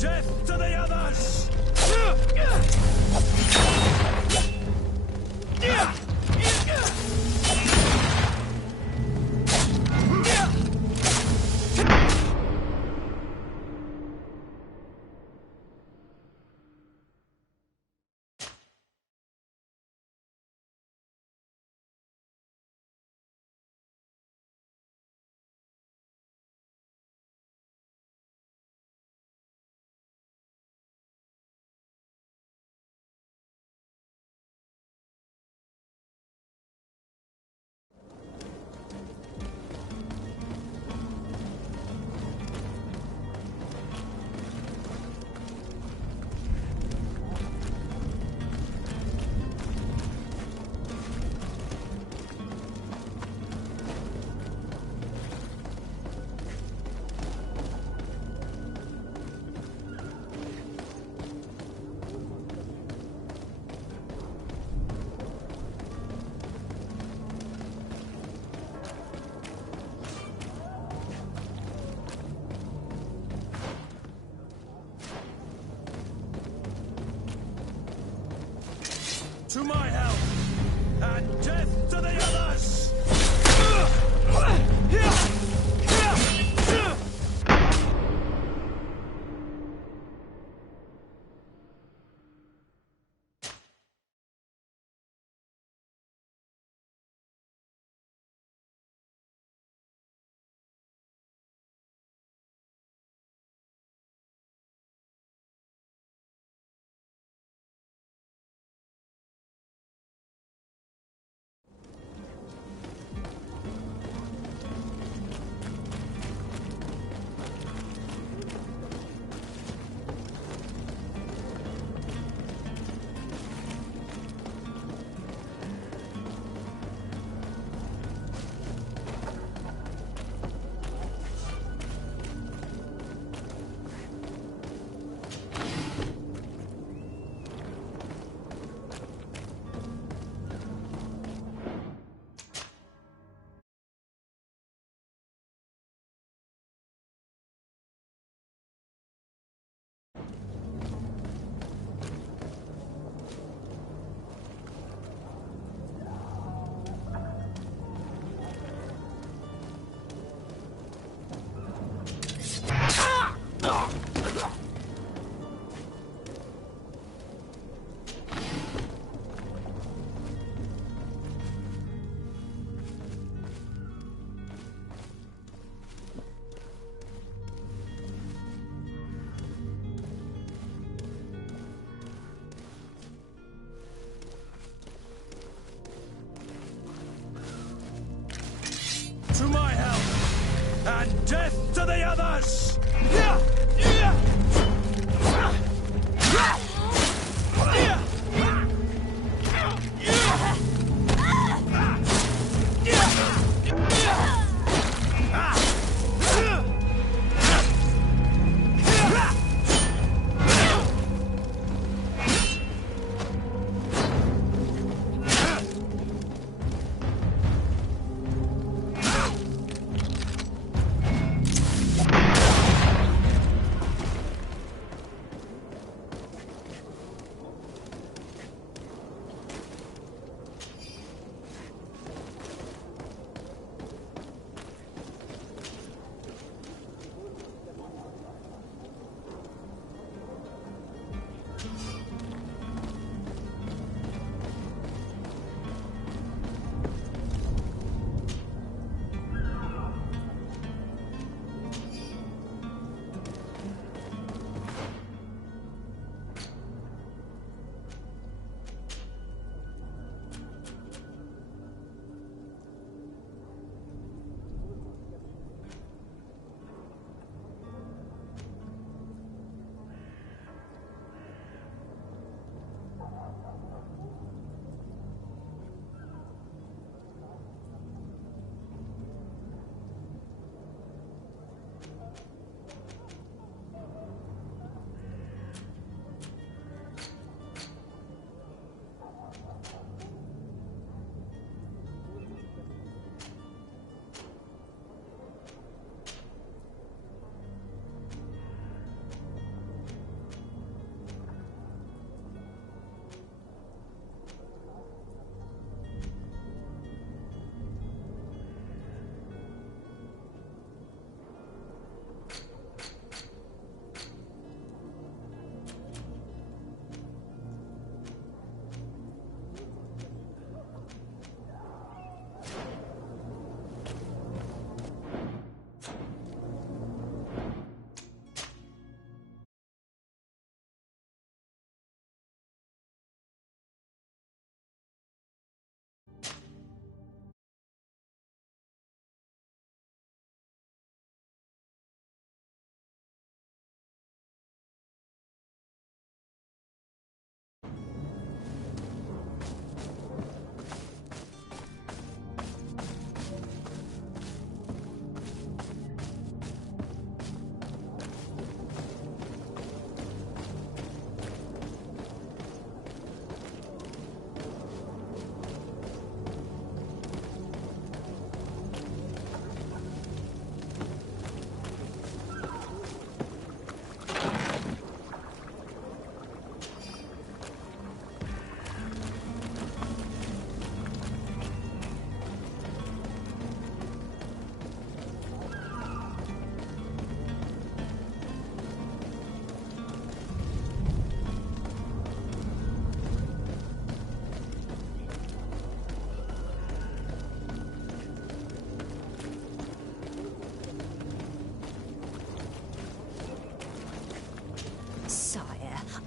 Death to the others! To my help! And death to the others!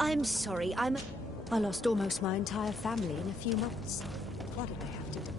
I'm sorry, I lost almost my entire family in a few months. What did they have to do?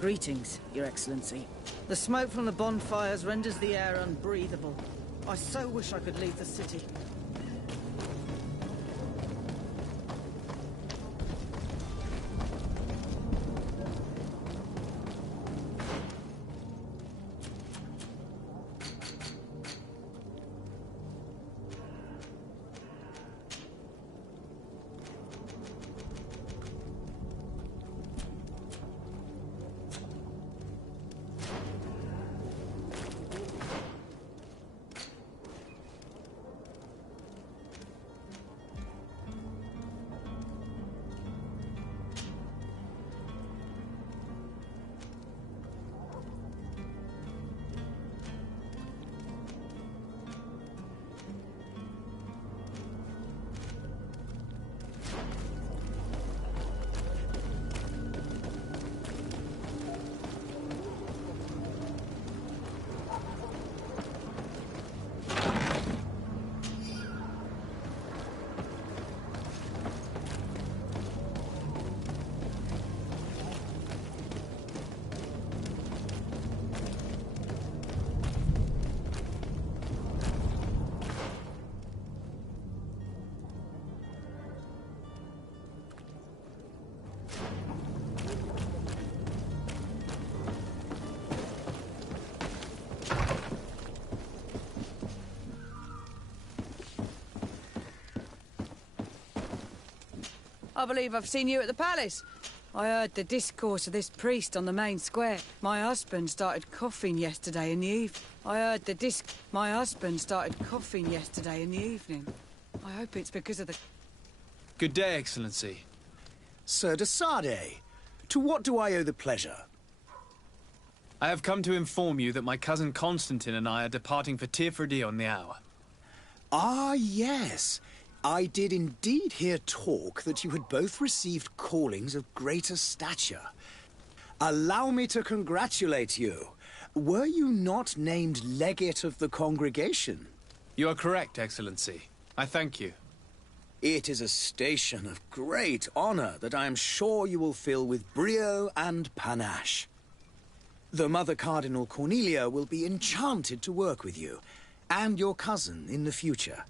Greetings, Your Excellency. The smoke from the bonfires renders the air unbreathable. I so wish I could leave the city. I believe I've seen you at the palace. I heard the discourse of this priest on the main square. My husband started coughing yesterday in the evening. My husband started coughing yesterday in the evening. I hope it's because of the... Good day, Excellency. Sir de Sardet, to what do I owe the pleasure? I have come to inform you that my cousin Constantine and I are departing for Tirfredi on the hour. Ah, yes. I did indeed hear talk that you had both received callings of greater stature. Allow me to congratulate you. Were you not named legate of the congregation? You are correct, Excellency. I thank you. It is a station of great honor that I am sure you will fill with brio and panache. The Mother Cardinal Cornelia will be enchanted to work with you, and your cousin in the future.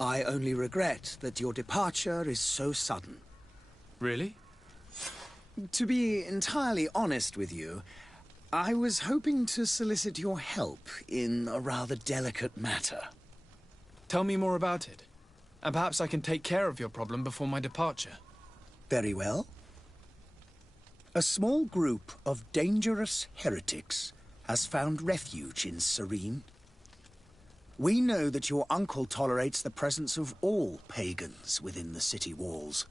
I only regret that your departure is so sudden. Really? To be entirely honest with you, I was hoping to solicit your help in a rather delicate matter. Tell me more about it, and perhaps I can take care of your problem before my departure. Very well. A small group of dangerous heretics has found refuge in Serene. We know that your uncle tolerates the presence of all pagans within the city walls.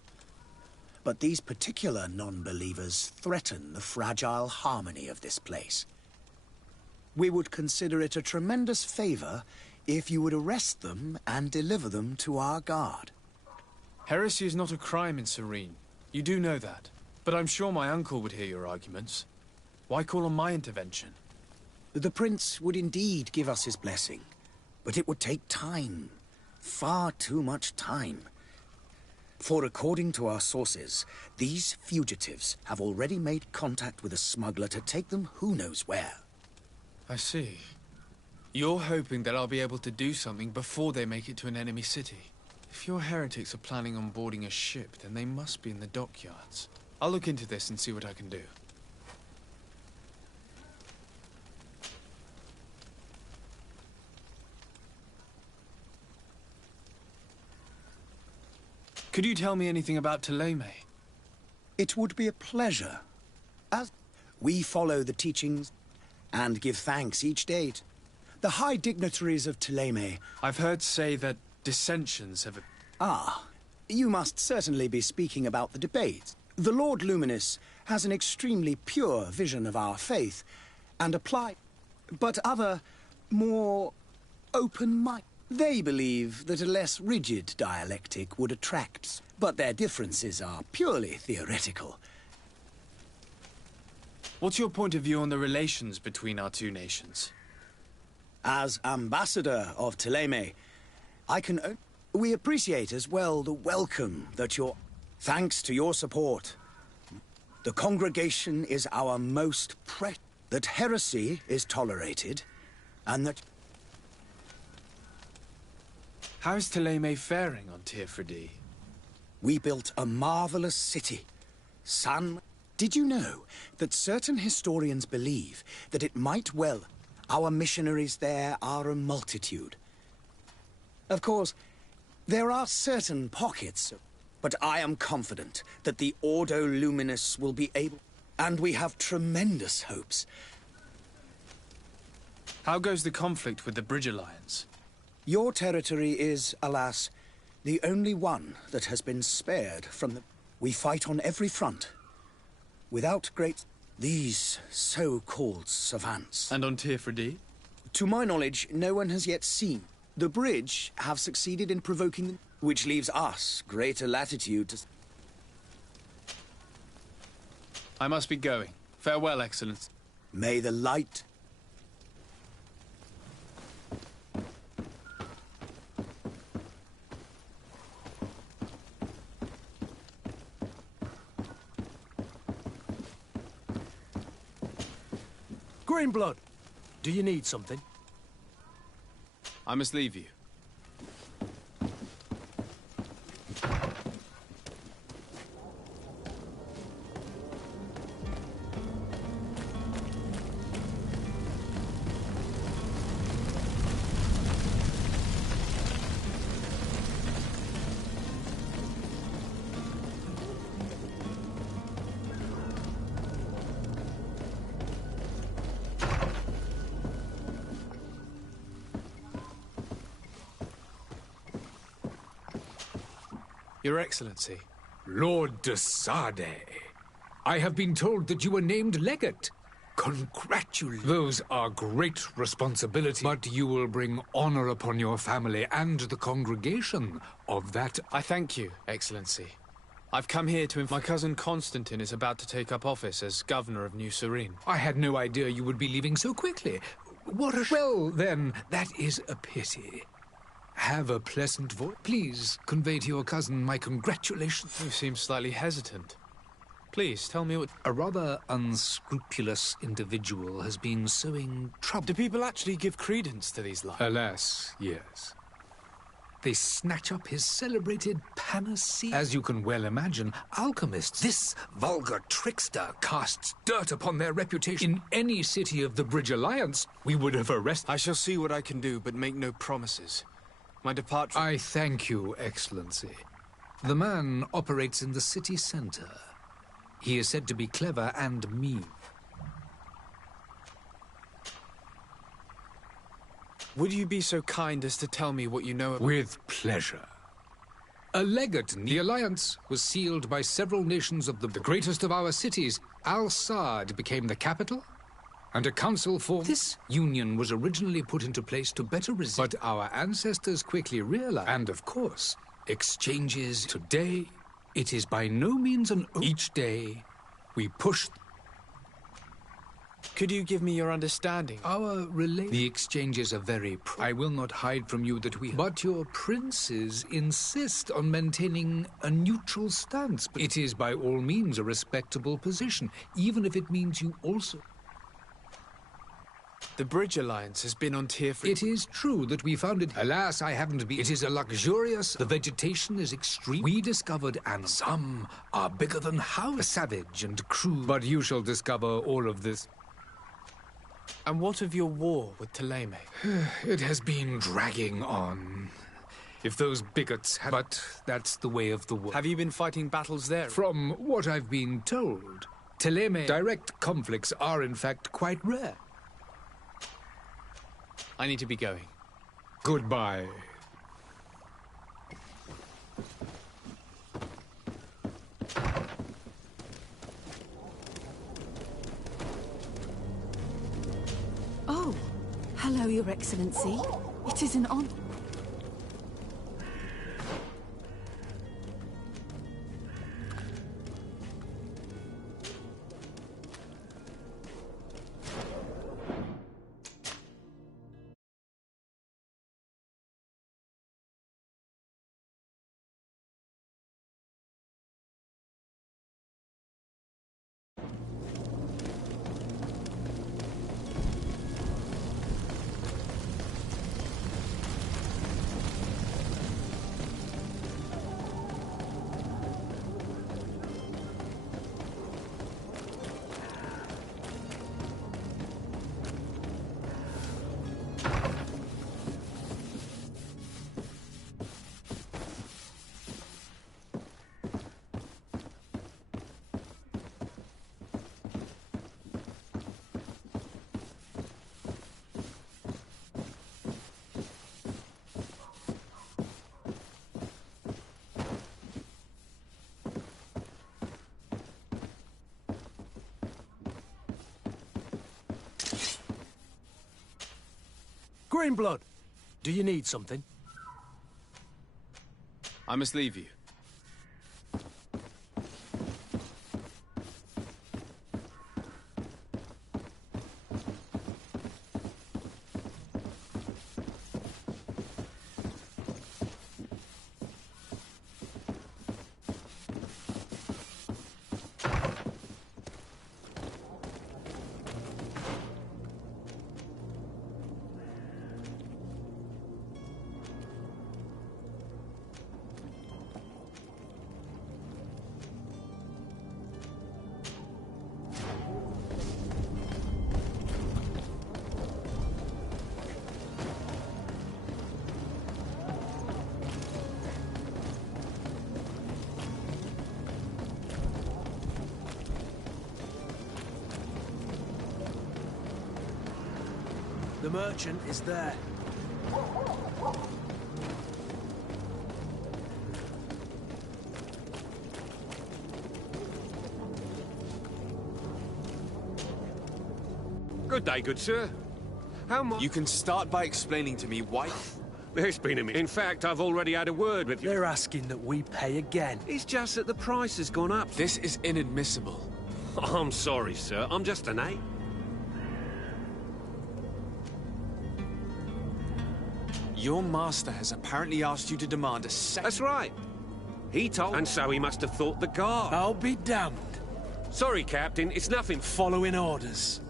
But these particular non-believers threaten the fragile harmony of this place. We would consider it a tremendous favor if you would arrest them and deliver them to our guard. Heresy is not a crime in Serene. You do know that. But I'm sure my uncle would hear your arguments. Why call on my intervention? The prince would indeed give us his blessing. But it would take time. Far too much time. For according to our sources, these fugitives have already made contact with a smuggler to take them who knows where. I see. You're hoping that I'll be able to do something before they make it to an enemy city. If your heretics are planning on boarding a ship, then they must be in the dockyards. I'll look into this and see what I can do. Could you tell me anything about Thélème? It would be a pleasure. As we follow the teachings and give thanks each day to the high dignitaries of Thélème. I've heard say that dissensions have... Ah, you must certainly be speaking about the debate. The Lord Luminous has an extremely pure vision of our faith and but other, more open-minded. They believe that a less rigid dialectic would attract, but their differences are purely theoretical. What's your point of view on the relations between our two nations? As ambassador of Thélème, we appreciate as well the welcome that thanks to your support, the congregation is our most that heresy is tolerated, and that... How is Thélème faring on Tirfredi? We built a marvelous city. Did you know that certain historians believe that it might well... Our missionaries there are a multitude. Of course, there are certain pockets, but I am confident that the Ordo Luminous will be able... And we have tremendous hopes. How goes the conflict with the Bridge Alliance? Your territory is, alas, the only one that has been spared from the... We fight on every front. Without great... These so-called savants. And on Tirfredi? To my knowledge, no one has yet seen. The bridge have succeeded in provoking them, which leaves us greater latitude to... I must be going. Farewell, Excellence. May the light... Greenblood, do you need something? I must leave you. Your Excellency. Lord de Sade, I have been told that you were named legate. Congratulations. Those are great responsibilities, but you will bring honor upon your family and the congregation of that. I thank you, Excellency. I've come here to... My cousin Constantine is about to take up office as governor of New Serene. I had no idea you would be leaving so quickly. What a... Well, then, that is a pity. Have a pleasant voice. Please convey to your cousin my congratulations. You seem slightly hesitant. Please, tell me what... A rather unscrupulous individual has been sowing trouble. Do people actually give credence to these lies? Alas, yes. They snatch up his celebrated panacea. As you can well imagine, alchemists, this vulgar trickster, casts dirt upon their reputation. In any city of the Bridge Alliance, we would have arrested... I shall see what I can do, but make no promises. My departure... I thank you, Excellency. The man operates in the city center. He is said to be clever and mean. Would you be so kind as to tell me what you know... With pleasure. A legate in the Alliance was sealed by several nations of the greatest of our cities. Al-Sad became the capital, and a council formed. This union was originally put into place to better resist, but our ancestors quickly realized, and of course, exchanges. Today, it is by no means an... Each day, we push... Could you give me your understanding? The exchanges are very... I will not hide from you that we... But your princes insist on maintaining a neutral stance. It is by all means a respectable position, even if it means you also... The Bridge Alliance has been on Tier 3. It is true that we found it. Alas, I haven't been. It is a luxurious. The vegetation is extreme. We discovered animals. Some are bigger than house. Savage and cruel. But you shall discover all of this. And what of your war with Thélème? It has been dragging on. If those bigots had... But that's the way of the world. Have you been fighting battles there? From what I've been told, Thélème direct conflicts are in fact quite rare. I need to be going. Goodbye. Oh, hello, Your Excellency. It is an honor. Greenblood, do you need something? I must leave you. The merchant is there. Good day, good sir. How much? You can start by explaining to me why... It's been a minute. In fact, I've already had a word with you. They're asking that we pay again. It's just that the price has gone up. This is inadmissible. I'm sorry, sir. I'm just an ape. Your master has apparently asked you to demand a second... That's right. He told... And so he must have thought the guard. I'll be damned. Sorry, Captain. It's nothing. Following orders.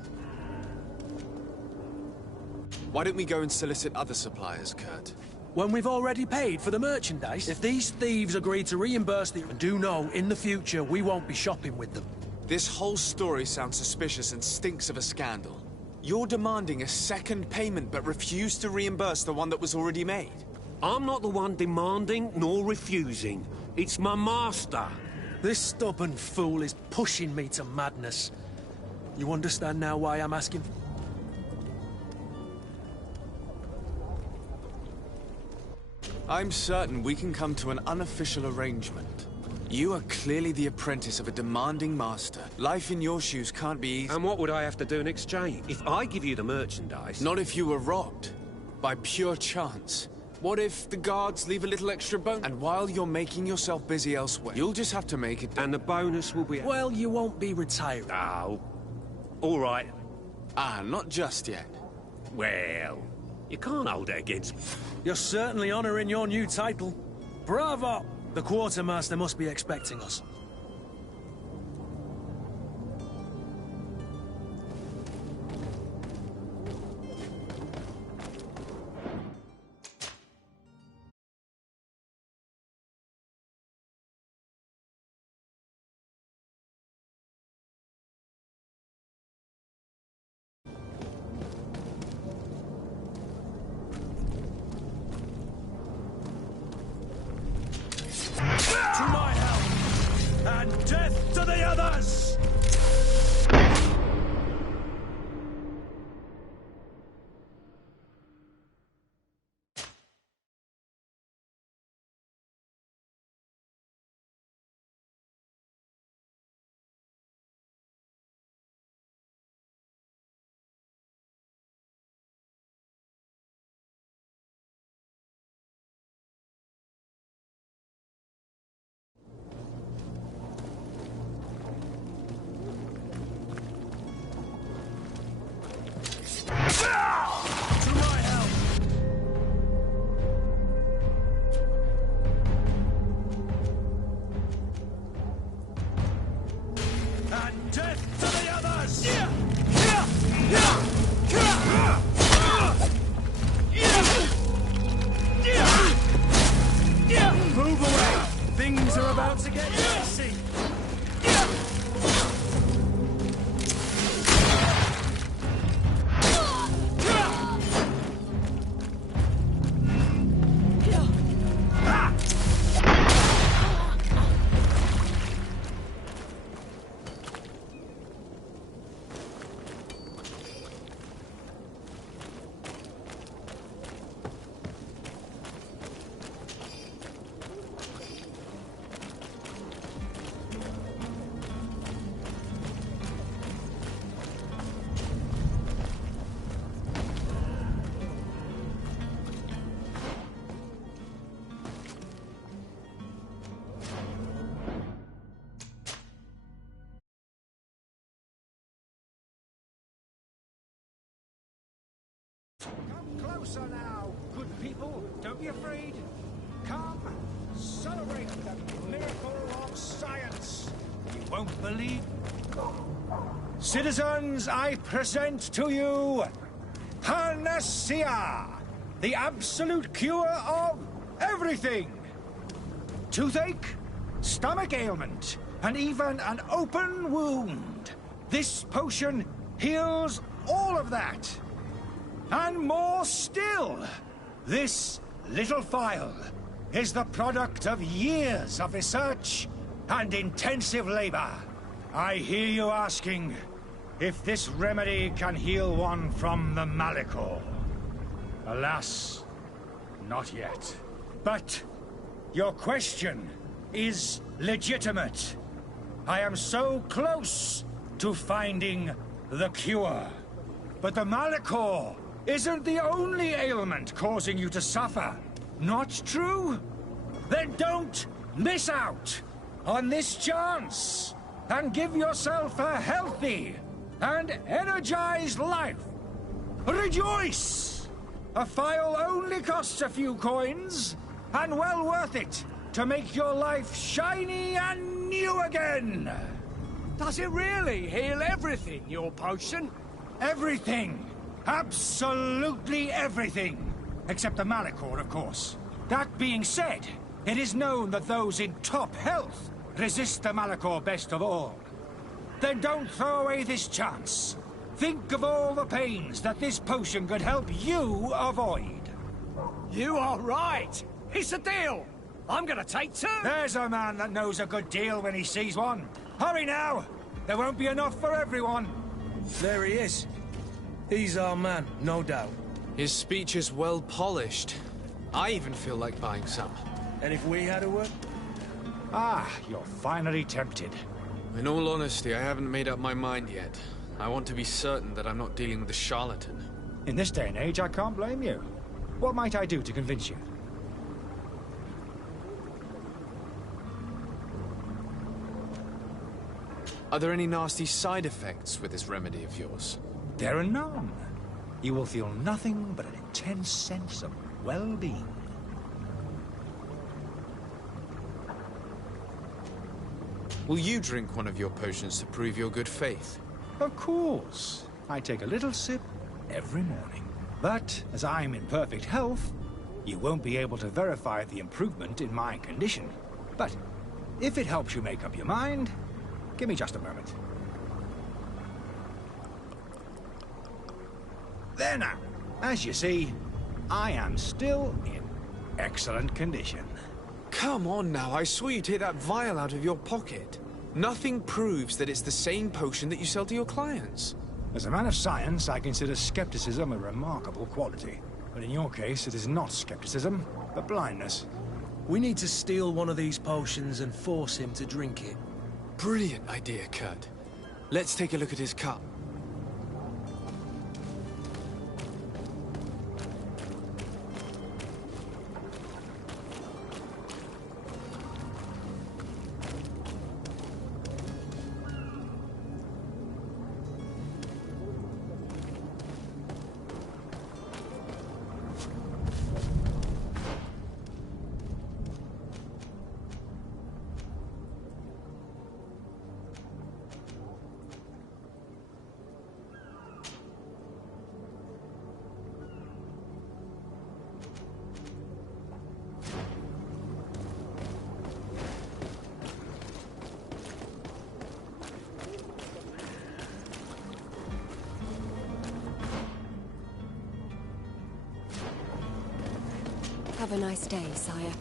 Why don't we go and solicit other suppliers, Kurt? When we've already paid for the merchandise, if these thieves agree to reimburse the... And do know, in the future, we won't be shopping with them. This whole story sounds suspicious and stinks of a scandal. You're demanding a second payment but refuse to reimburse the one that was already made. I'm not the one demanding nor refusing. It's my master. This stubborn fool is pushing me to madness. You understand now why I'm asking? I'm certain we can come to an unofficial arrangement. You are clearly the apprentice of a demanding master. Life in your shoes can't be easy. And what would I have to do in exchange? If I give you the merchandise... Not if you were robbed. By pure chance. What if the guards leave a little extra bone? And while you're making yourself busy elsewhere, you'll just have to make it... And the bonus will be... Well, you won't be retiring. Oh. All right. Not just yet. Well, you can't hold it against me. You're certainly honouring your new title. Bravo! The quartermaster must be expecting us. Come closer now, good people. Don't be afraid. Come, celebrate the miracle of science. You won't believe. Citizens, I present to you Panacea, the absolute cure of everything. Toothache, stomach ailment, and even an open wound. This potion heals all of that. And more still. This little phial is the product of years of research and intensive labor. I hear you asking if this remedy can heal one from the Malachor. Alas, not yet. But your question is legitimate. I am so close to finding the cure. But the Malachor isn't the only ailment causing you to suffer. Not true? Then don't miss out on this chance and give yourself a healthy and energized life. Rejoice! A phial only costs a few coins, and well worth it to make your life shiny and new again. Does it really heal everything, your potion? Everything. Absolutely everything. Except the Malachor, of course. That being said, it is known that those in top health resist the Malachor best of all. Then don't throw away this chance. Think of all the pains that this potion could help you avoid. You are right. It's a deal. I'm gonna take two. There's a man that knows a good deal when he sees one. Hurry now. There won't be enough for everyone. There he is. He's our man, no doubt. His speech is well polished. I even feel like buying some. And if we had a word? Ah, you're finally tempted. In all honesty, I haven't made up my mind yet. I want to be certain that I'm not dealing with a charlatan. In this day and age, I can't blame you. What might I do to convince you? Are there any nasty side effects with this remedy of yours? There are none. You will feel nothing but an intense sense of well-being. Will you drink one of your potions to prove your good faith? Of course. I take a little sip every morning. But as I'm in perfect health, you won't be able to verify the improvement in my condition. But if it helps you make up your mind, give me just a moment. There now. As you see, I am still in excellent condition. Come on now, I saw you take that vial out of your pocket. Nothing proves that it's the same potion that you sell to your clients. As a man of science, I consider skepticism a remarkable quality. But in your case, it is not skepticism, but blindness. We need to steal one of these potions and force him to drink it. Brilliant idea, Kurt. Let's take a look at his cup. Have a nice day, sire.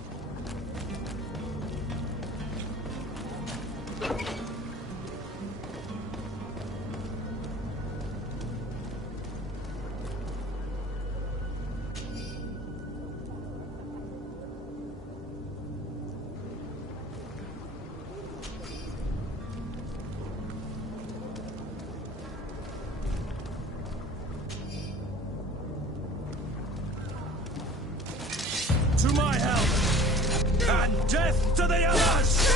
To my help! And death to the others!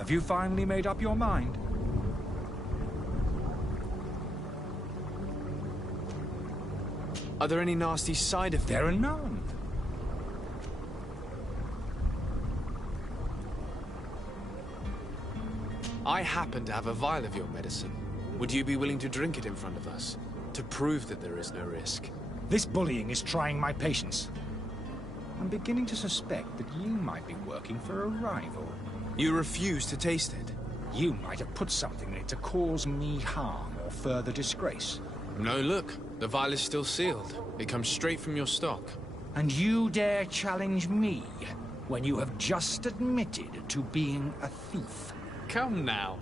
Have you finally made up your mind? Are there any nasty side effects? There are none. I happen to have a vial of your medicine. Would you be willing to drink it in front of us? To prove that there is no risk? This bullying is trying my patience. I'm beginning to suspect that you might be working for a rival. You refuse to taste it? You might have put something in it to cause me harm or further disgrace. No, look. The vial is still sealed. It comes straight from your stock. And you dare challenge me when you have just admitted to being a thief? Come now.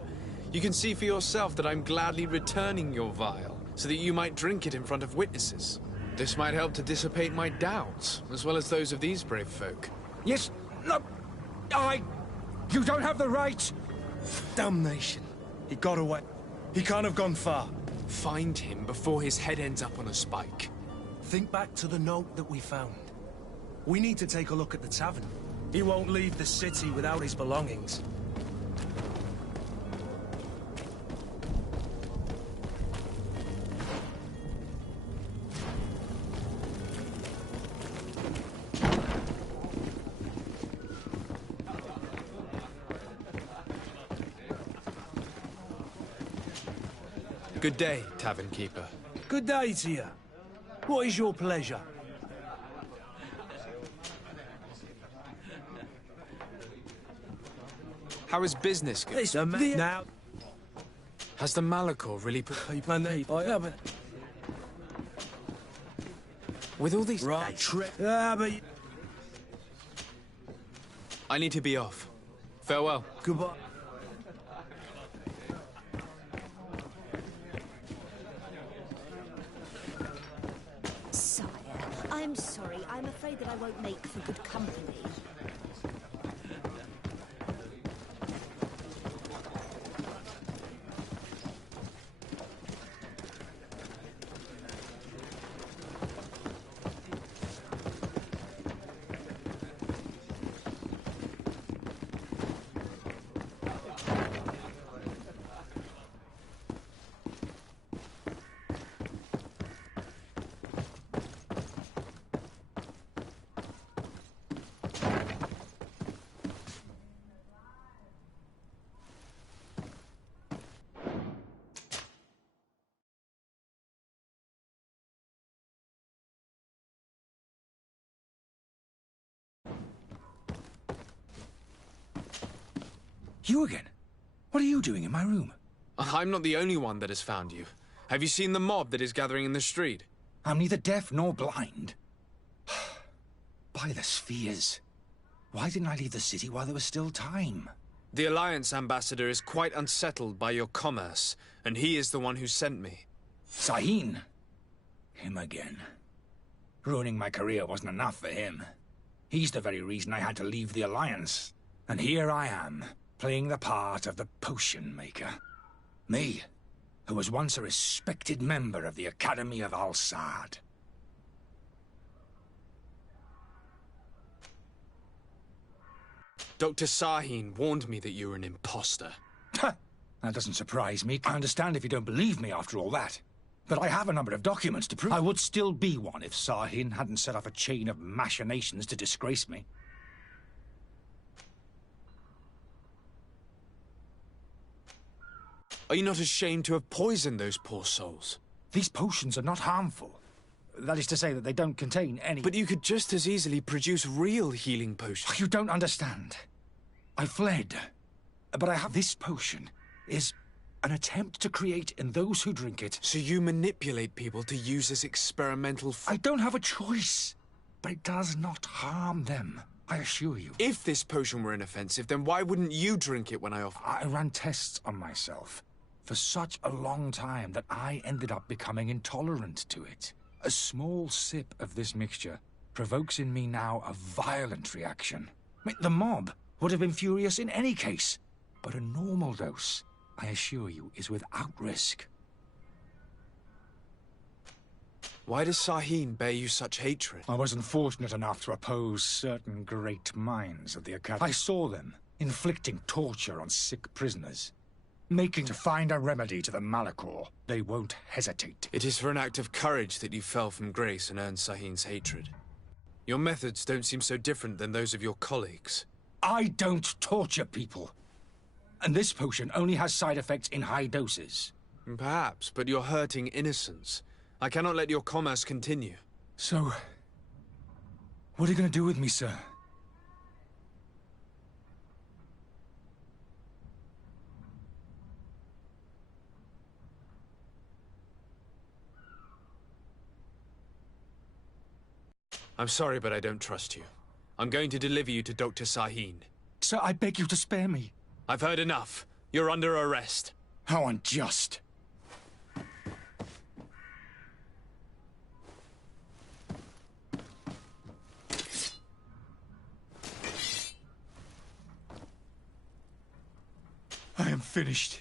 You can see for yourself that I'm gladly returning your vial, so that you might drink it in front of witnesses. This might help to dissipate my doubts, as well as those of these brave folk. Yes, no, you don't have the right! Damnation. He got away. He can't have gone far. Find him before his head ends up on a spike. Think back to the note that we found. We need to take a look at the tavern. He won't leave the city without his belongings. Good day, tavern keeper. Good day to you. What is your pleasure? How is business going? Now... Has the Malachor really put... With all these... Right. But... I need to be off. Farewell. Goodbye. Sire, I'm sorry. I'm afraid that I won't make for good company. You again? What are you doing in my room? I'm not the only one that has found you. Have you seen the mob that is gathering in the street? I'm neither deaf nor blind. By the spheres. Why didn't I leave the city while there was still time? The Alliance ambassador is quite unsettled by your commerce, and he is the one who sent me. Sahin. Him again. Ruining my career wasn't enough for him. He's the very reason I had to leave the Alliance. And here I am, playing the part of the potion maker. Me, who was once a respected member of the Academy of Al-Sad. Dr. Sahin warned me that you were an imposter. That doesn't surprise me. I understand if you don't believe me after all that. But I have a number of documents to prove I would still be one if Sahin hadn't set off a chain of machinations to disgrace me. Are you not ashamed to have poisoned those poor souls? These potions are not harmful. That is to say that they don't contain any... But you could just as easily produce real healing potions. You don't understand. I fled. But I have this potion is an attempt to create in those who drink it. So you manipulate people to use as experimental... I don't have a choice. But it does not harm them, I assure you. If this potion were inoffensive, then why wouldn't you drink it when I offered? I ran tests on myself for such a long time that I ended up becoming intolerant to it. A small sip of this mixture provokes in me now a violent reaction. The mob would have been furious in any case, but a normal dose, I assure you, is without risk. Why does Sahin bear you such hatred? I wasn't fortunate enough to oppose certain great minds of the Academy. I saw them inflicting torture on sick prisoners, making to find a remedy to the Malachor. They won't hesitate. It is for an act of courage that you fell from grace and earned Sahin's hatred. Your methods don't seem so different than those of your colleagues. I don't torture people. And this potion only has side effects in high doses. Perhaps, but you're hurting innocents. I cannot let your commerce continue. So, what are you going to do with me, sir? I'm sorry, but I don't trust you. I'm going to deliver you to Dr. Sahin. Sir, I beg you to spare me. I've heard enough. You're under arrest. How unjust. I am finished.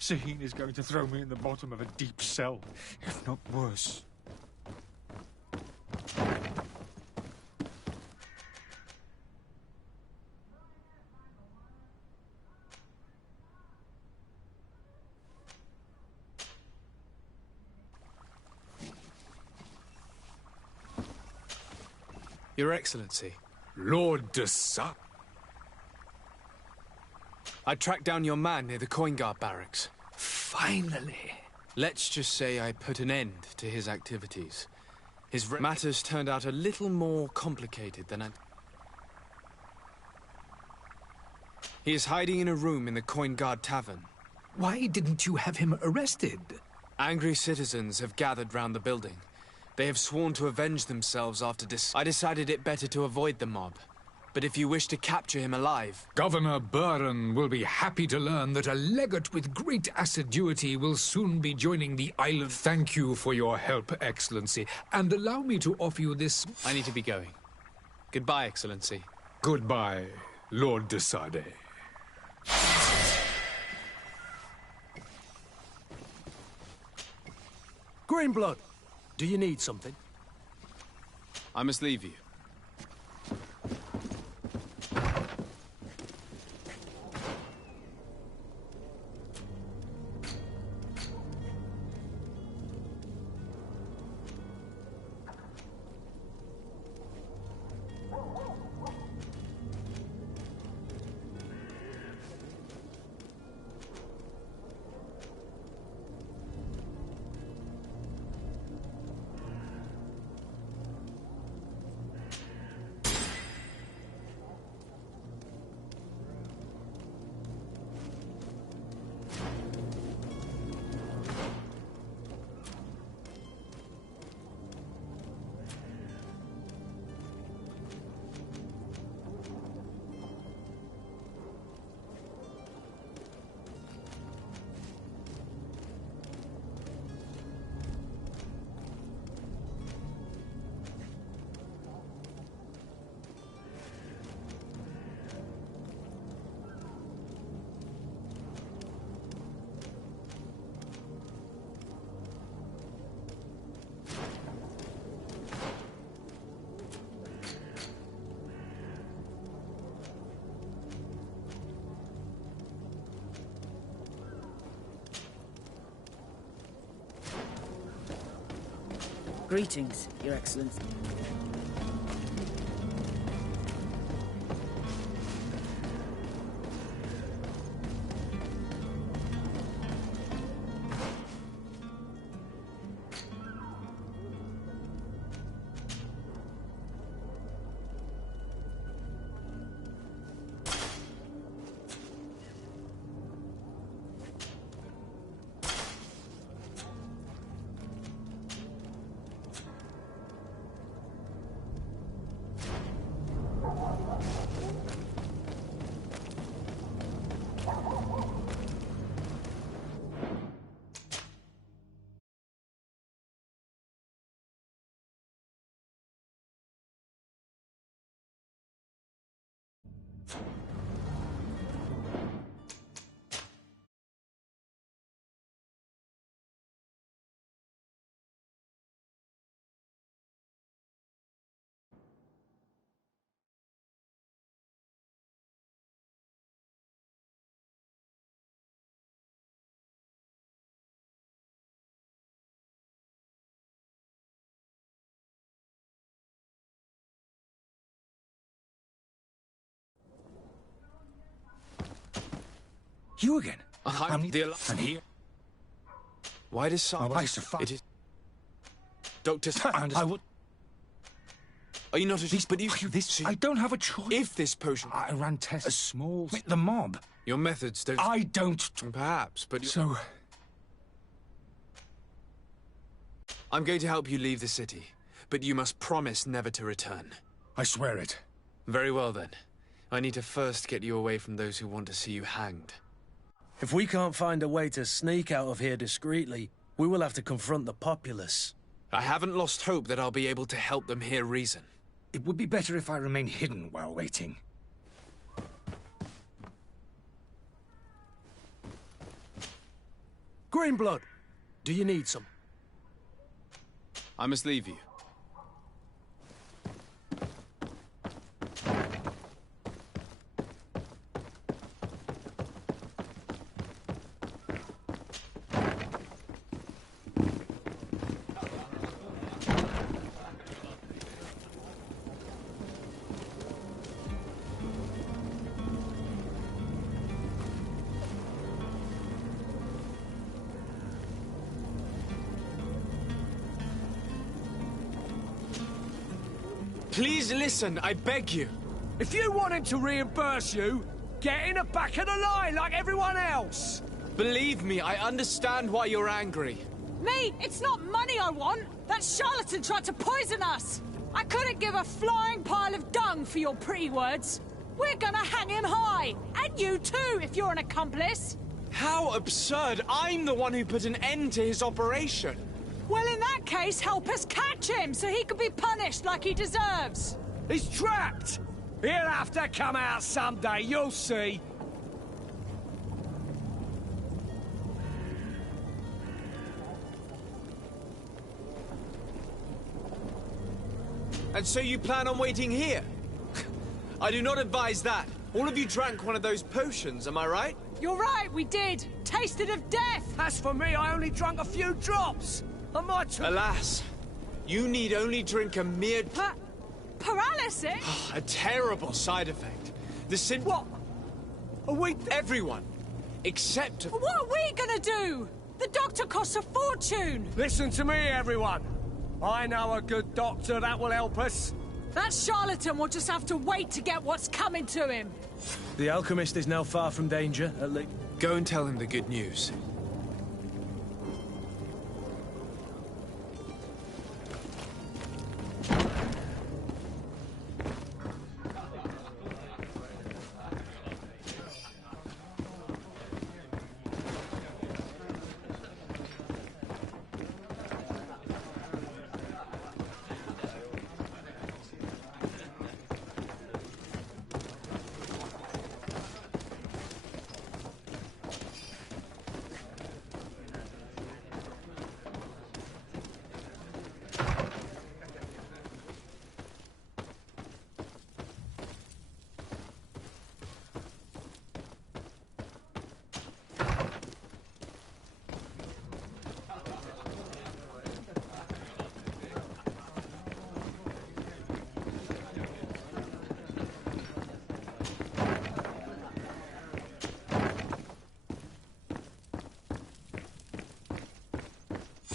Sahin is going to throw me in the bottom of a deep cell, if not worse. Your Excellency. Lord de Sa... I tracked down your man near the coin guard barracks. Finally. Let's just say I put an end to his activities. His matters turned out a little more complicated than I... He is hiding in a room in the coin guard tavern. Why didn't you have him arrested? Angry citizens have gathered round the building. They have sworn to avenge themselves after I decided it better to avoid the mob. But if you wish to capture him alive... Governor Buren will be happy to learn that a legate with great assiduity will soon be joining the island. Thank you for your help, Excellency, and allow me to offer you this... I need to be going. Goodbye, Excellency. Goodbye, Lord de Sade. Greenblood, do you need something? I must leave you. Greetings, Your Excellency. You again? I'm the... And here? Why does Sarge... It is... Doctor... I would... Are you not a... But you... I don't have a choice. If this potion... I ran tests. A small... The mob. Your methods don't... I don't... Perhaps, but... So... I'm going to help you leave the city, but you must promise never to return. I swear it. Very well, then. I need to first get you away from those who want to see you hanged. If we can't find a way to sneak out of here discreetly, we will have to confront the populace. I haven't lost hope that I'll be able to help them hear reason. It would be better if I remain hidden while waiting. Greenblood, do you need some? I must leave you. Please listen, I beg you. If you want him to reimburse you, get in the back of the line like everyone else. Believe me, I understand why you're angry. Me? It's not money I want. That charlatan tried to poison us. I couldn't give a flying pile of dung for your pretty words. We're gonna hang him high. And you too, if you're an accomplice. How absurd! I'm the one who put an end to his operation. Well, in that case, help us catch him so he can be punished like he deserves. He's trapped. He'll have to come out someday, you'll see. And so you plan on waiting here? I do not advise that. All of you drank one of those potions, am I right? You're right, we did. Tasted of death. As for me, I only drank a few drops. I might... Alas, you need only drink a mere... Paralysis? A terrible side effect. The symptom... What? Are we... Everyone, except... What are we gonna do? The doctor costs a fortune. Listen to me, everyone. I know a good doctor that will help us. That charlatan will just have to wait to get what's coming to him. The alchemist is now far from danger, at least. Go and tell him the good news.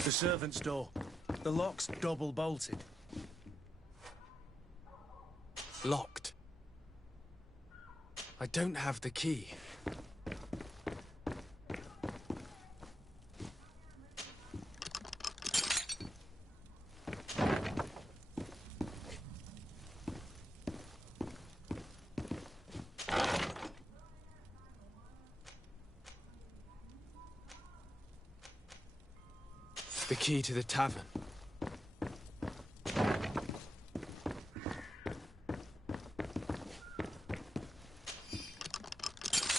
The servant's door. The lock's double bolted. Locked. I don't have the key. The key to the tavern.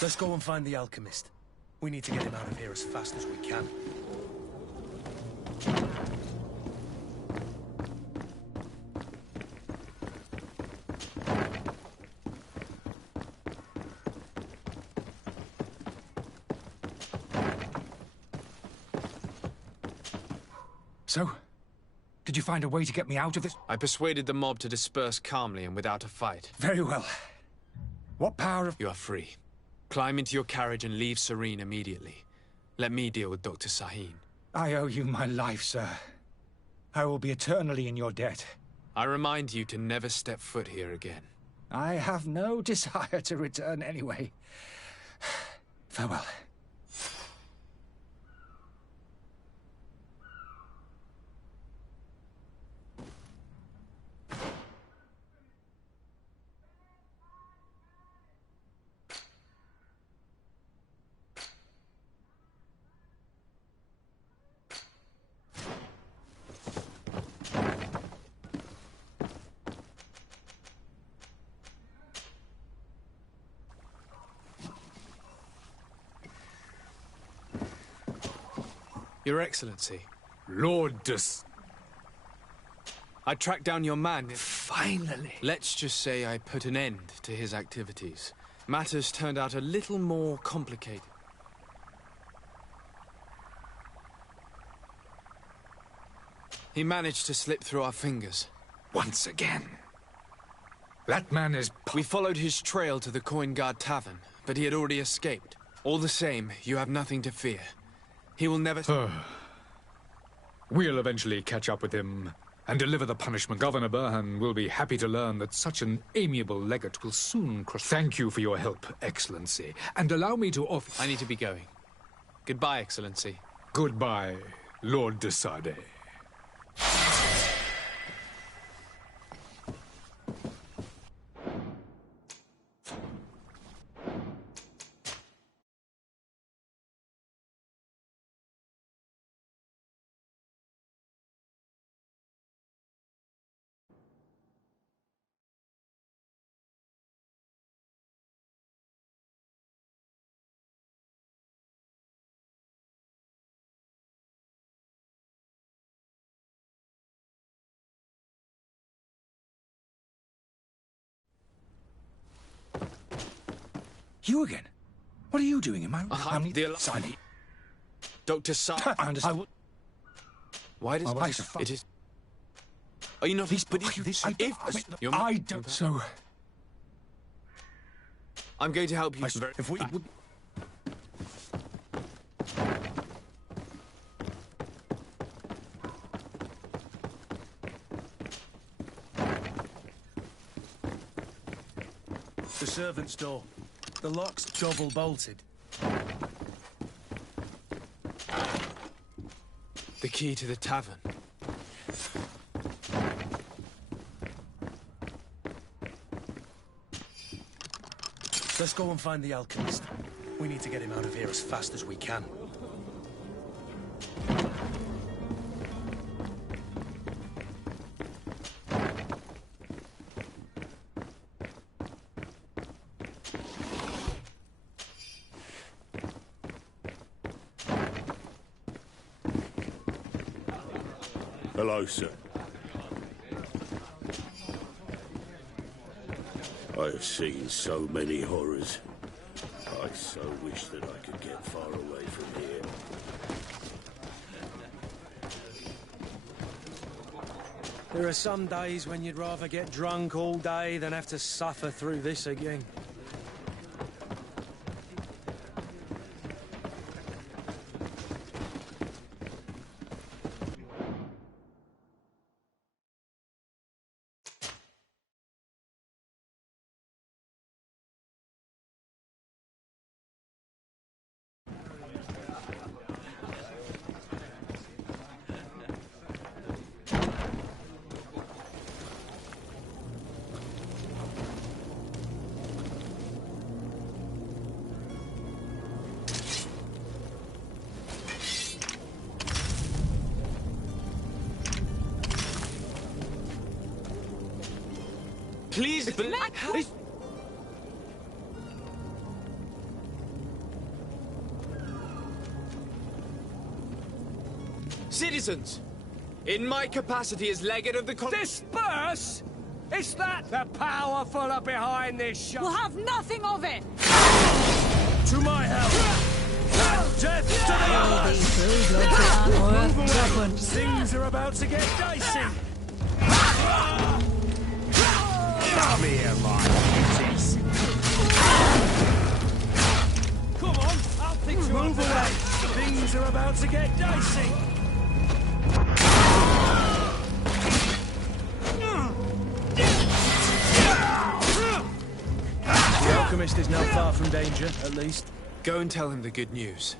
Let's go and find the alchemist. We need to get him out of here as fast as we can. So, did you find a way to get me out of this? I persuaded the mob to disperse calmly and without a fight. Very well. What power of... You are free. Climb into your carriage and leave Serene immediately. Let me deal with Dr. Sahin. I owe you my life, sir. I will be eternally in your debt. I remind you to never step foot here again. I have no desire to return anyway. Farewell. Your Excellency. Lord I tracked down your man. Finally. Let's just say I put an end to his activities. Matters turned out a little more complicated. He managed to slip through our fingers. Once again. That man is... We followed his trail to the Coin Guard Tavern, but he had already escaped. All the same, you have nothing to fear. He will never... We'll eventually catch up with him and deliver the punishment. Governor Burhan will be happy to learn that such an amiable legate will soon cross... Thank you for your help, Excellency, and allow me to offer... I need to be going. Goodbye, Excellency. Goodbye, Lord de Sade. You again? What are you doing in my family? Signing. Dr. Sa... I understand. Why does... It is... Are you not... I don't... So... I'm going to help you. If we... The servant's door. The lock's double bolted. The key to the tavern. Let's go and find the alchemist. We need to get him out of here as fast as we can. Hello, sir. I have seen so many horrors. I so wish that I could get far away from here. There are some days when you'd rather get drunk all day than have to suffer through this again. Please, Citizens, in my capacity as legate of the Disperse! It's that the powerful are behind this shop. We'll have nothing of it! To my help! Death to the others! Things are about to get dicey! Come here, my beauties! Things are about to get dicey. The alchemist is now far from danger, at least. Go and tell him the good news.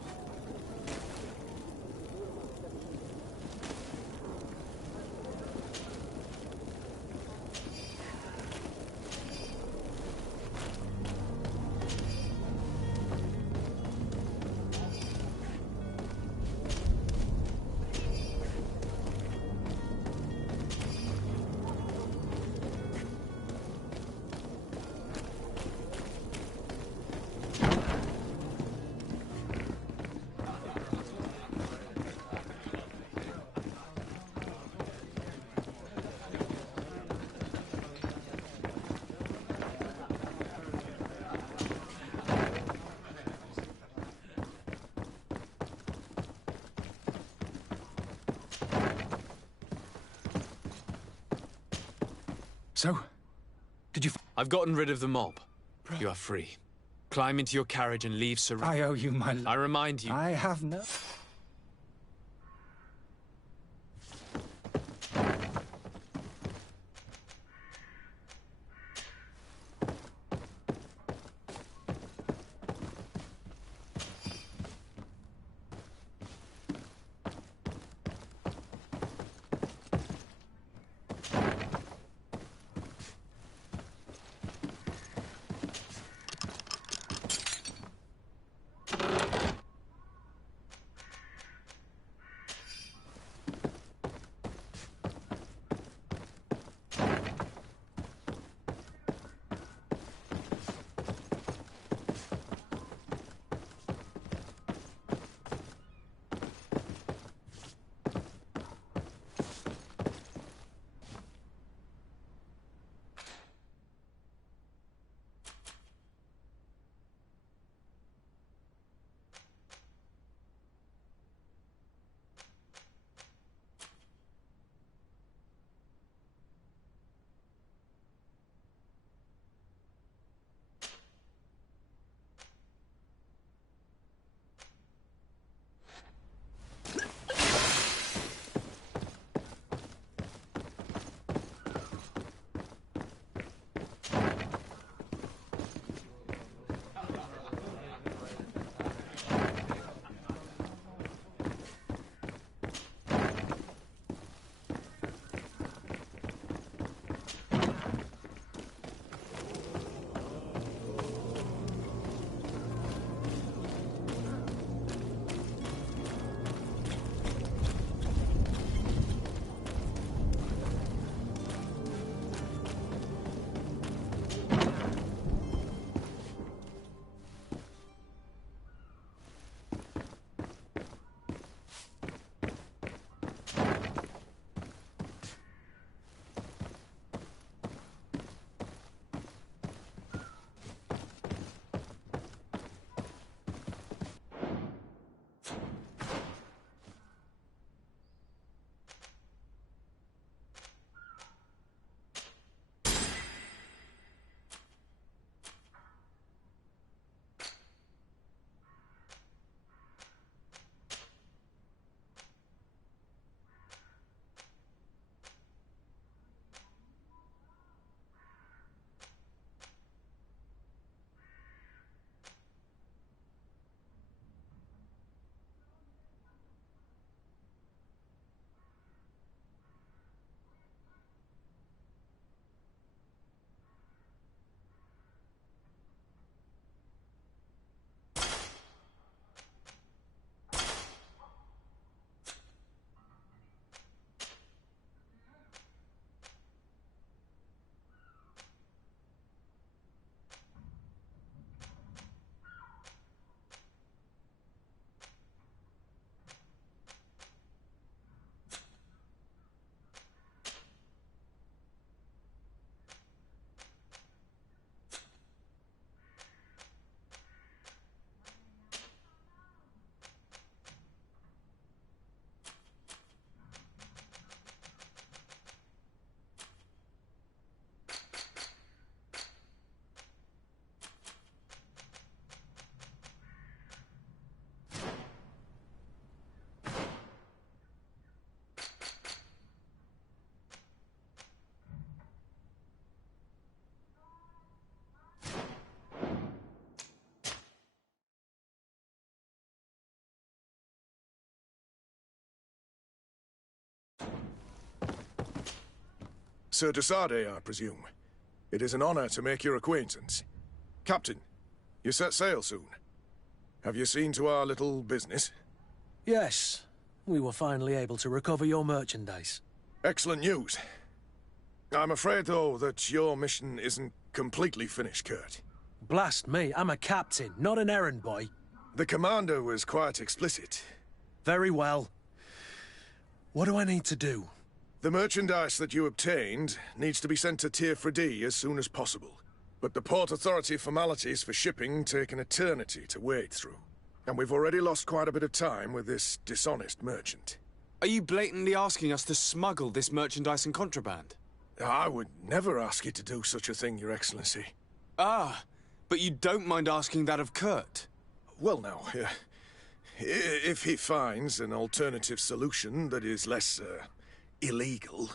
So, did you... I've gotten rid of the mob. You are free. Climb into your carriage and leave Serene. I owe you my... I remind you... I have no... Sir Desade, I presume. It is an honor to make your acquaintance. Captain, you set sail soon. Have you seen to our little business? Yes. We were finally able to recover your merchandise. Excellent news. I'm afraid, though, that your mission isn't completely finished, Kurt. Blast me, I'm a captain, not an errand boy. The commander was quite explicit. Very well. What do I need to do? The merchandise that you obtained needs to be sent to Tier 4D as soon as possible. But the Port Authority formalities for shipping take an eternity to wade through. And we've already lost quite a bit of time with this dishonest merchant. Are you blatantly asking us to smuggle this merchandise and contraband? I would never ask you to do such a thing, Your Excellency. Ah, but you don't mind asking that of Kurt? Well, now, if he finds an alternative solution that is less, illegal,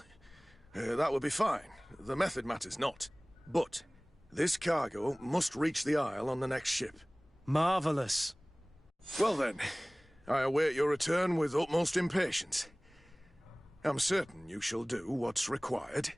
that would be fine. The method matters not. But this cargo must reach the Isle on the next ship. Marvelous. Well then, I await your return with utmost impatience. I'm certain you shall do what's required.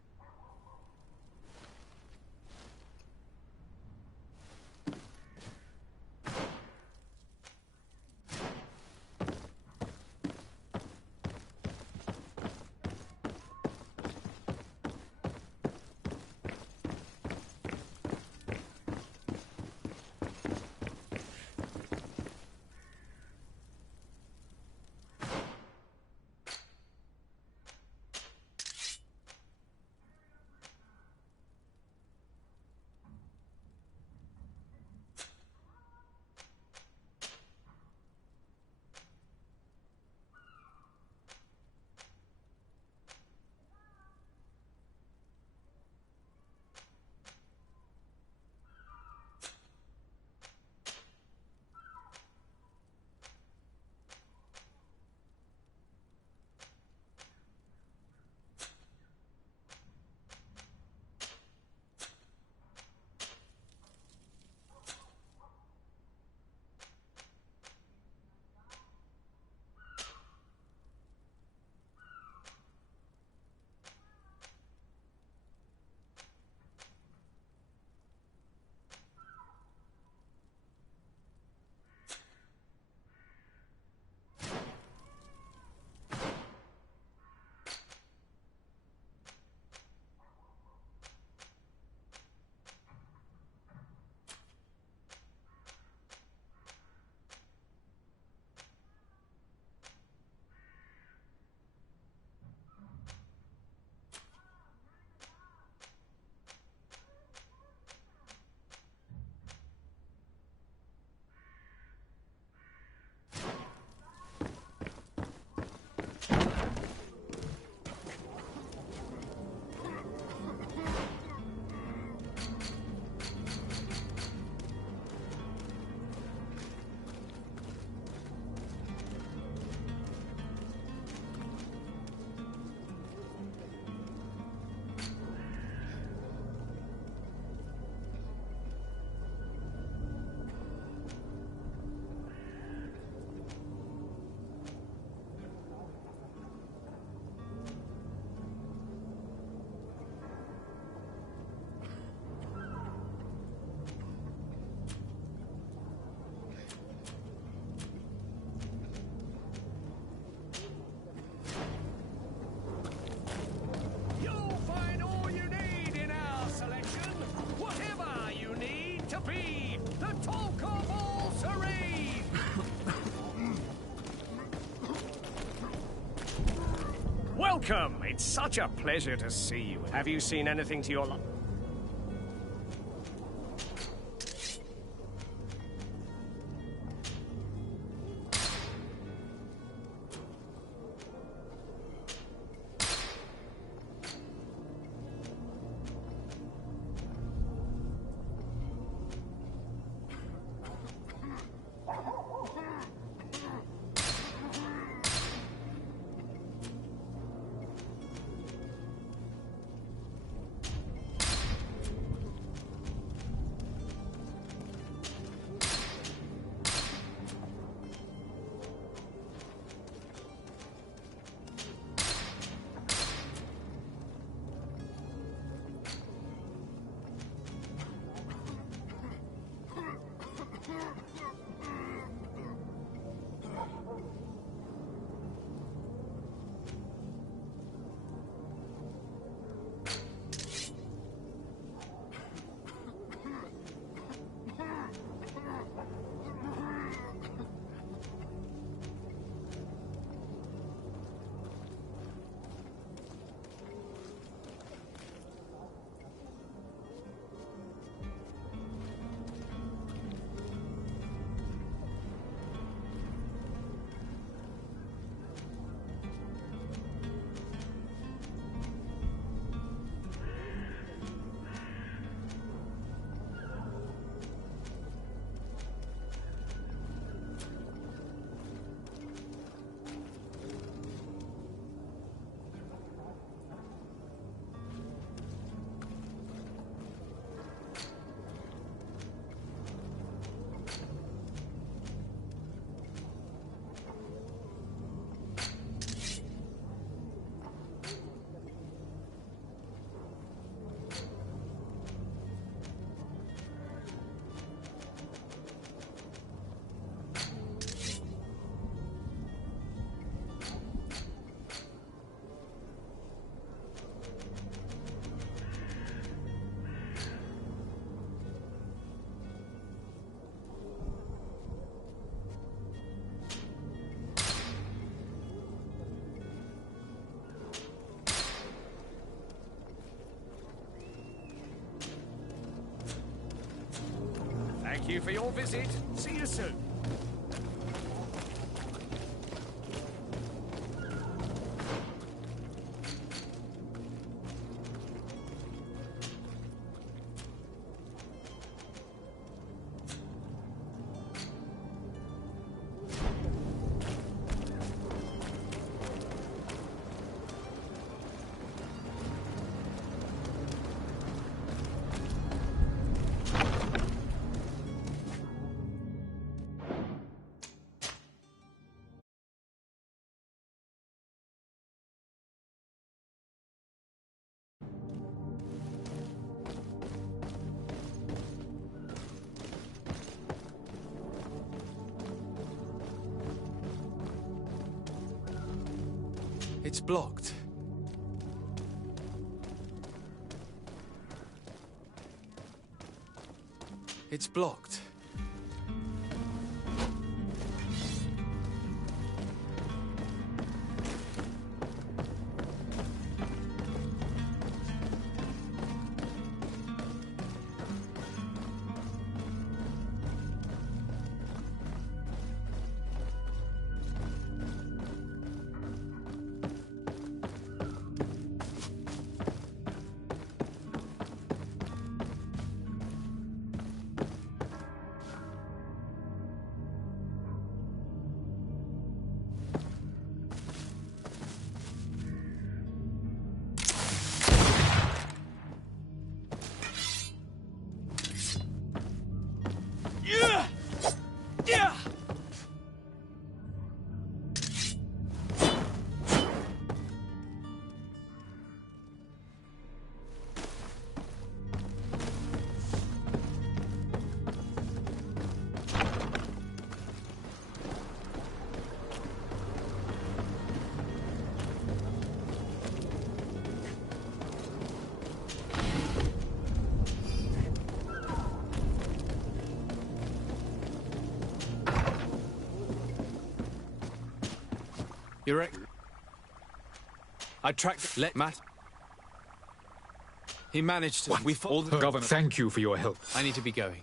Welcome! It's such a pleasure to see you. Have you seen anything to your you for your visit. See you soon. It's blocked. It's blocked. You're right. I tracked. Let Matt. He managed to. We all the Governor, thank you for your help. I need to be going.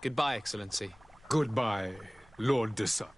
Goodbye, Excellency. Goodbye, Lord de Sub.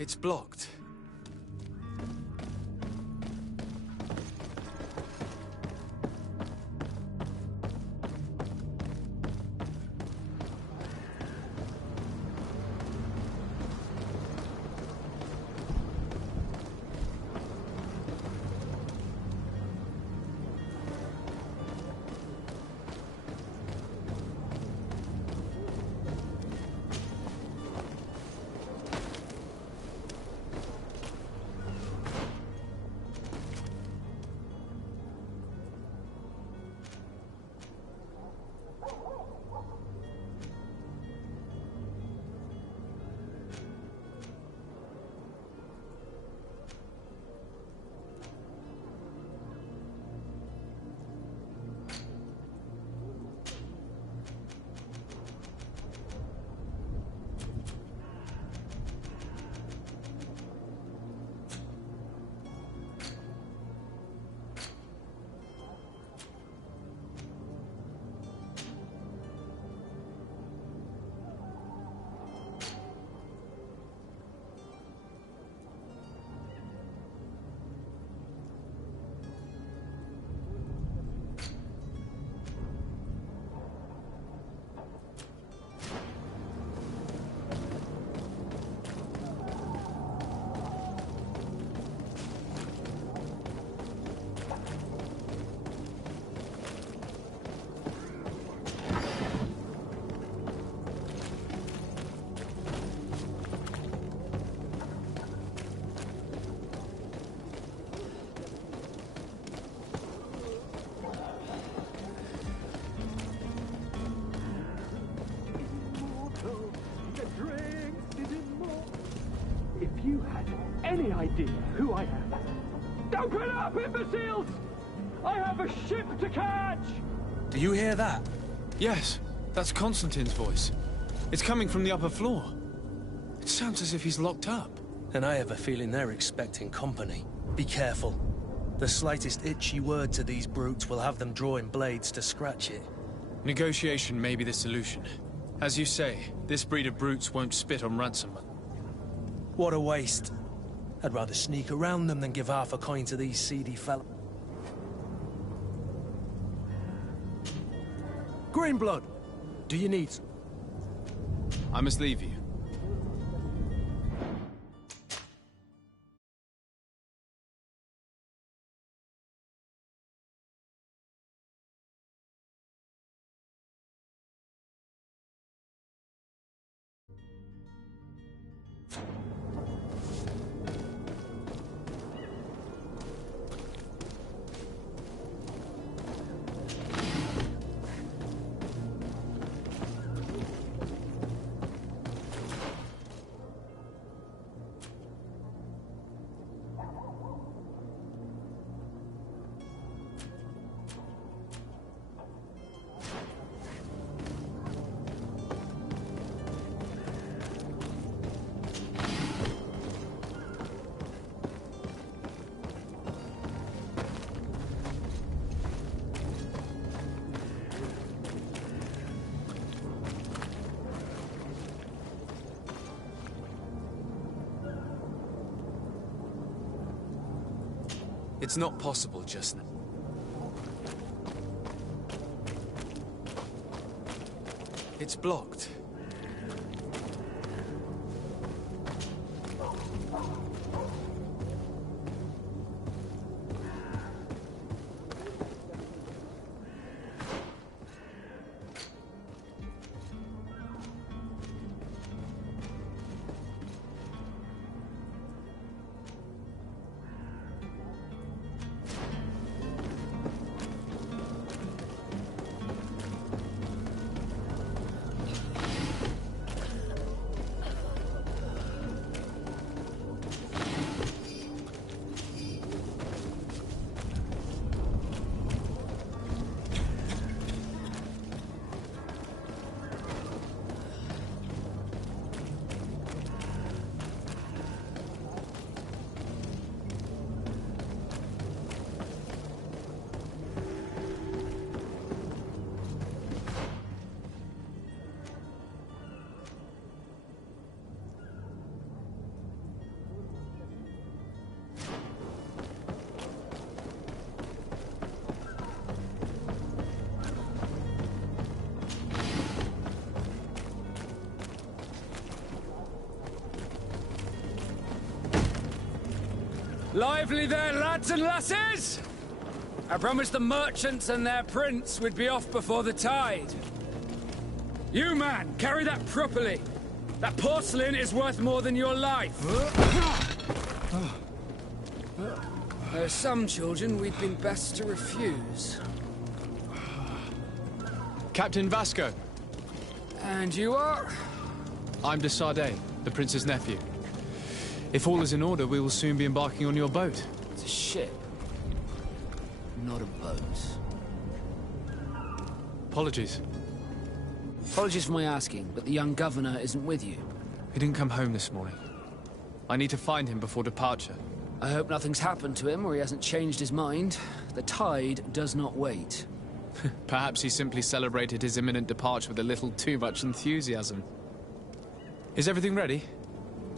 It's blocked. Open up, imbeciles! I have a ship to catch! Do you hear that? Yes, that's Constantine's voice. It's coming from the upper floor. It sounds as if he's locked up. And I have a feeling they're expecting company. Be careful. The slightest itchy word to these brutes will have them drawing blades to scratch it. Negotiation may be the solution. As you say, this breed of brutes won't spit on ransom. What a waste. I'd rather sneak around them than give half a coin to these seedy fellas. Greenblood, do you need... I must leave you. It's not possible just now. It's blocked. Lively there, lads and lasses! I promised the merchants and their prince we'd be off before the tide. You, man, carry that properly. That porcelain is worth more than your life. There are some children we'd been best to refuse. Captain Vasco. And you are? I'm de Sardet, the prince's nephew. If all is in order, we will soon be embarking on your boat. It's a ship, not a boat. Apologies. Apologies for my asking, but the young governor isn't with you. He didn't come home this morning. I need to find him before departure. I hope nothing's happened to him or he hasn't changed his mind. The tide does not wait. Perhaps he simply celebrated his imminent departure with a little too much enthusiasm. Is everything ready?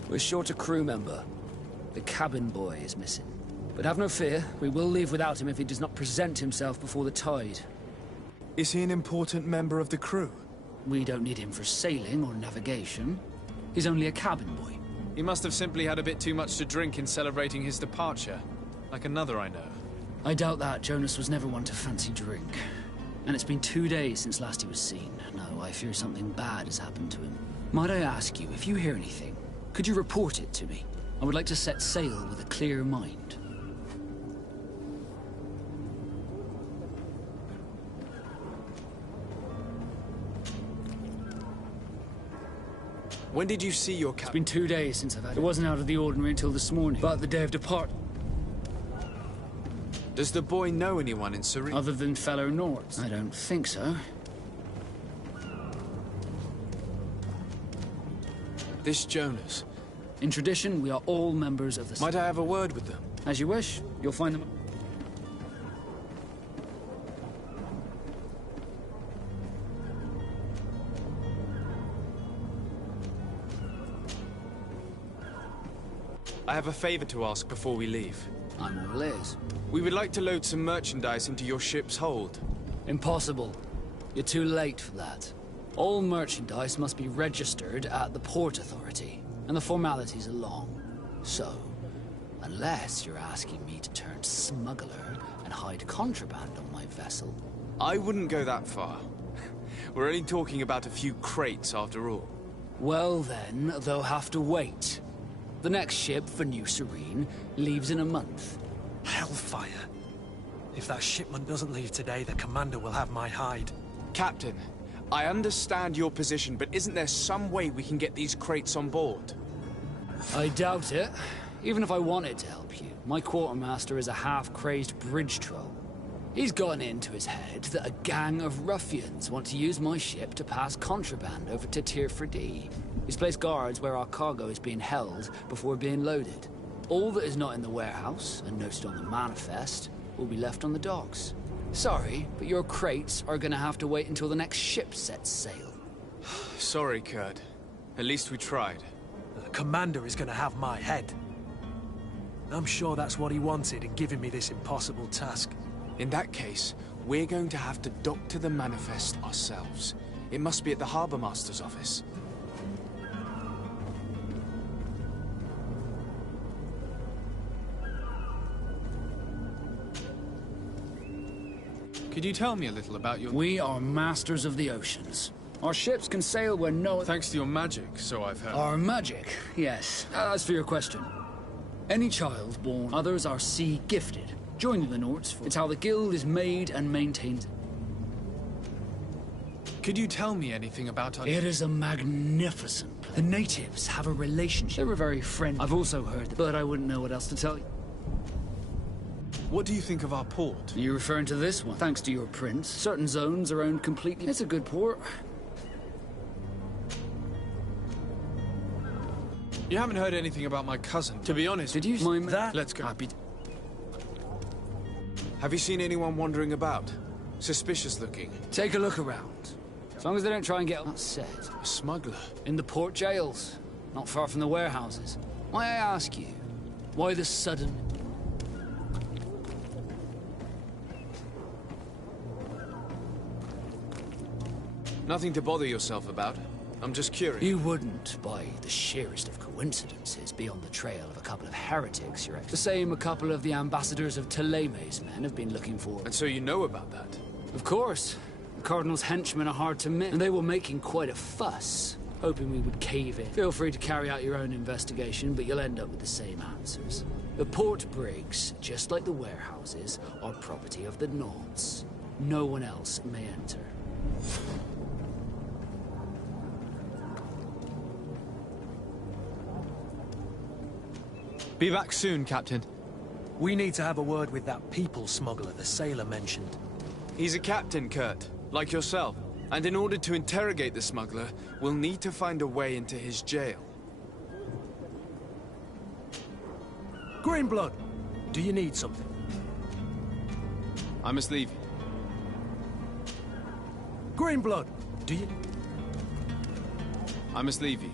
We're short a crew member. The cabin boy is missing. But have no fear, we will leave without him if he does not present himself before the tide. Is he an important member of the crew? We don't need him for sailing or navigation. He's only a cabin boy. He must have simply had a bit too much to drink in celebrating his departure. Like another I know. I doubt that. Jonas was never one to fancy drink. And it's been 2 days since last he was seen. No, I fear something bad has happened to him. Might I ask you, if you hear anything, could you report it to me? I would like to set sail with a clear mind. When did you see your captain? It's been 2 days since I've had it. It wasn't out of the ordinary until this morning. But the day of depart... Does the boy know anyone in Serene? Other than fellow Nords? I don't think so. This Jonas. In tradition, we are all members of the... Might I have a word with them? As you wish. You'll find them... I have a favor to ask before we leave. I'm all ears. We would like to load some merchandise into your ship's hold. Impossible. You're too late for that. All merchandise must be registered at the Port Authority, and the formalities are long. So, unless you're asking me to turn smuggler and hide contraband on my vessel... I wouldn't go that far. We're only talking about a few crates after all. Well then, they'll have to wait. The next ship for New Serene leaves in a month. Hellfire. If that shipment doesn't leave today, the commander will have my hide. Captain, I understand your position, but isn't there some way we can get these crates on board? I doubt it. Even if I wanted to help you, my quartermaster is a half-crazed bridge troll. He's gotten into his head that a gang of ruffians want to use my ship to pass contraband over to Tier 4D. He's placed guards where our cargo is being held before being loaded. All that is not in the warehouse, and noted on the manifest, will be left on the docks. Sorry, but your crates are gonna have to wait until the next ship sets sail. Sorry, Kurt. At least we tried. The commander is gonna have my head. I'm sure that's what he wanted in giving me this impossible task. In that case, we're going to have to dock to the manifest ourselves. It must be at the Harbour Master's office. Could you tell me a little about your... We are masters of the oceans. Our ships can sail where no... Thanks to your magic, so I've heard. Our magic, yes. As for your question, any child born, others are sea gifted. Joining the Nords, it's how the guild is made and maintained. Could you tell me anything about our... It is a magnificent place. The natives have a relationship. They were very friendly. I've also heard, but I wouldn't know what else to tell you. What do you think of our port? Are you referring to this one? Thanks to your prince, certain zones are owned completely. It's a good port. You haven't heard anything about my cousin. To be honest... Did you mind that? Let's go. Happy. Have you seen anyone wandering about? Suspicious looking. Take a look around. As long as they don't try and get upset. A smuggler? In the port jails. Not far from the warehouses. May I ask you, why the sudden... Nothing to bother yourself about. I'm just curious. You wouldn't, by the sheerest of coincidences, be on the trail of a couple of heretics, Your Excellency. The same a couple of the ambassadors of Ptolemy's men have been looking for. And so you know about that? Of course. The Cardinal's henchmen are hard to miss, and they were making quite a fuss, hoping we would cave in. Feel free to carry out your own investigation, but you'll end up with the same answers. The port brigs, just like the warehouses, are property of the Nords. No one else may enter. Be back soon, Captain. We need to have a word with that people smuggler the sailor mentioned. He's a captain, Kurt, like yourself. And in order to interrogate the smuggler, we'll need to find a way into his jail. Greenblood, do you need something? I must leave you. Greenblood, do you... I must leave you.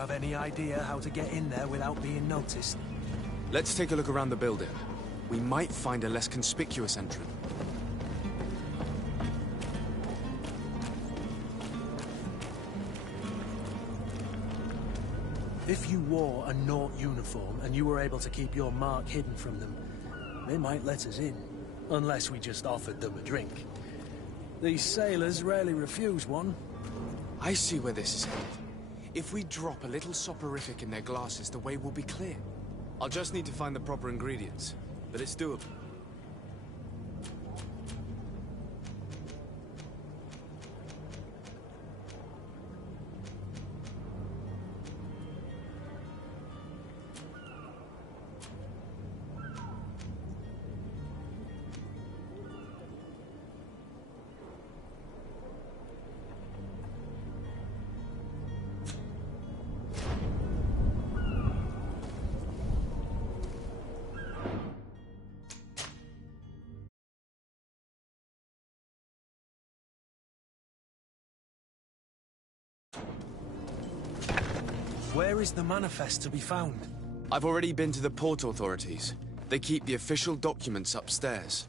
have any idea how to get in there without being noticed? Let's take a look around the building. We might find a less conspicuous entrance. If you wore a Naut uniform and you were able to keep your mark hidden from them, they might let us in. Unless we just offered them a drink. These sailors rarely refuse one. I see where this is headed. If we drop a little soporific in their glasses, the way will be clear. I'll just need to find the proper ingredients, but it's doable. Where is the manifest to be found? I've already been to the port authorities. They keep the official documents upstairs.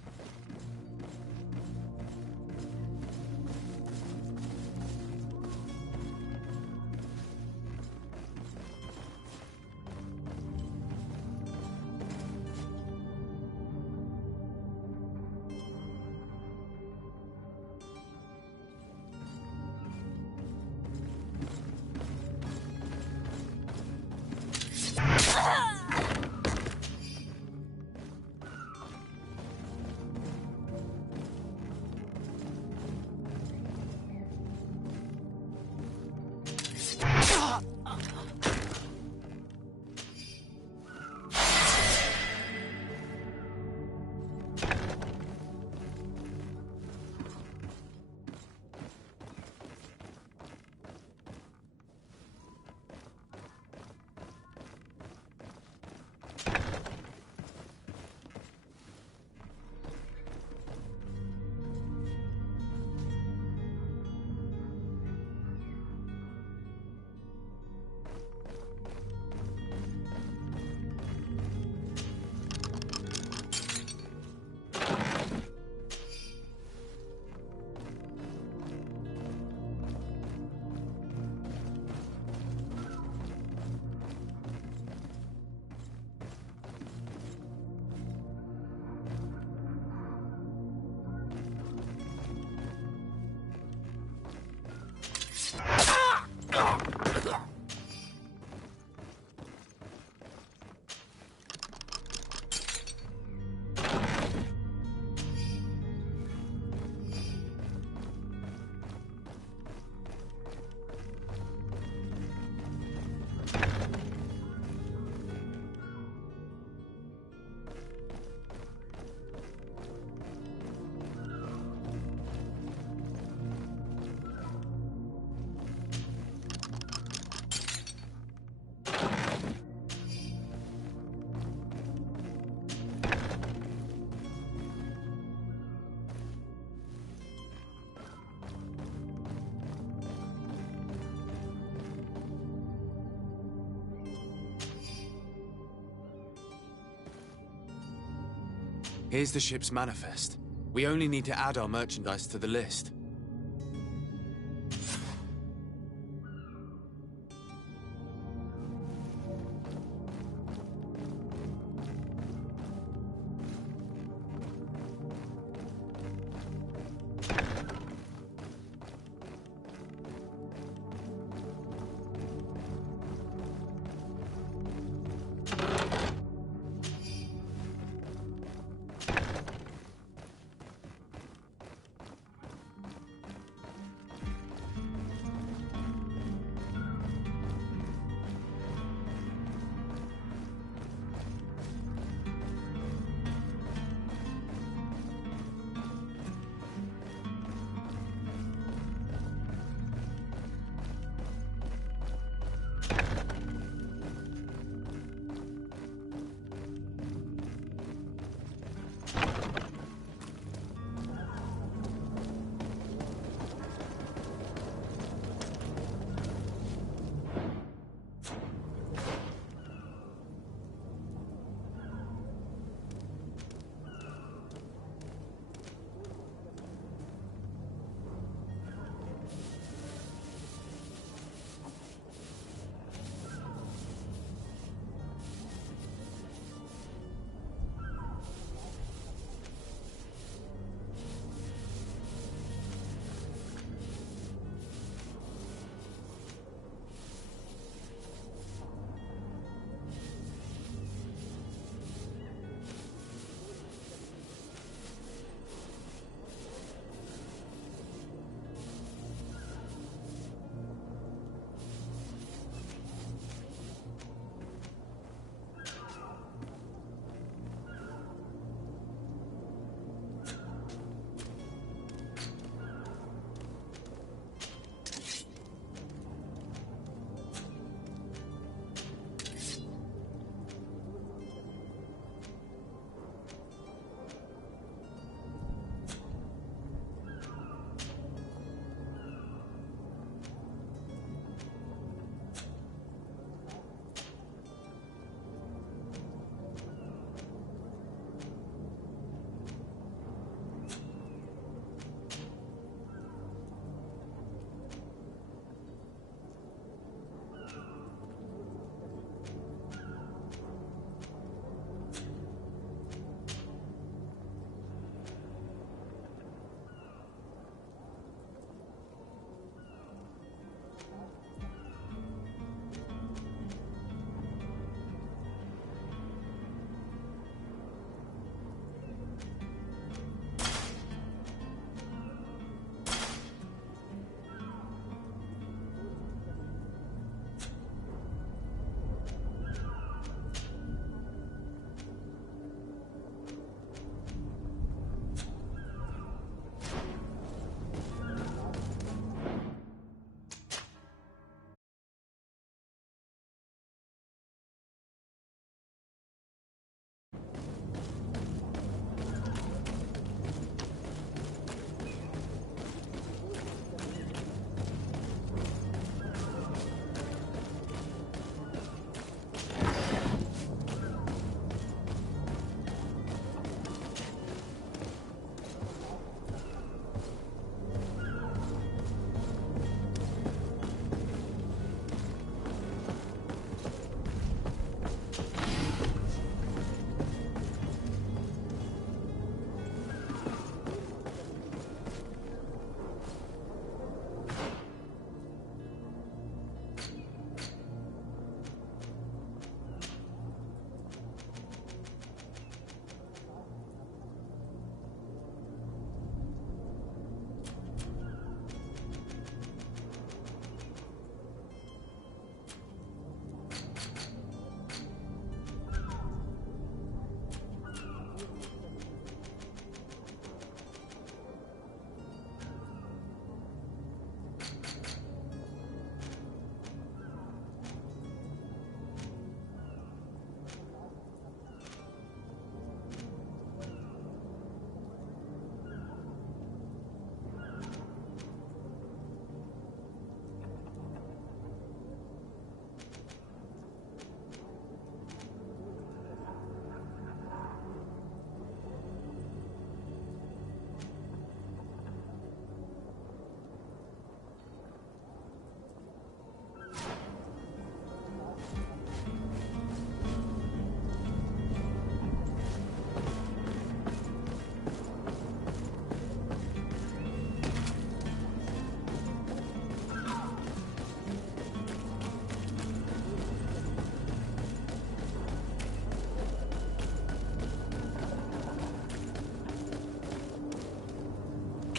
Here's the ship's manifest. We only need to add our merchandise to the list.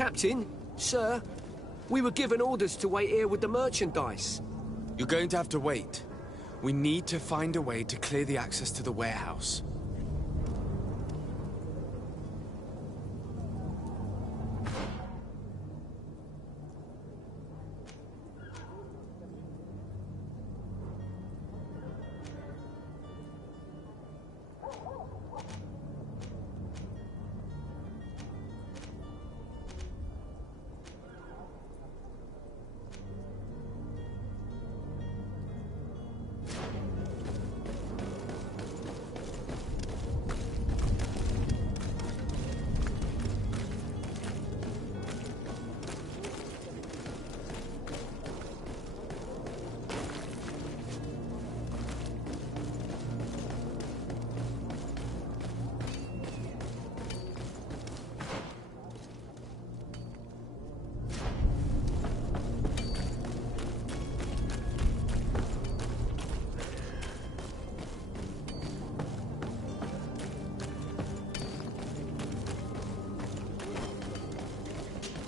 Captain, sir, we were given orders to wait here with the merchandise. You're going to have to wait. We need to find a way to clear the access to the warehouse.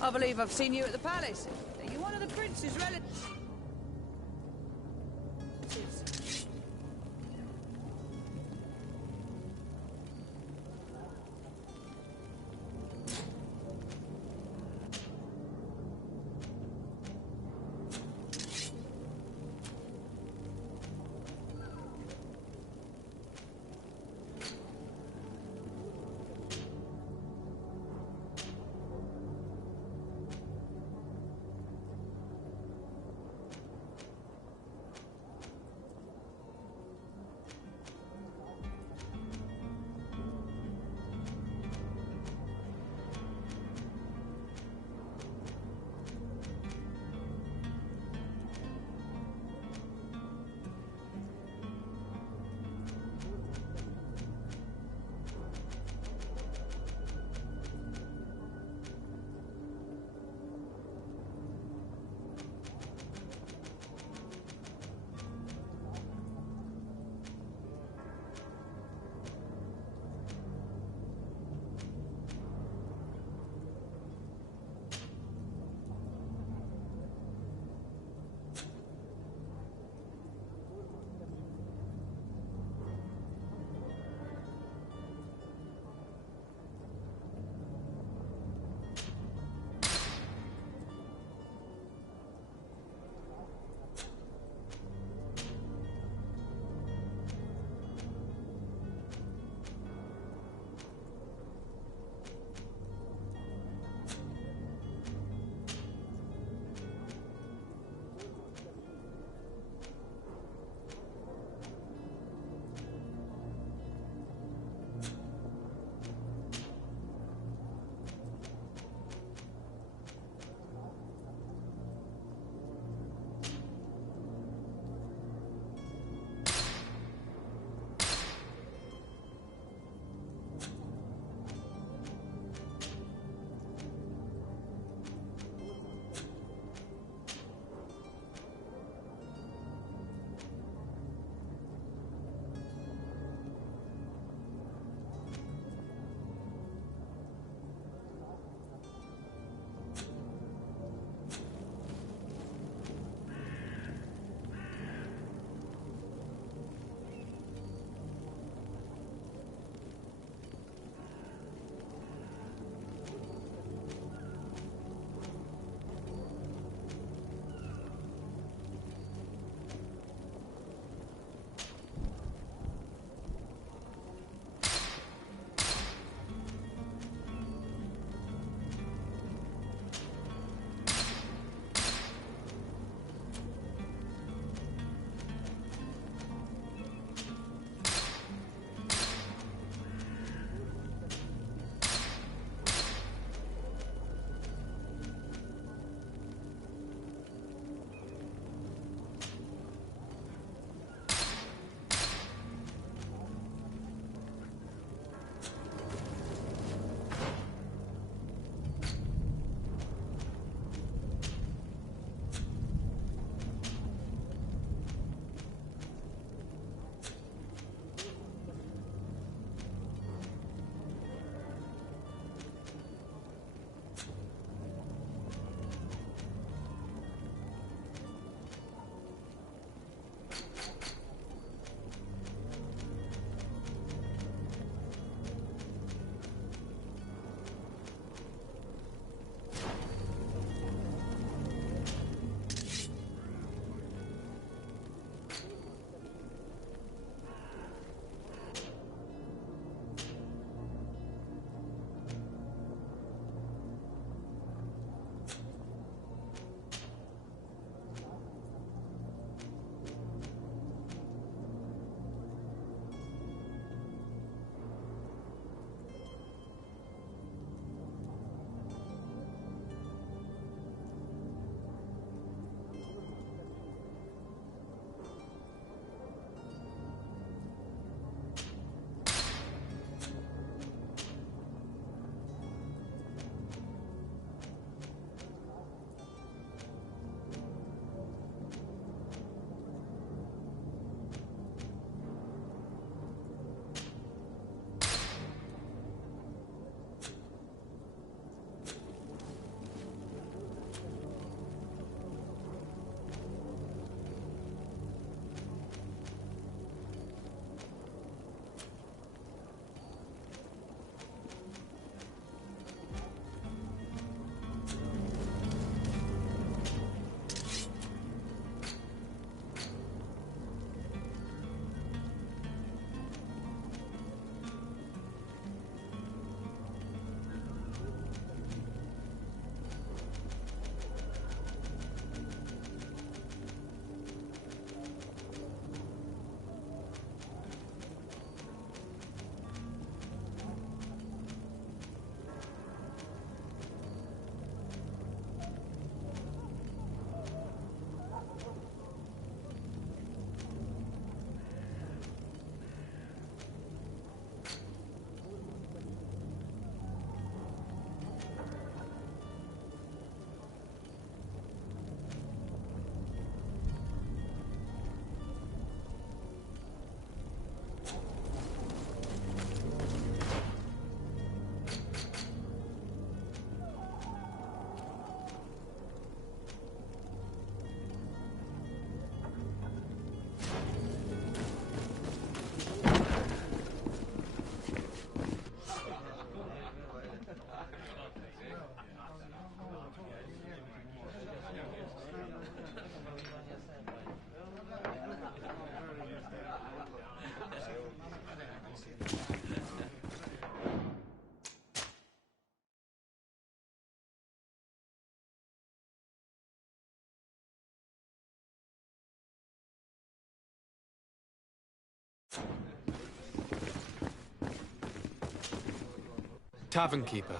I believe I've seen you at the palace. Are you one of the prince's relatives? Tavern keeper.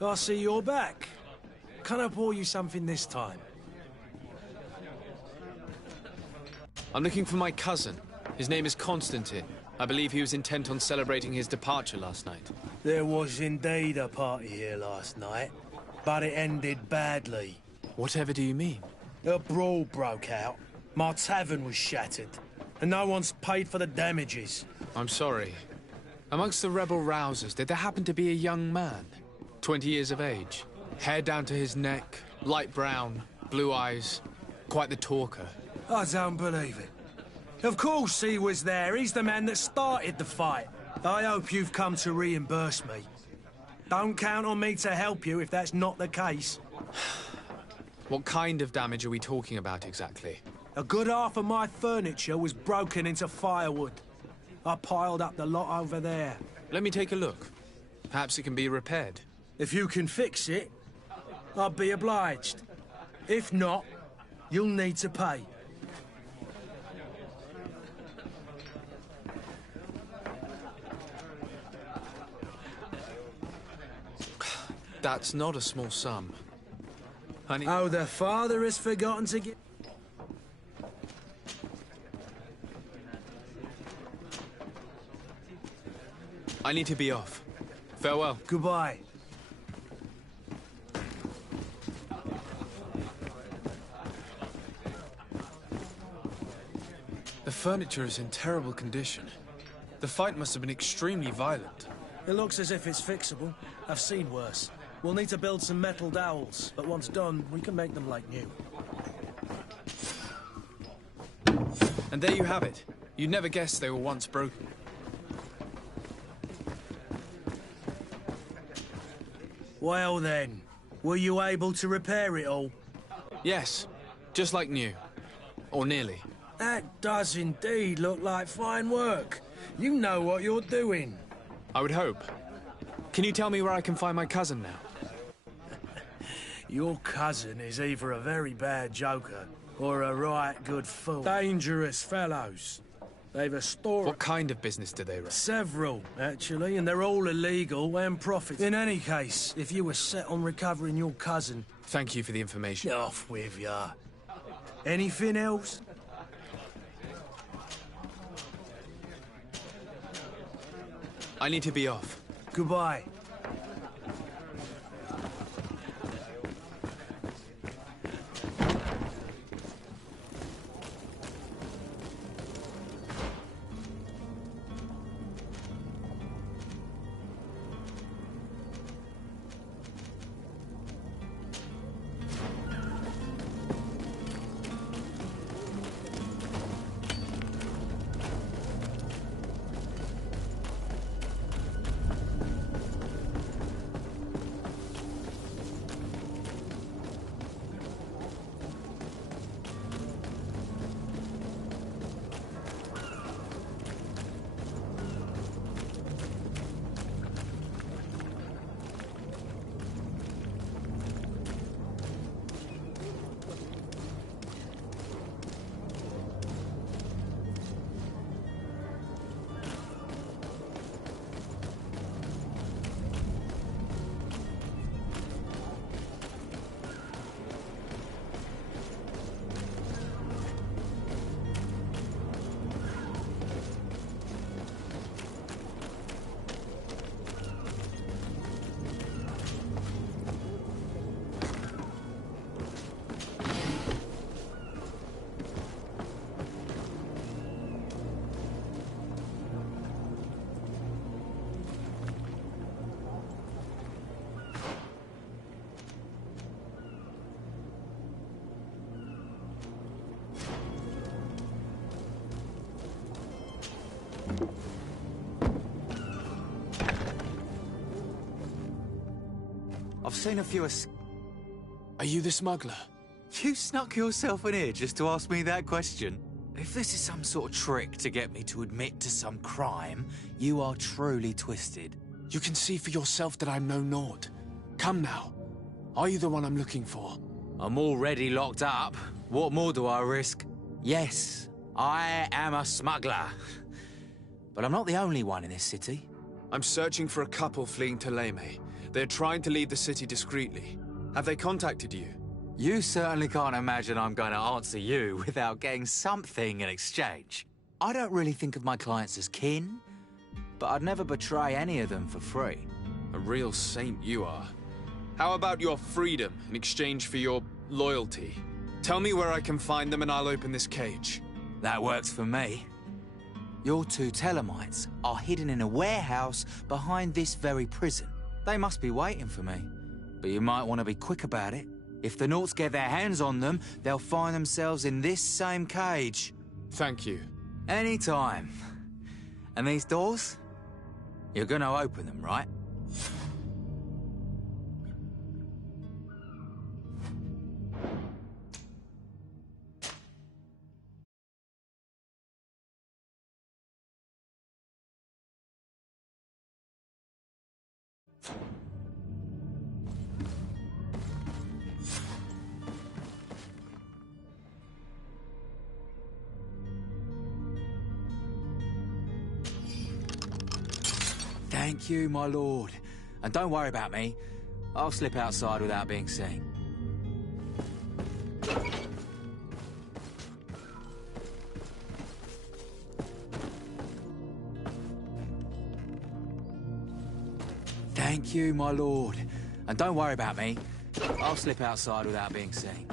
I see you're back. Can I pour you something this time? I'm looking for my cousin. His name is Constantine. I believe he was intent on celebrating his departure last night. There was indeed a party here last night, but it ended badly. Whatever do you mean? A brawl broke out. My tavern was shattered, and no one's paid for the damages. I'm sorry. Amongst the rebel rousers, did there happen to be a young man? 20 years of age. Hair down to his neck, light brown, blue eyes. Quite the talker. I don't believe it. Of course he was there. He's the man that started the fight. I hope you've come to reimburse me. Don't count on me to help you if that's not the case. What kind of damage are we talking about exactly? A good half of my furniture was broken into firewood. I piled up the lot over there. Let me take a look. Perhaps it can be repaired. If you can fix it, I'll be obliged. If not, you'll need to pay. That's not a small sum. Honey. Oh, the father has forgotten to get... I need to be off. Farewell. Goodbye. The furniture is in terrible condition. The fight must have been extremely violent. It looks as if it's fixable. I've seen worse. We'll need to build some metal dowels, but once done, we can make them like new. And there you have it. You'd never guess they were once broken. Well then, were you able to repair it all? Yes, just like new. Or nearly. That does indeed look like fine work. You know what you're doing. I would hope. Can you tell me where I can find my cousin now? Your cousin is either a very bad joker or a right good fool. Dangerous fellows. They've a story. What kind of business do they run? Several, actually, and they're all illegal and profit. In any case, if you were set on recovering your cousin... Thank you for the information. Off with ya. Anything else? I need to be off. Goodbye. I've seen a few Are you the smuggler? You snuck yourself in here just to ask me that question? If this is some sort of trick to get me to admit to some crime, you are truly twisted. You can see for yourself that I'm no Nord. Come now. Are you the one I'm looking for? I'm already locked up. What more do I risk? Yes, I am a smuggler. but I'm not the only one in this city. I'm searching for a couple fleeing Thélème. They're trying to leave the city discreetly. Have they contacted you? You certainly can't imagine I'm going to answer you without getting something in exchange. I don't really think of my clients as kin, but I'd never betray any of them for free. A real saint you are. How about your freedom in exchange for your loyalty? Tell me where I can find them and I'll open this cage. That works for me. Your two Thelemites are hidden in a warehouse behind this very prison. They must be waiting for me, but you might want to be quick about it. If the Nauts get their hands on them, they'll find themselves in this same cage. Thank you. Anytime. And these doors? You're gonna open them, right? Thank you, my lord. And don't worry about me. I'll slip outside without being seen. Thank you, my lord. And don't worry about me. I'll slip outside without being seen.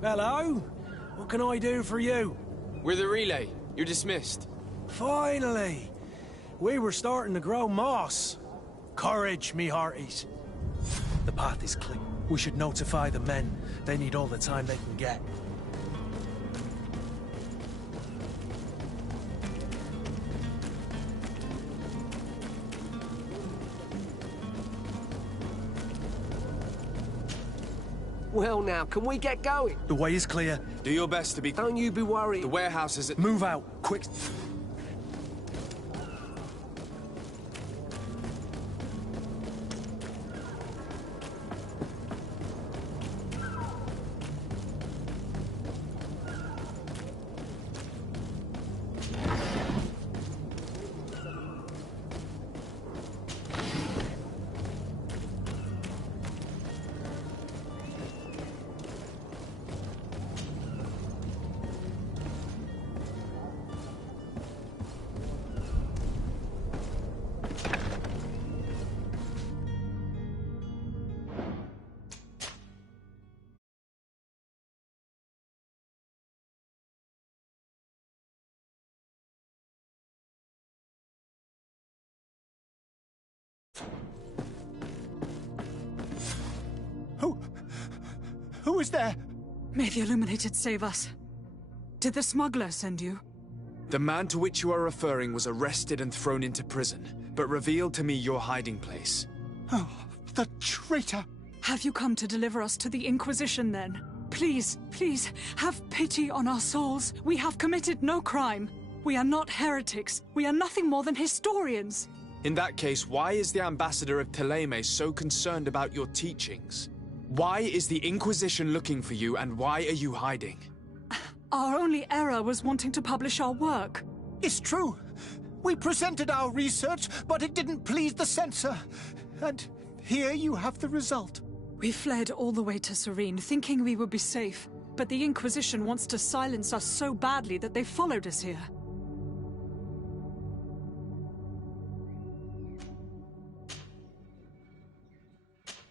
Hello? What can I do for you? We're the relay. You're dismissed. Finally! We were starting to grow moss. Courage, me hearties. The path is clear. We should notify the men. They need all the time they can get. Well now, can we get going? The way is clear. Do your best to be... Don't you be worried. The warehouse is at... Move out, quick. Who is there? May the Illuminated save us. Did the smuggler send you? The man to which you are referring was arrested and thrown into prison, but revealed to me your hiding place. Oh, the traitor! Have you come to deliver us to the Inquisition, then? Please, please, have pity on our souls. We have committed no crime. We are not heretics. We are nothing more than historians. In that case, why is the ambassador of Thélème so concerned about your teachings? Why is the Inquisition looking for you, and why are you hiding? Our only error was wanting to publish our work. It's true. We presented our research, but it didn't please the censor. And here you have the result. We fled all the way to Serene, thinking we would be safe. But the Inquisition wants to silence us so badly that they followed us here.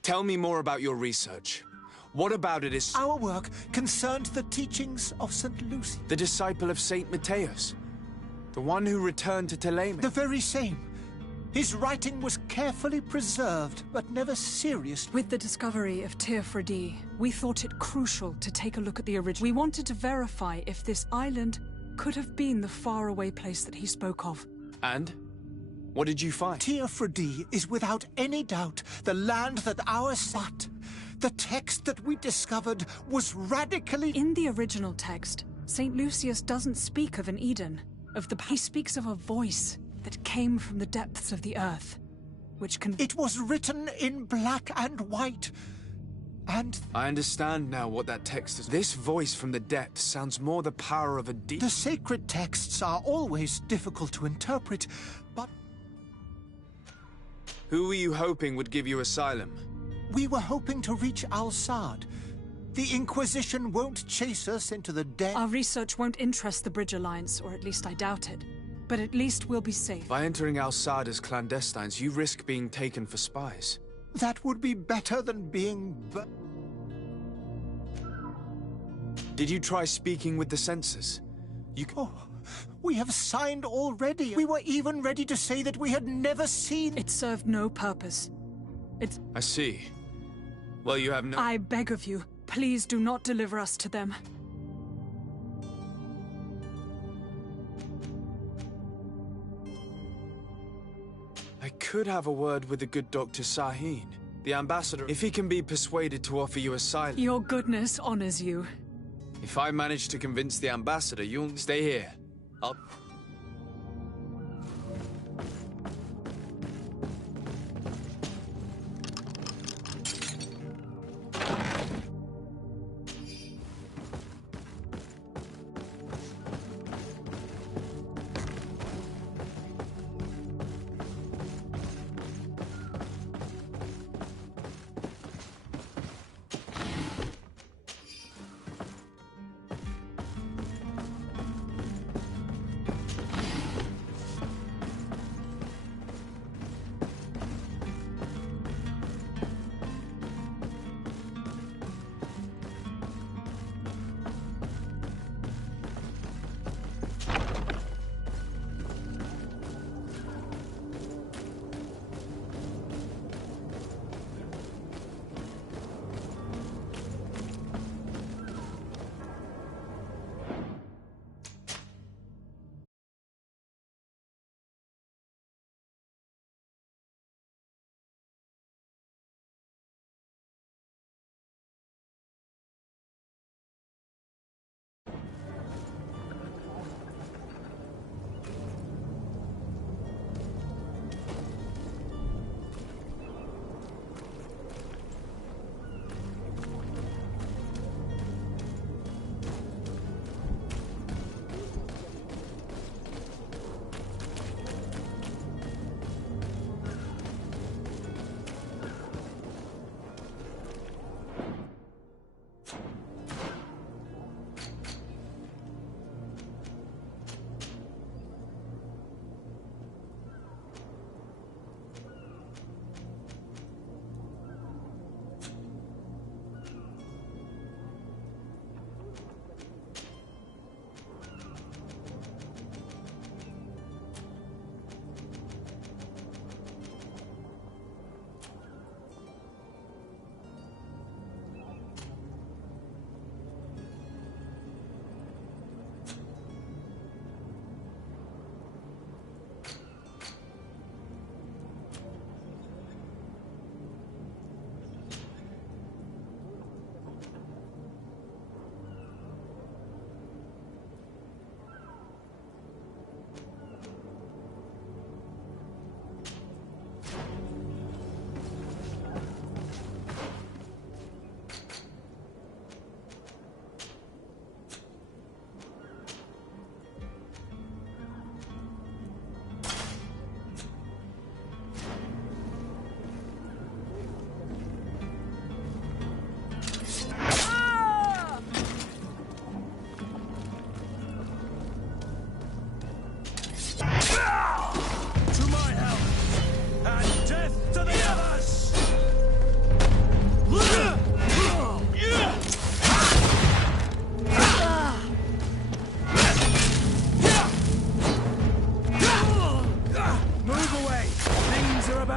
Tell me more about your research. What about it is... Our work concerned the teachings of St. Lucy. The disciple of St. Matthias. The one who returned to Thélème. The very same. His writing was carefully preserved, but never serious. With the discovery of Tir Fredi, we thought it crucial to take a look at the original. We wanted to verify if this island could have been the faraway place that he spoke of. And? What did you find? Tir Fredi is without any doubt the land that our... But the text that we discovered was radically... In the original text, St. Lucius doesn't speak of an Eden. He speaks of a voice that came from the depths of the earth, which can... It was written in black and white, and... I understand now what that text is. This voice from the depths sounds more the power of a deep... The sacred texts are always difficult to interpret, but... Who were you hoping would give you asylum? We were hoping to reach Al-Sad. The Inquisition won't chase us into the den. Our research won't interest the Bridge Alliance, or at least I doubt it. But at least we'll be safe. By entering Al-Sad as clandestines, you risk being taken for spies. That would be better than being... Did you try speaking with the censors? Oh, we have signed already. We were even ready to say that we had never seen... It served no purpose. I see. Well, you have no... I beg of you, please do not deliver us to them. I could have a word with the good Dr. Sahin, the ambassador, if he can be persuaded to offer you asylum. Your goodness honors you. If I manage to convince the ambassador, you'll stay here. I'll...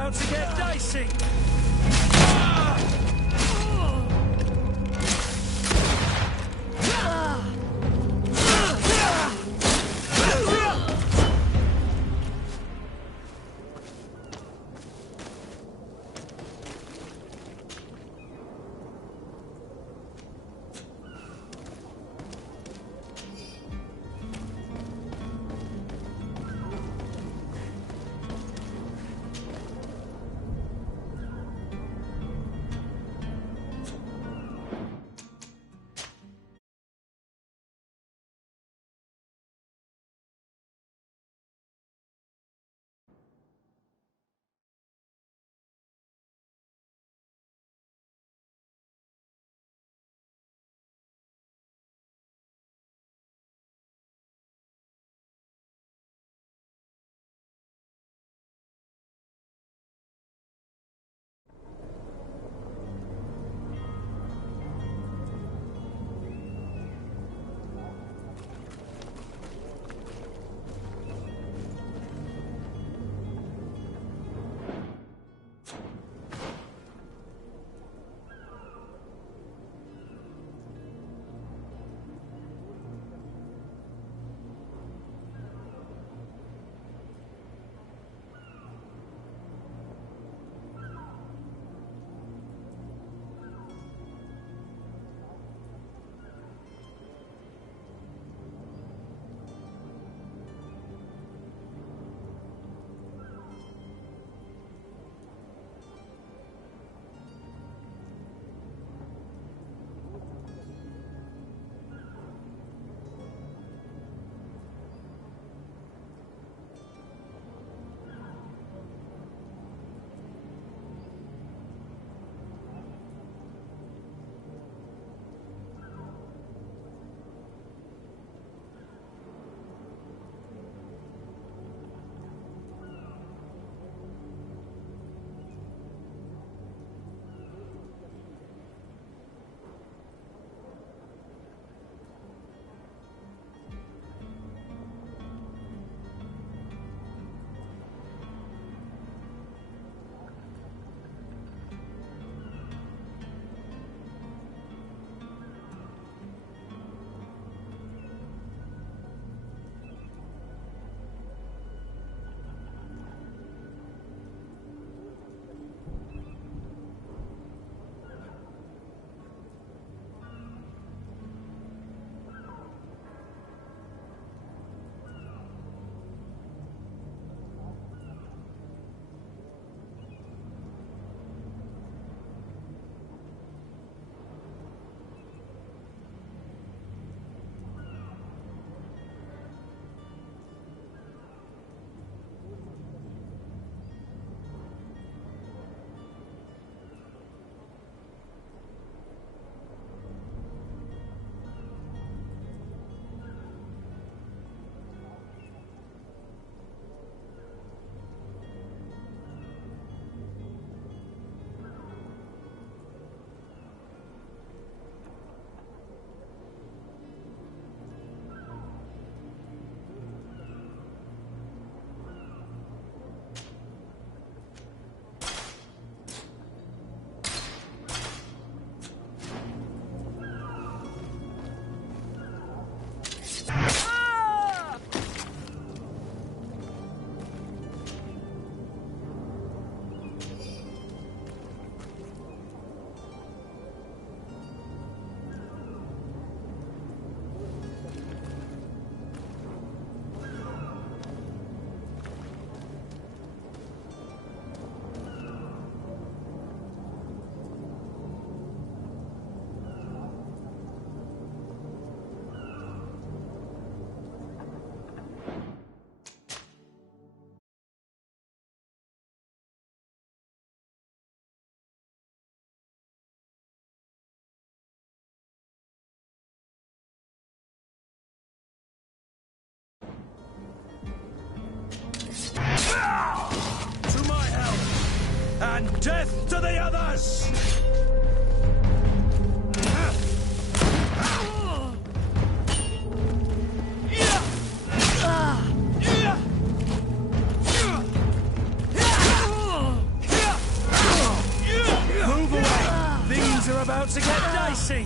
about to get dicey! To my help! And death to the others! about to get dicey.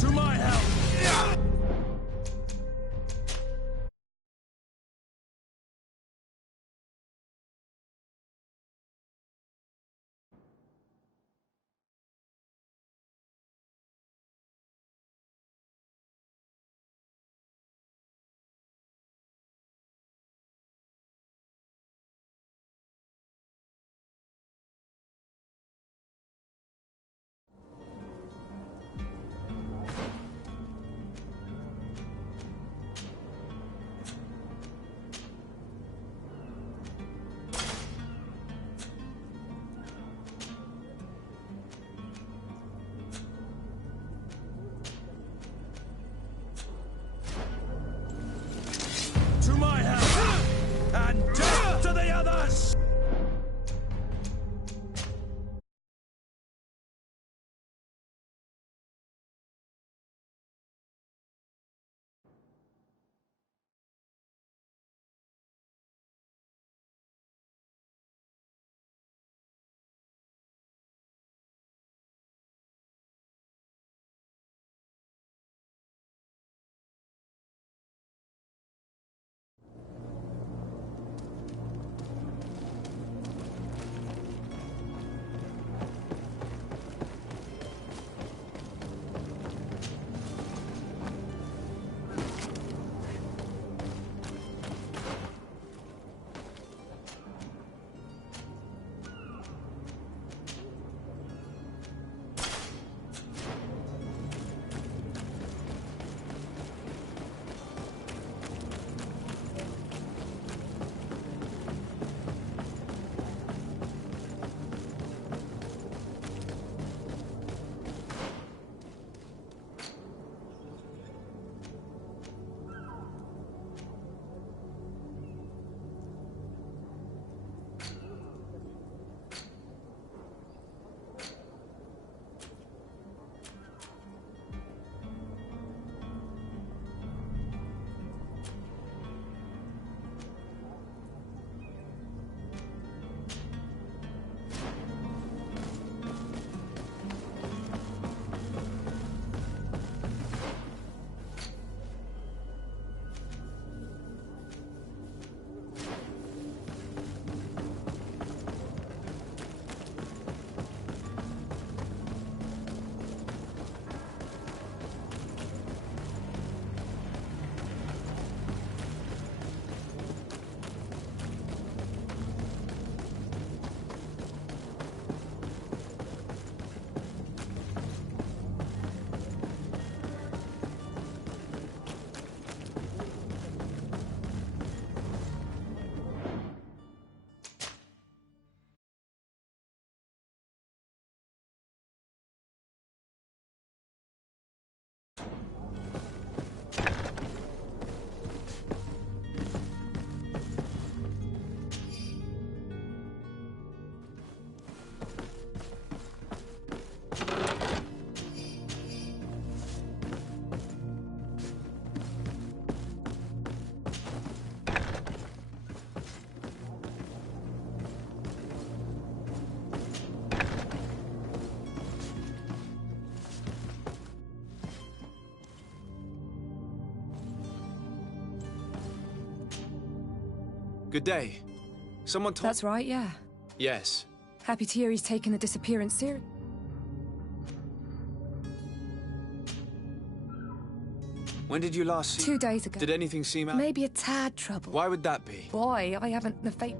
To my help! Good day. Someone told... That's right, yeah. Yes. Happy to hear he's taken the disappearance serious. When did you last see... 2 days ago. Did anything seem out... Maybe a tad trouble. Why would that be? Boy, I haven't the faith.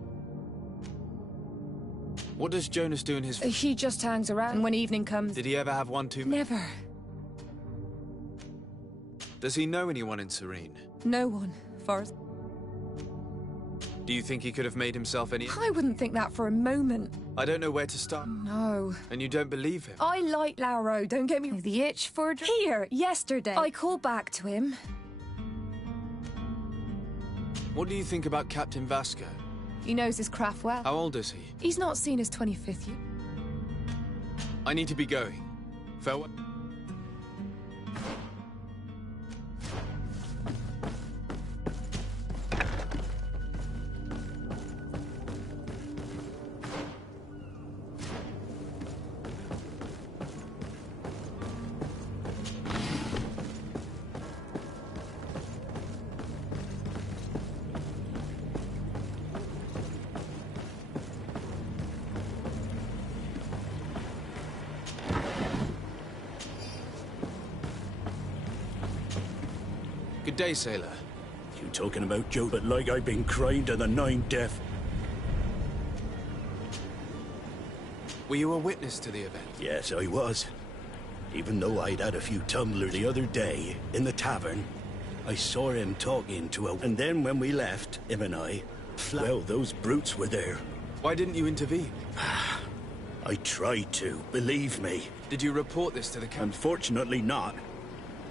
What does Jonas do in his... He just hangs around when evening comes. Did he ever have one too many? Never. Does he know anyone in Serene? No one, far as... Do you think he could have made himself any... I wouldn't think that for a moment. I don't know where to start. No. And you don't believe him? I like Lauro, don't get me... The itch for a drink. Here, yesterday. I called back to him. What do you think about Captain Vasco? He knows his craft well. How old is he? He's not seen his 25th year. I need to be going. Farewell. Good day, sailor. You talking about Joe, but like I've been crying to the 9 deaf. Were you a witness to the event? Yes, I was. Even though I'd had a few tumblers the other day in the tavern, I saw him talking to a... And then when we left, him and I, well, those brutes were there. Why didn't you intervene? I tried to, believe me. Did you report this to the captain? Unfortunately not.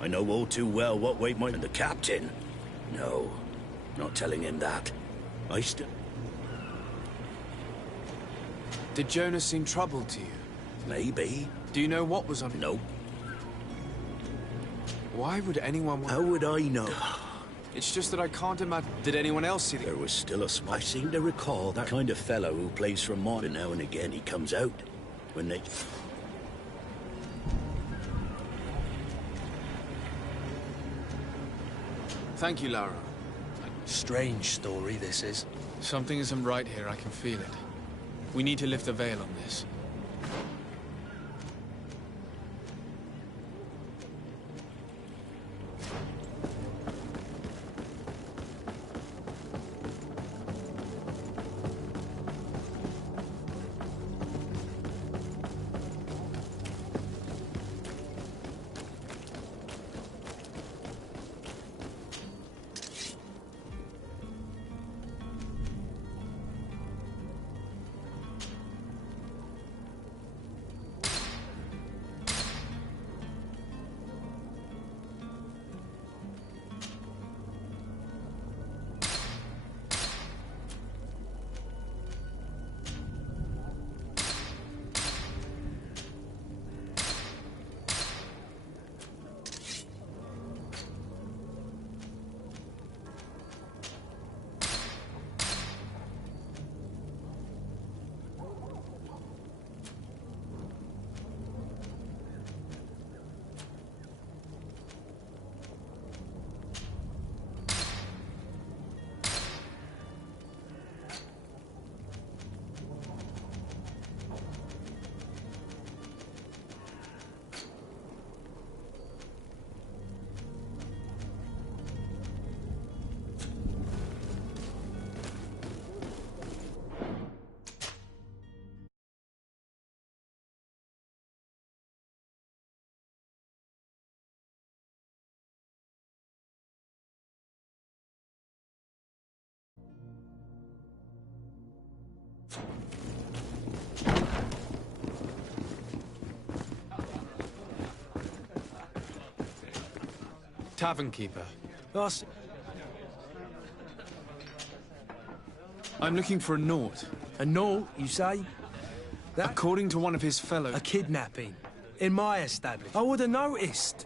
I know all too well what way my... And the captain? No, not telling him that. I still... Did Jonas seem troubled to you? Maybe. Do you know what was on... No. Why would anyone want... How would I know? It's just that I can't imagine... Did anyone else see the... There was still a spot. I seem to recall that kind of fellow who plays for Mod, now and again he comes out. When they... Thank you, Lara. Strange story, this is. Something isn't right here, I can feel it. We need to lift the veil on this. Tavern keeper. Us. I'm looking for a note. A note, you say? That... According to one of his fellows... A kidnapping. In my establishment. I would have noticed.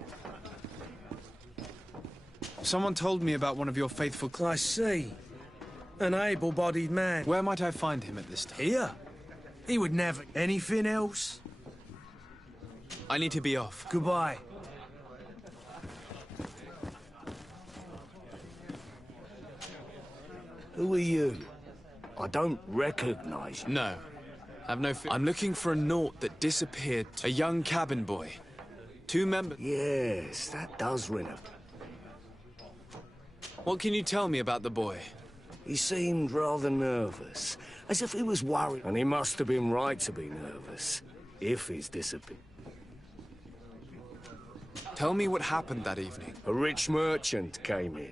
Someone told me about one of your faithful... I see. An able-bodied man. Where might I find him at this time? Here. He would never... Anything else? I need to be off. Goodbye. Who are you? I don't recognize you. No. Have no fear. I'm looking for a naught that disappeared. A young cabin boy. 2 members. Yes, that does ring a... What can you tell me about the boy? He seemed rather nervous, as if he was worried. And he must have been right to be nervous, if he's disappeared. Tell me what happened that evening. A rich merchant came in.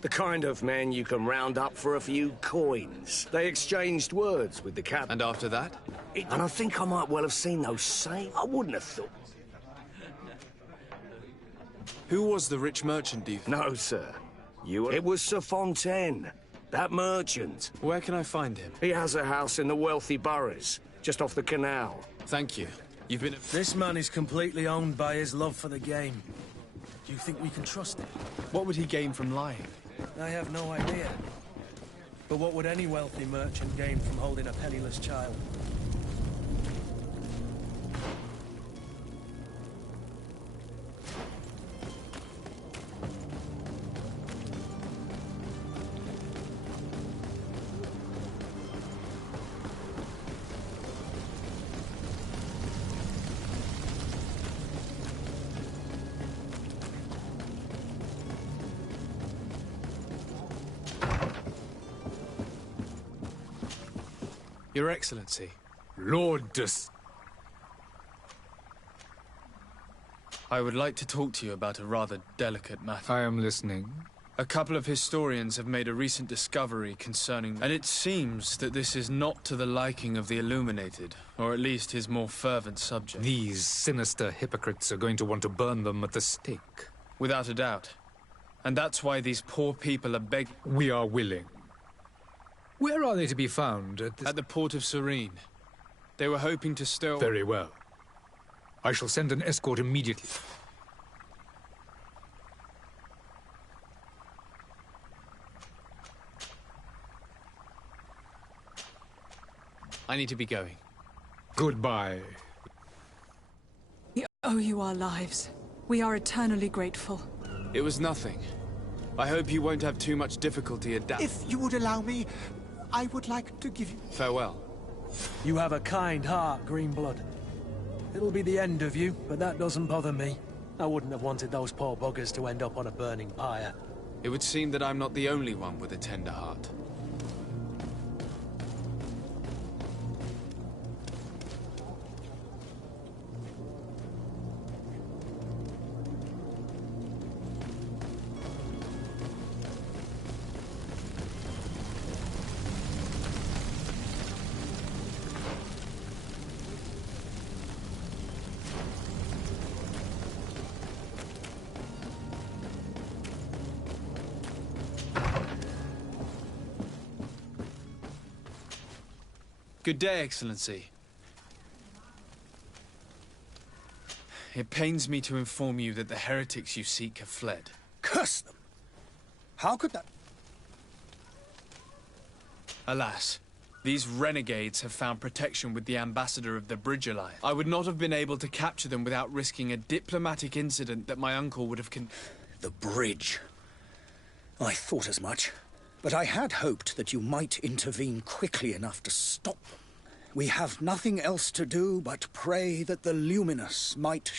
The kind of man you can round up for a few coins. They exchanged words with the cabin. And after that? And I think I might well have seen those same... I wouldn't have thought... Who was the rich merchant, do you think? No, sir. It was Sir Fontaine, that merchant. Where can I find him? He has a house in the wealthy boroughs, just off the canal. Thank you. You've been... This man is completely owned by his love for the game. Do you think we can trust him? What would he gain from lying? I have no idea. But what would any wealthy merchant gain from holding a penniless child? Your Excellency. Lord I would like to talk to you about a rather delicate matter. I am listening. A couple of historians have made a recent discovery concerning... And it seems that this is not to the liking of the Illuminated, or at least his more fervent subjects. These sinister hypocrites are going to want to burn them at the stake. Without a doubt. And that's why these poor people are begging... We are willing. Where are they to be found? At the port of Serene. They were hoping to stow... Very well. I shall send an escort immediately. I need to be going. Goodbye. We owe you our lives. We are eternally grateful. It was nothing. I hope you won't have too much difficulty adapting. If you would allow me, I would like to give you... Farewell. You have a kind heart, Greenblood. It'll be the end of you, but that doesn't bother me. I wouldn't have wanted those poor buggers to end up on a burning pyre. It would seem that I'm not the only one with a tender heart. Good day, Excellency. It pains me to inform you that the heretics you seek have fled. Curse them! How could that... Alas, these renegades have found protection with the ambassador of the Bridge Alliance. I would not have been able to capture them without risking a diplomatic incident that my uncle would have The Bridge. I thought as much. But I had hoped that you might intervene quickly enough to stop them. We have nothing else to do but pray that the Luminous might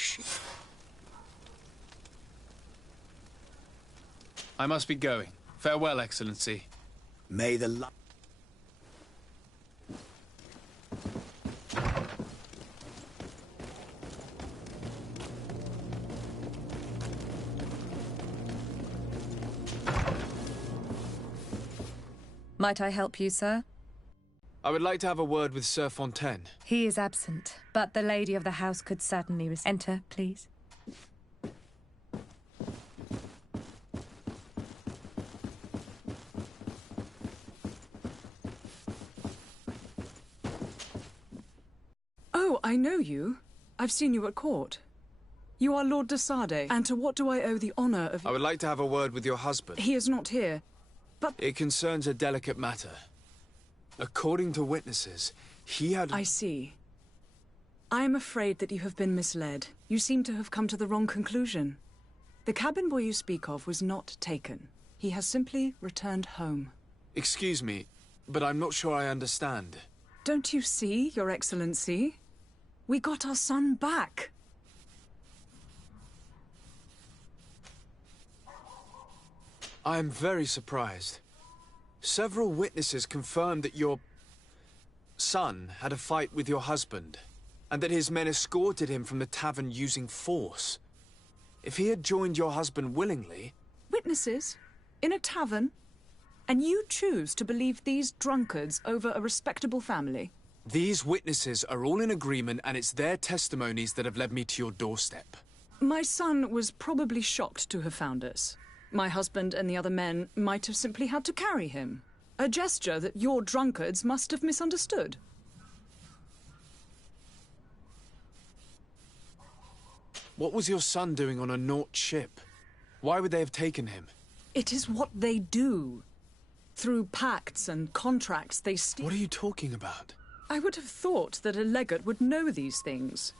I must be going. Farewell, Excellency. May the light... Might I help you, sir? I would like to have a word with Sir Fontaine. He is absent, but the lady of the house could certainly enter, please. Oh, I know you. I've seen you at court. You are Lord de Sade, and to what do I owe the honour of... I would like to have a word with your husband. He is not here, but... It concerns a delicate matter. According to witnesses, he had... I see. I am afraid that you have been misled. You seem to have come to the wrong conclusion. The cabin boy you speak of was not taken. He has simply returned home. Excuse me. but I'm not sure I understand. Don't you see, Your Excellency? We got our son back. I am very surprised. Several witnesses confirmed that your son had a fight with your husband, and that his men escorted him from the tavern using force. If he had joined your husband willingly... Witnesses? In a tavern? And you choose to believe these drunkards over a respectable family? These witnesses are all in agreement, and it's their testimonies that have led me to your doorstep. My son was probably shocked to have found us. My husband and the other men might have simply had to carry him. A gesture that your drunkards must have misunderstood. What was your son doing on a Naut ship? Why would they have taken him? It is what they do. Through pacts and contracts, they steal... What are you talking about? I would have thought that a legate would know these things.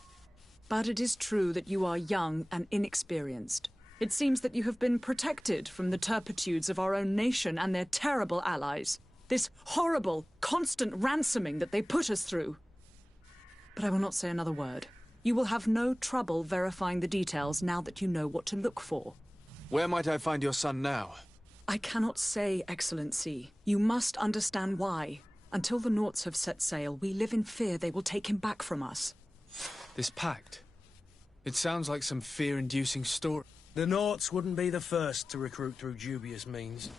But it is true that you are young and inexperienced. It seems that you have been protected from the turpitudes of our own nation and their terrible allies. This horrible, constant ransoming that they put us through. But I will not say another word. You will have no trouble verifying the details now that you know what to look for. Where might I find your son now? I cannot say, Excellency. You must understand why. Until the Nauts have set sail, we live in fear they will take him back from us. This pact? It sounds like some fear-inducing story. The Nauts wouldn't be the first to recruit through dubious means.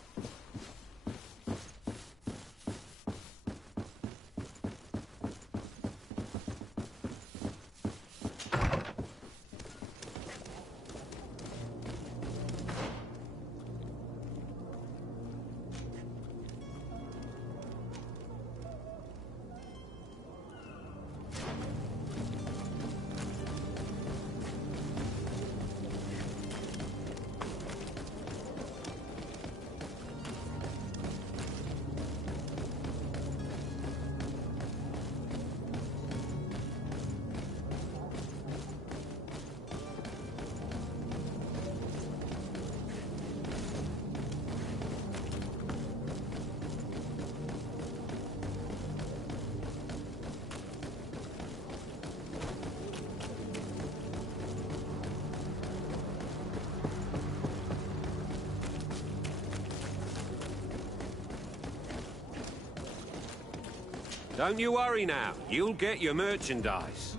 Don't you worry now. You'll get your merchandise.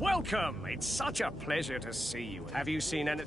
Welcome! It's such a pleasure to see you. Have you seen any...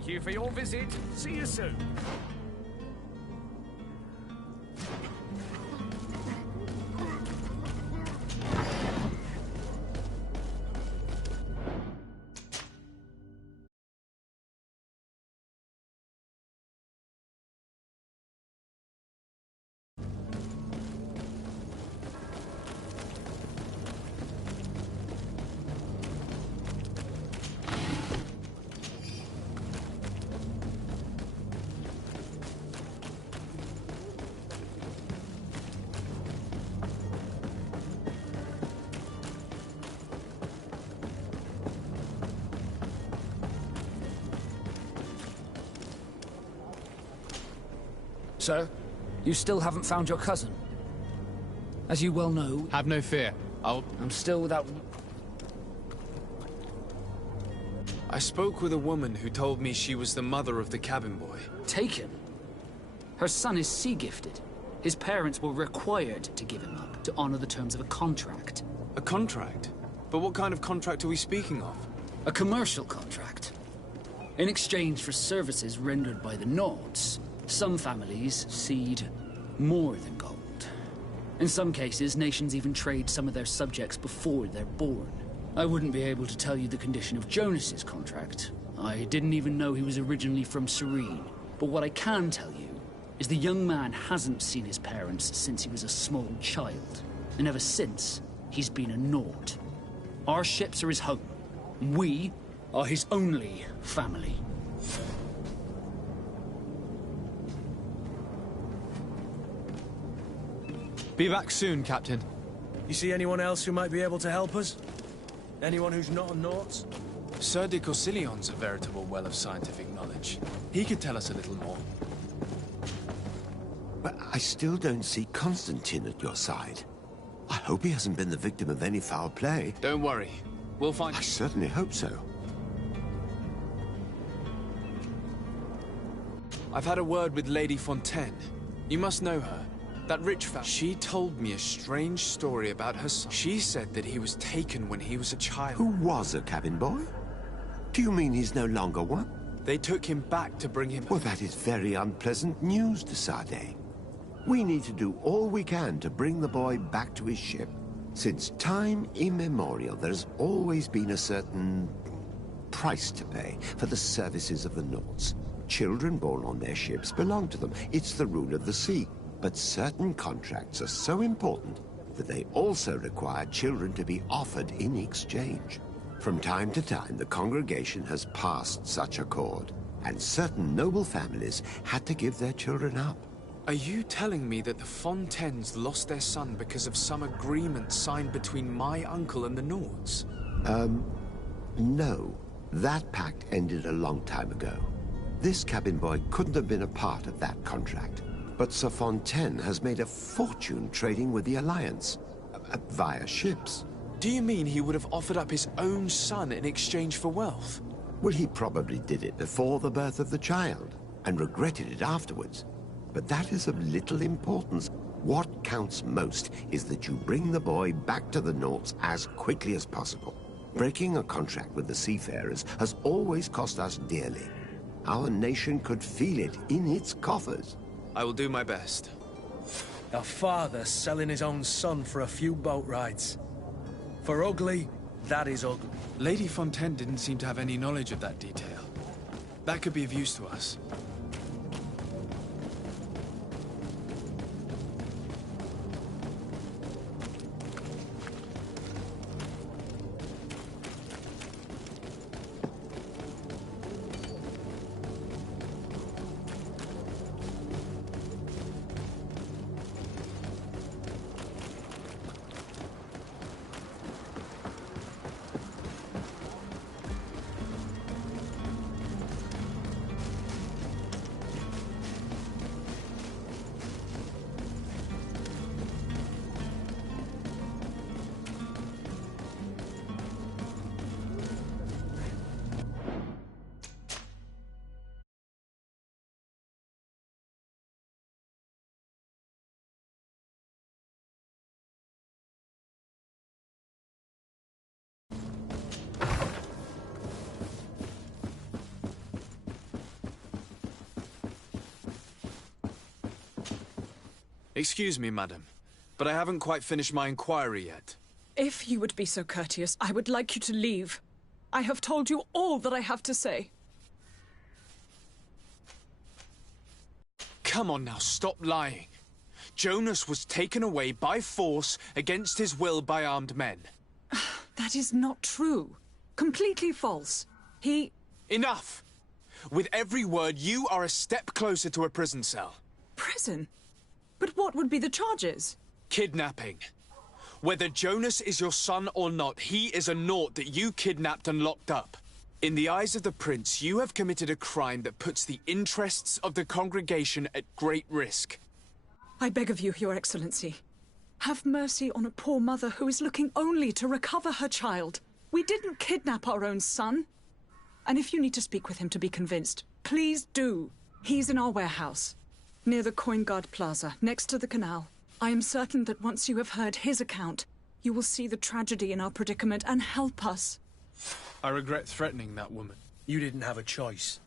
Thank you for your visit. See you soon. Sir, you still haven't found your cousin. As you well know... Have no fear. I'm still without... I spoke with a woman who told me she was the mother of the cabin boy. Taken? Her son is sea-gifted. His parents were required to give him up to honor the terms of a contract. A contract? But what kind of contract are we speaking of? A commercial contract. In exchange for services rendered by the Nords, some families cede more than gold. In some cases, nations even trade some of their subjects before they're born. I wouldn't be able to tell you the condition of Jonas's contract. I didn't even know he was originally from Serene. But what I can tell you is the young man hasn't seen his parents since he was a small child. And ever since, he's been a Nord. Our ships are his home. We are his only family. Be back soon, Captain. You see anyone else who might be able to help us? Anyone who's not a Naut? Sir de Corsillion's a veritable well of scientific knowledge. He could tell us a little more. But I still don't see Constantine at your side. I hope he hasn't been the victim of any foul play. Don't worry. We'll find... I certainly hope so. I've had a word with Lady Fontaine. You must know her. That rich family. She told me a strange story about her son. She said that he was taken when he was a child. Who was a cabin boy? Do you mean he's no longer one? They took him back to bring him... Well, that is very unpleasant news to Sade. We need to do all we can to bring the boy back to his ship. Since time immemorial, there's always been a certain price to pay for the services of the Nords. Children born on their ships belong to them. It's the rule of the sea. But certain contracts are so important that they also require children to be offered in exchange. From time to time, the congregation has passed such accord, and certain noble families had to give their children up. Are you telling me that the Fontaines lost their son because of some agreement signed between my uncle and the Nords? No. That pact ended a long time ago. This cabin boy couldn't have been a part of that contract. But Sir Fontaine has made a fortune trading with the Alliance, via ships. Do you mean he would have offered up his own son in exchange for wealth? Well, he probably did it before the birth of the child, and regretted it afterwards. But that is of little importance. What counts most is that you bring the boy back to the Nords as quickly as possible. Breaking a contract with the seafarers has always cost us dearly. Our nation could feel it in its coffers. I will do my best. A father selling his own son for a few boat rides. For ugly, that is ugly. Lady Fontaine didn't seem to have any knowledge of that detail. That could be of use to us. Excuse me, madam, but I haven't quite finished my inquiry yet. If you would be so courteous, I would like you to leave. I have told you all that I have to say. Come on now, stop lying. Jonas was taken away by force against his will by armed men. That is not true. Completely false. He... Enough! With every word, you are a step closer to a prison cell. Prison? But what would be the charges? Kidnapping. Whether Jonas is your son or not, he is a naught that you kidnapped and locked up. In the eyes of the Prince, you have committed a crime that puts the interests of the congregation at great risk. I beg of you, Your Excellency. Have mercy on a poor mother who is looking only to recover her child. We didn't kidnap our own son. And if you need to speak with him to be convinced, please do. He's in our warehouse, near the Coin Guard Plaza, next to the canal. I am certain that once you have heard his account, you will see the tragedy in our predicament and help us. I regret threatening that woman. You didn't have a choice.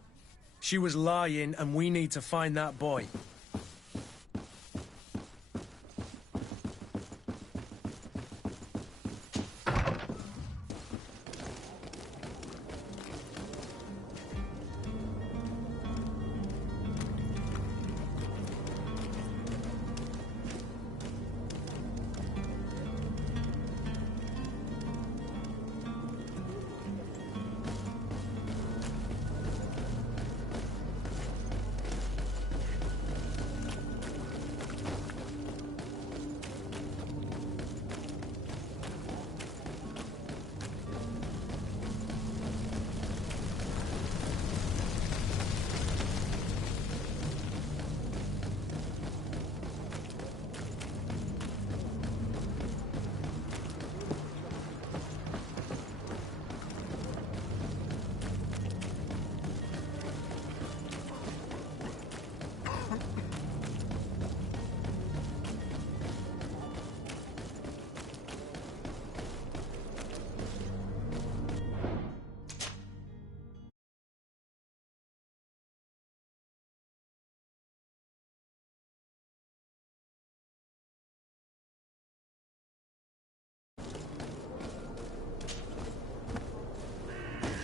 She was lying, and we need to find that boy.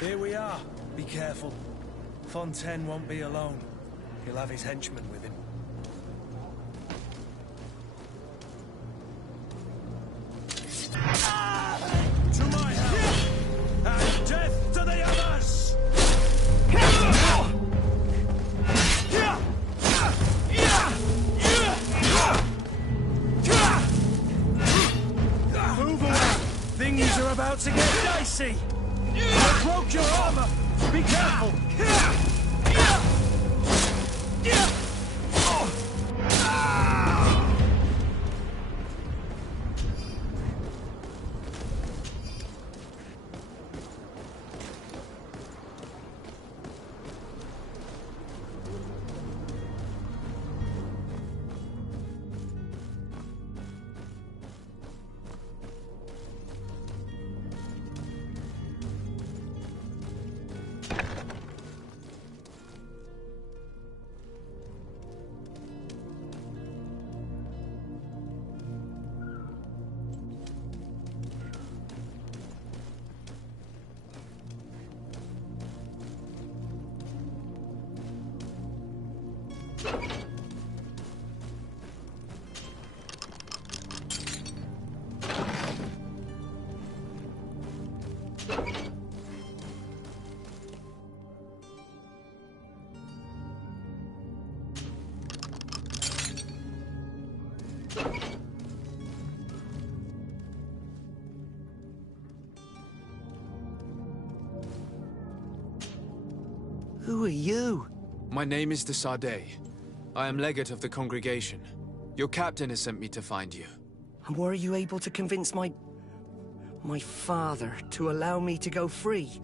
Here we are. Be careful. Fontaine won't be alone. He'll have his henchmen with him. To my help! And death to the others! Move away! Things are about to get dicey! I broke your armor! Be careful! Who are you? My name is de Sardet. I am legate of the congregation. Your captain has sent me to find you. And were you able to convince my father to allow me to go free?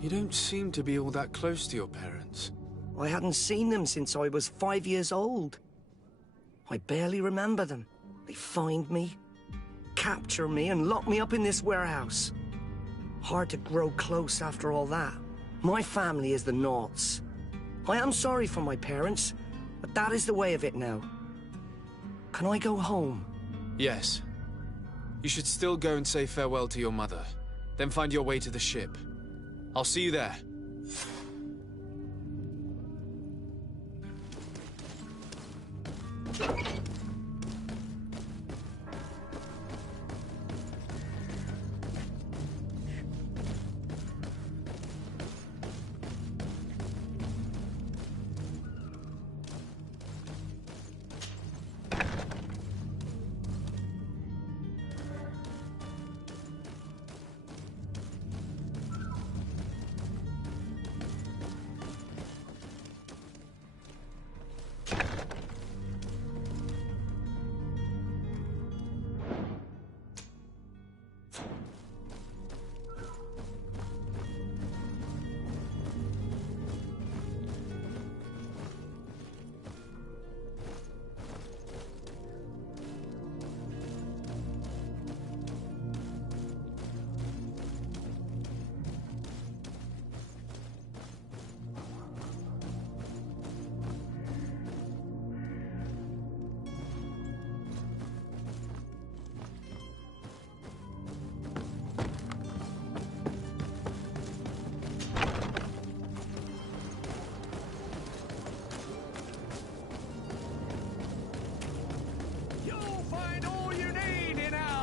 You don't seem to be all that close to your parents. I hadn't seen them since I was 5 years old. I barely remember them. They find me, capture me, and lock me up in this warehouse. Hard to grow close after all that. My family is the Naughts. I am sorry for my parents, but that is the way of it now. Can I go home? Yes. You should still go and say farewell to your mother. Then find your way to the ship. I'll see you there.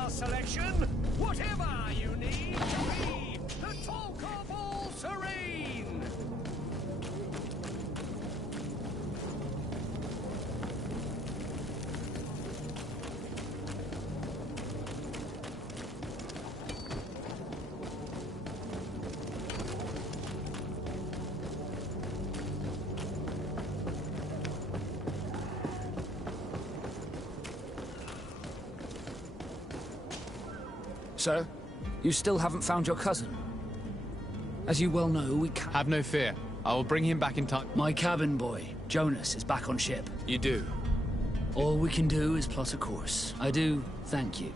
Selection, whatever you need to be the talk of all serene. Sir, you still haven't found your cousin. As you well know, we can't... Have no fear. I will bring him back in time. My cabin boy, Jonas, is back on ship. You do? All we can do is plot a course. I do thank you.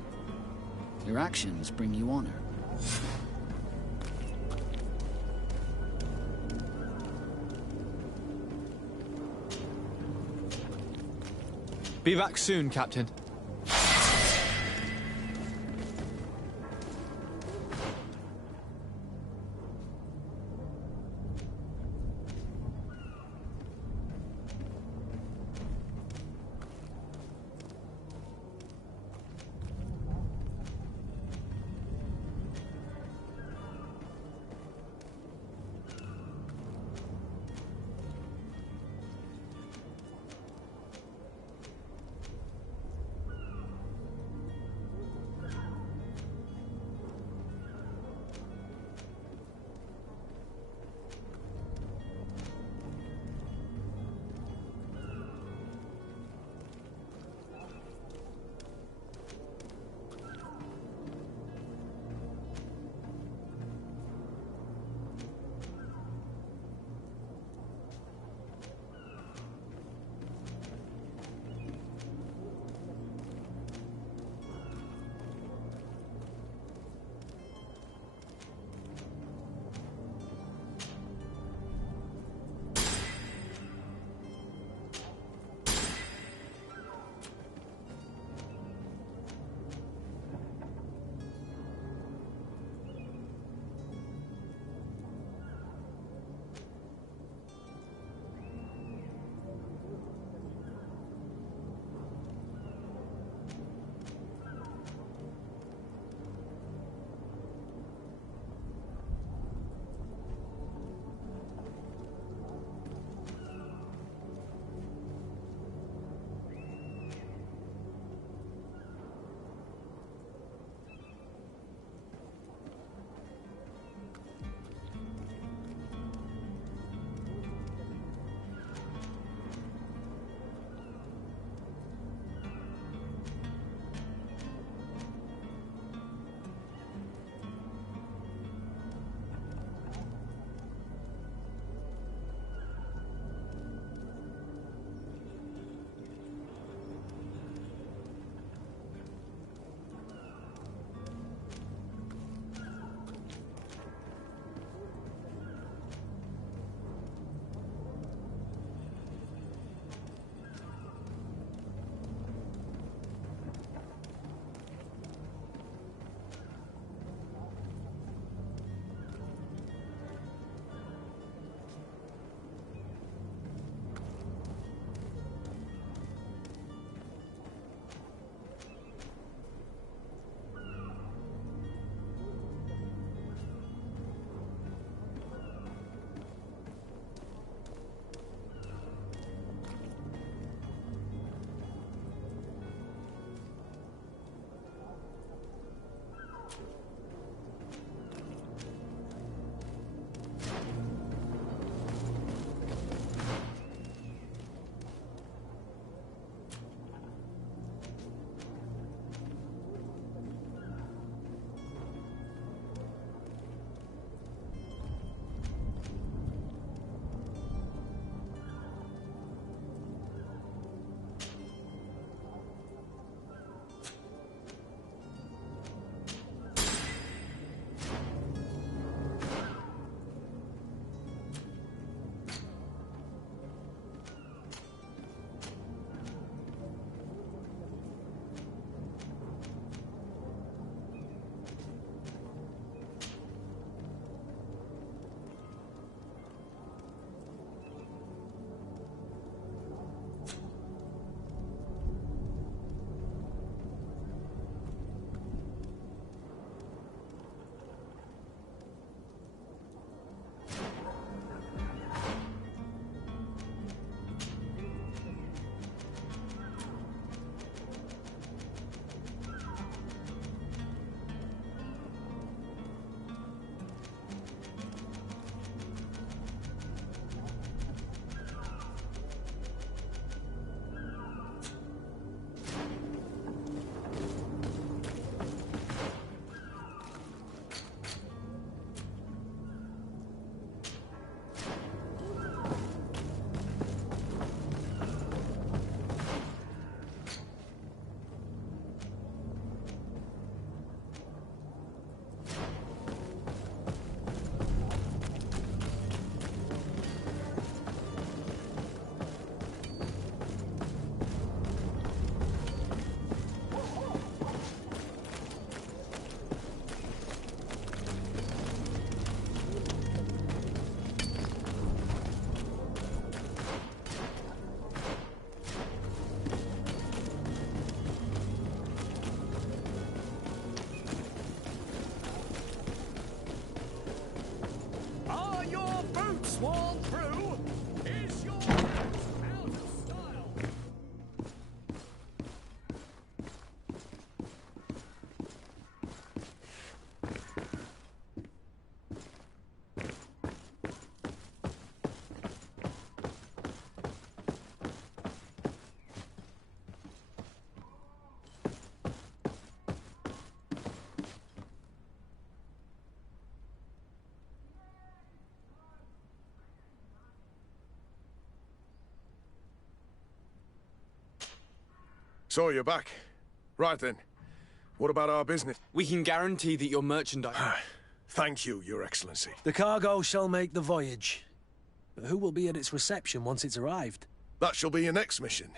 Your actions bring you honor. Be back soon, Captain. So you're back. Right then. What about our business? We can guarantee that your merchandise... Thank you, Your Excellency. The cargo shall make the voyage. But who will be at its reception once it's arrived? That shall be your next mission.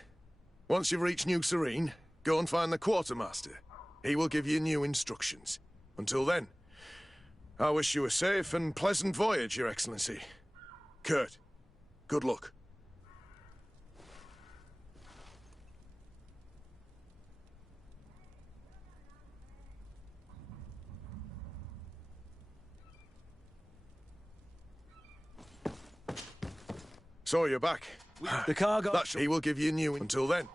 Once you've reached New Serene, go and find the quartermaster. He will give you new instructions. Until then, I wish you a safe and pleasant voyage, Your Excellency. Kurt, good luck. So you're back. The cargo... He will give you new... Until then.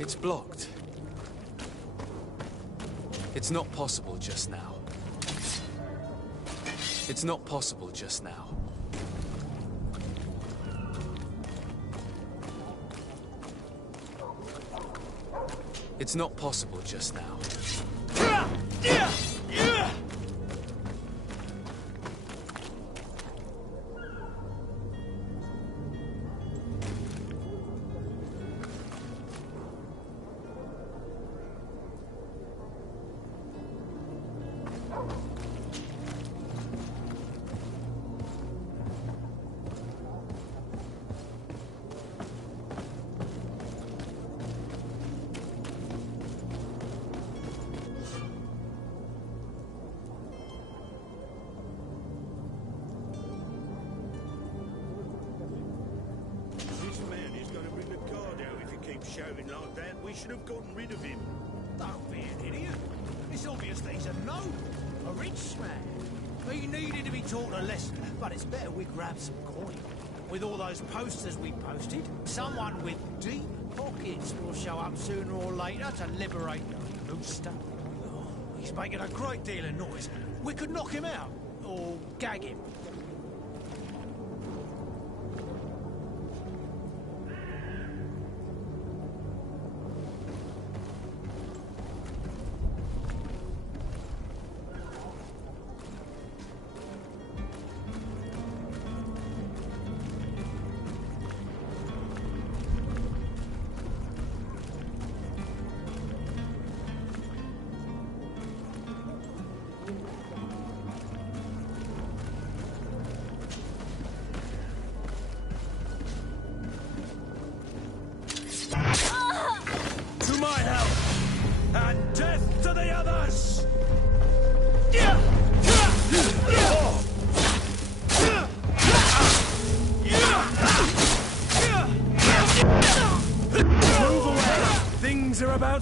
It's blocked. It's not possible just now. It's not possible just now. It's not possible just now. Shouting like that, we should have gotten rid of him. Don't be an idiot. It's obvious that he's a no. A rich man. He needed to be taught a lesson, but it's better we grab some coin. With all those posters we posted, someone with deep pockets will show up sooner or later to liberate the rooster. Oh, he's making a great deal of noise. We could knock him out, or gag him.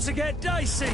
To get dicey.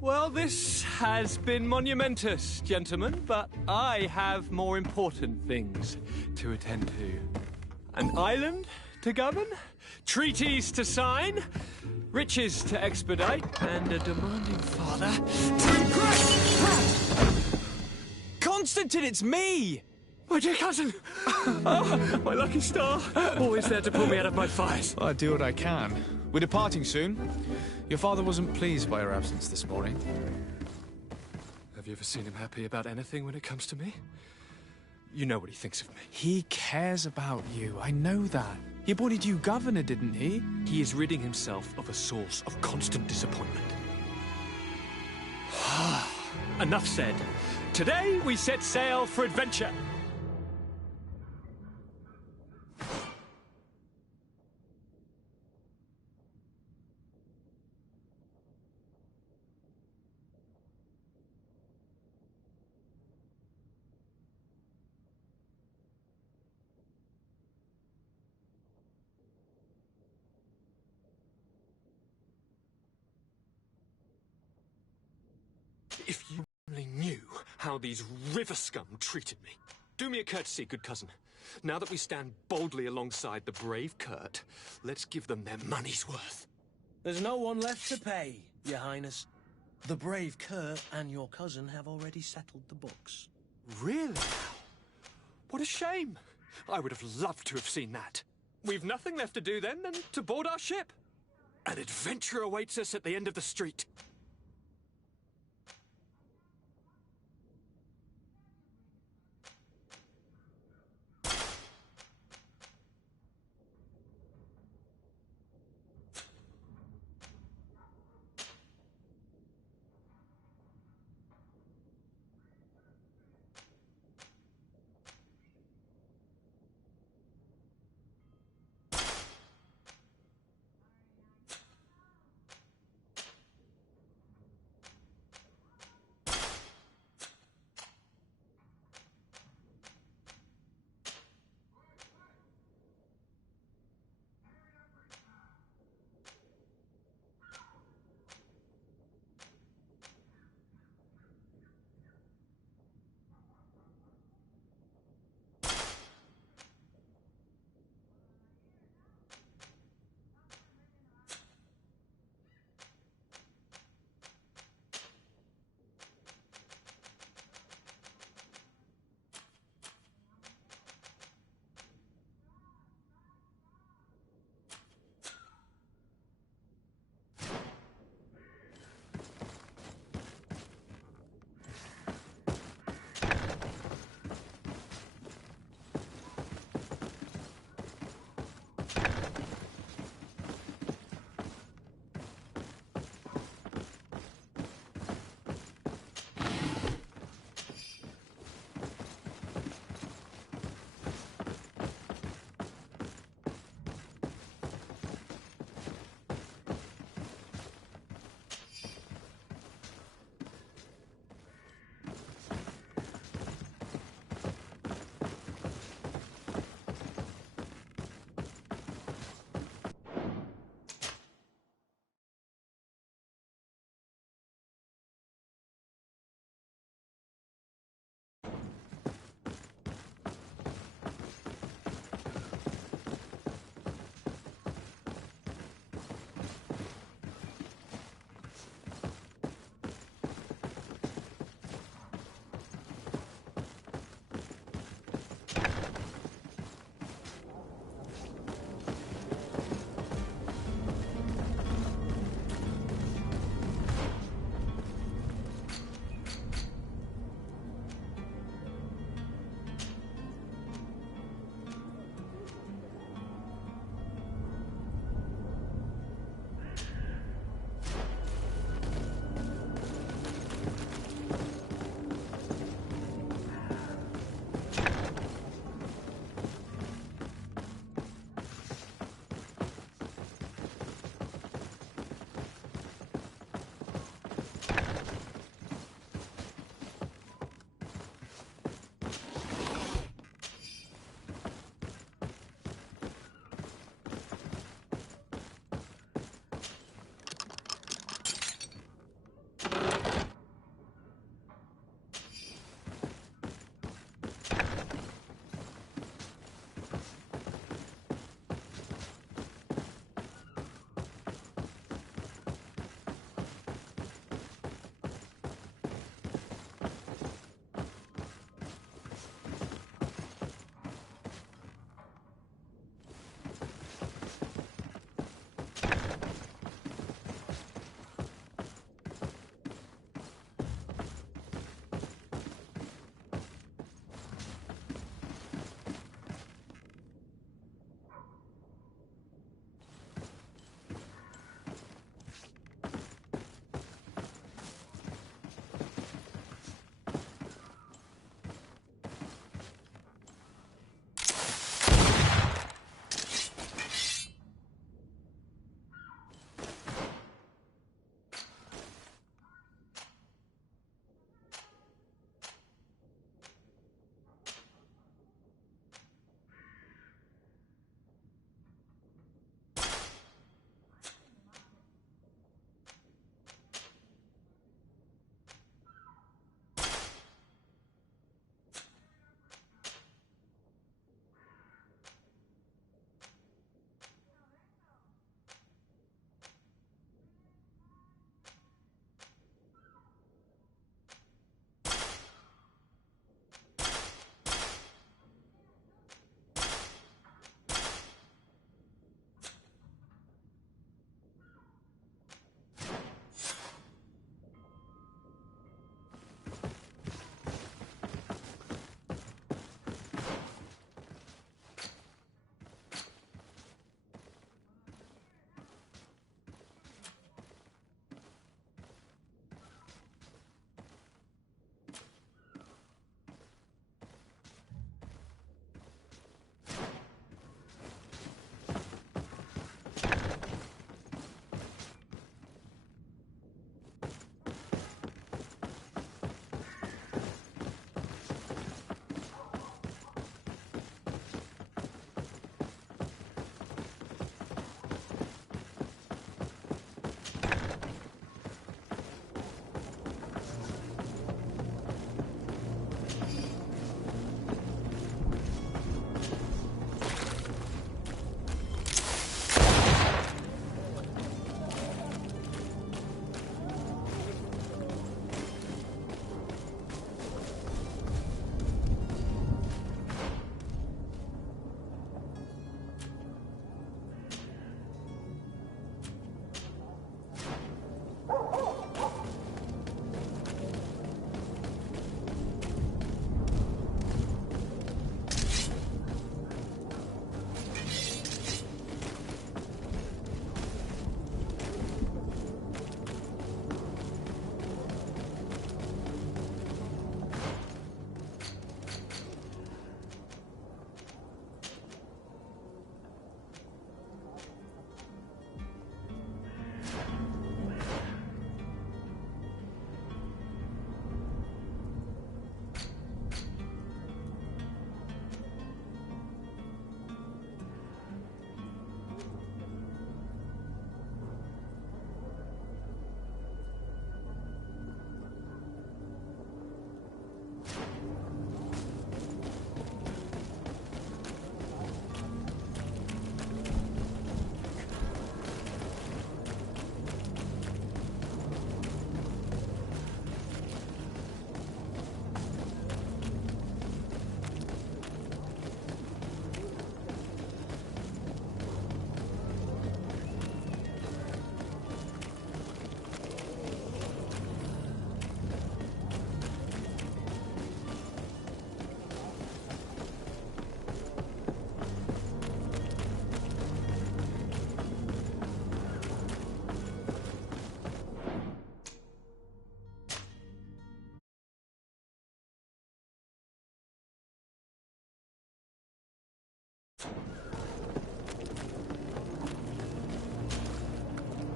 Well, this has been monumentous, gentlemen, but I have more important things to attend to. An island to govern, treaties to sign, riches to expedite, and a demanding father to impress! Constantine, it's me! My dear cousin! Oh, my lucky star. Always there to pull me out of my fires. Well, I do what I can. We're departing soon. Your father wasn't pleased by your absence this morning. Have you ever seen him happy about anything when it comes to me? You know what he thinks of me. He cares about you. I know that. He appointed you governor, didn't he? He is ridding himself of a source of constant disappointment. enough said. Today we set sail for adventure. If you only knew how these river scum treated me. Do me a courtesy, good cousin. Now that we stand boldly alongside the brave Kurt, let's give them their money's worth. There's no one left to pay, Your Highness. The brave Kurt and your cousin have already settled the books. Really? What a shame. I would have loved to have seen that. We've nothing left to do then than to board our ship. An adventure awaits us at the end of the street.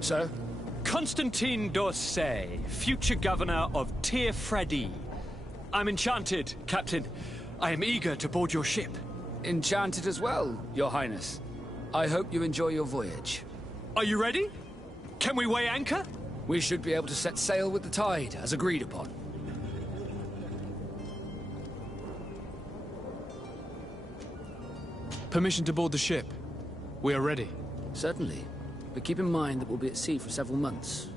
Sir? Constantine d'Orsay, future governor of Tir Freddy. I'm enchanted, Captain. I am eager to board your ship. Enchanted as well, Your Highness. I hope you enjoy your voyage. Are you ready? Can we weigh anchor? We should be able to set sail with the tide, as agreed upon. Permission to board the ship. We are ready. Certainly. But keep in mind that we'll be at sea for several months.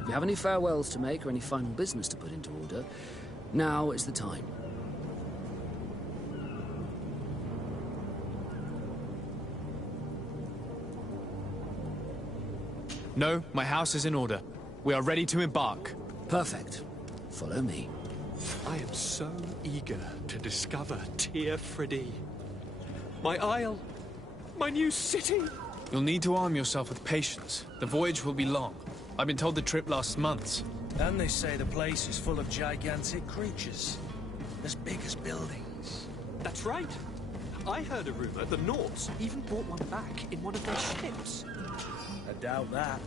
If you have any farewells to make or any final business to put into order, now is the time. No, my house is in order. We are ready to embark. Perfect. Follow me. I am so eager to discover Tir Freddy. My isle. My new city. You'll need to arm yourself with patience. The voyage will be long. I've been told the trip lasts months. And they say the place is full of gigantic creatures. As big as buildings. That's right. I heard a rumor the Nauts even brought one back in one of their ships. I doubt that.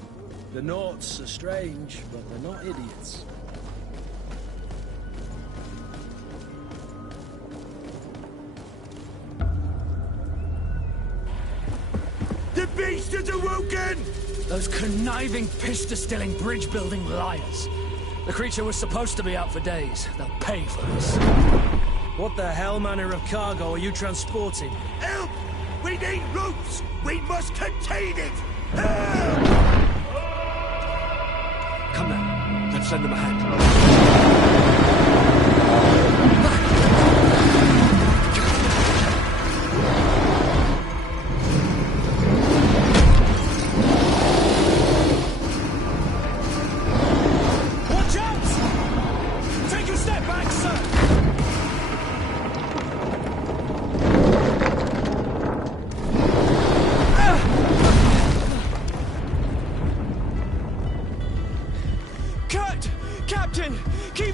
The Nauts are strange, but they're not idiots. The beast is awoken! Those conniving, pista-stilling, bridge-building liars. The creature was supposed to be out for days. They'll pay for this. What the hell manner of cargo are you transporting? Help! We need ropes! We must contain it! Help! Come now, let's lend them a hand. Watch out! Take a step back, sir! Captain! Keep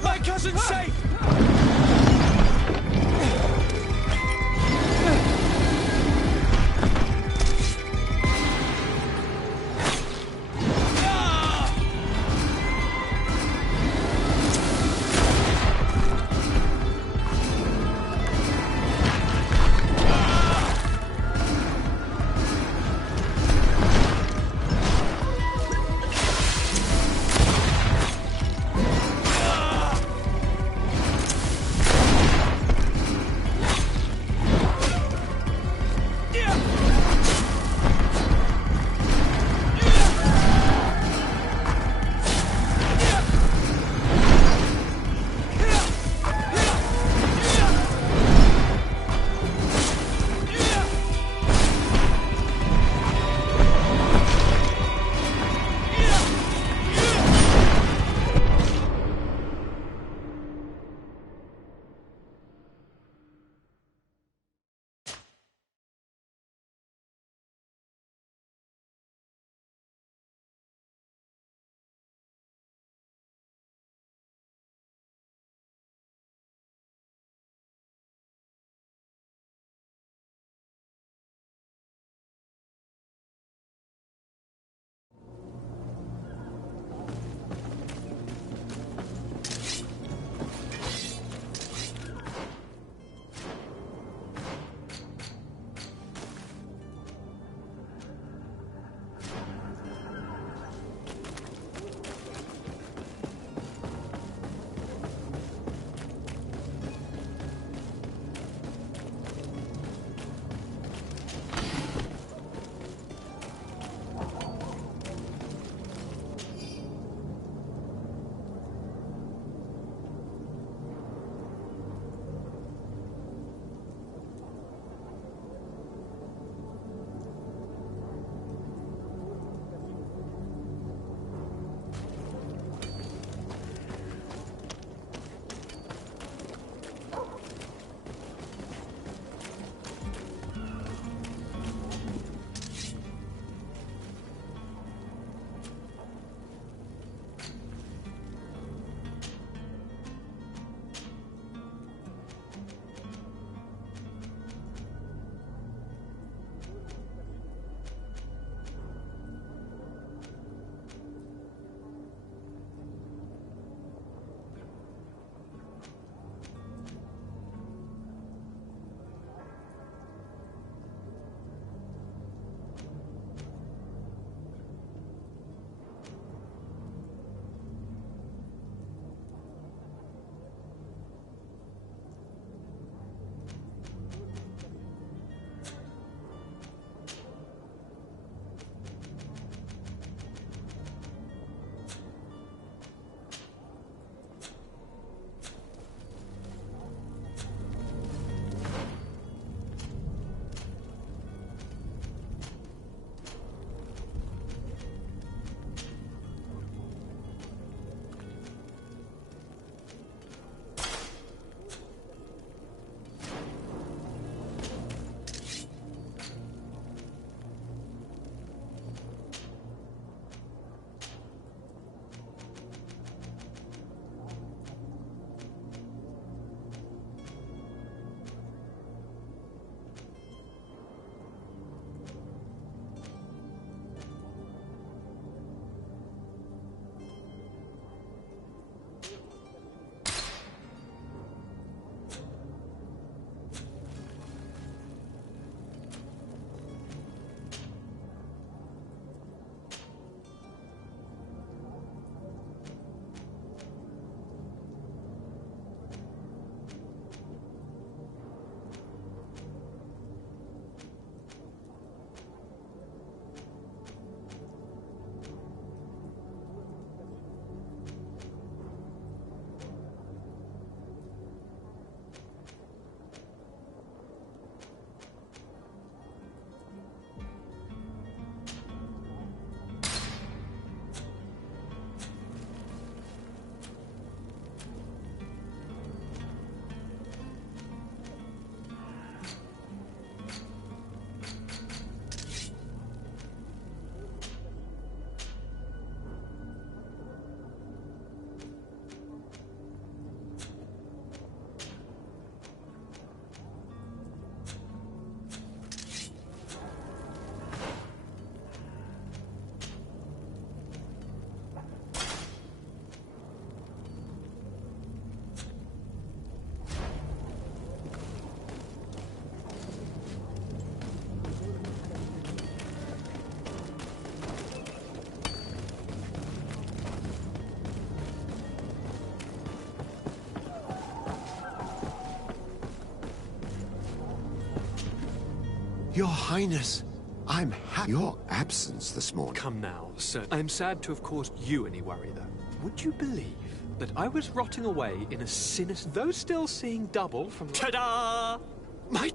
Your Highness, I'm happy. Your absence this morning. Come now, sir. I'm sad to have caused you any worry, though. Would you believe that I was rotting away in a sinister... though still seeing double from... Ta-da!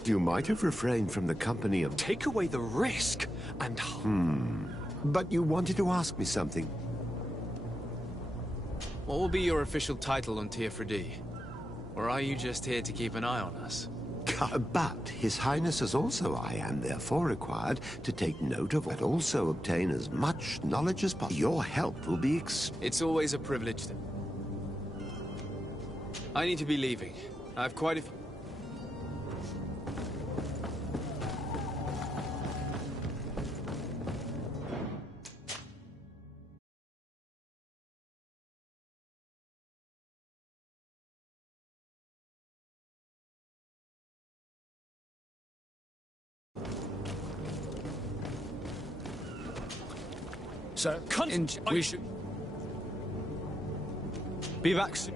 You might have refrained from the company of... Take away the risk, and... But you wanted to ask me something. What will be your official title on Tier Or are you just here to keep an eye on us? But His Highness is also, I am therefore required to take note of, but also obtain as much knowledge as possible. Your help will be It's always a privilege to... I need to be leaving. I have quite a... Sir, we should... Be back soon.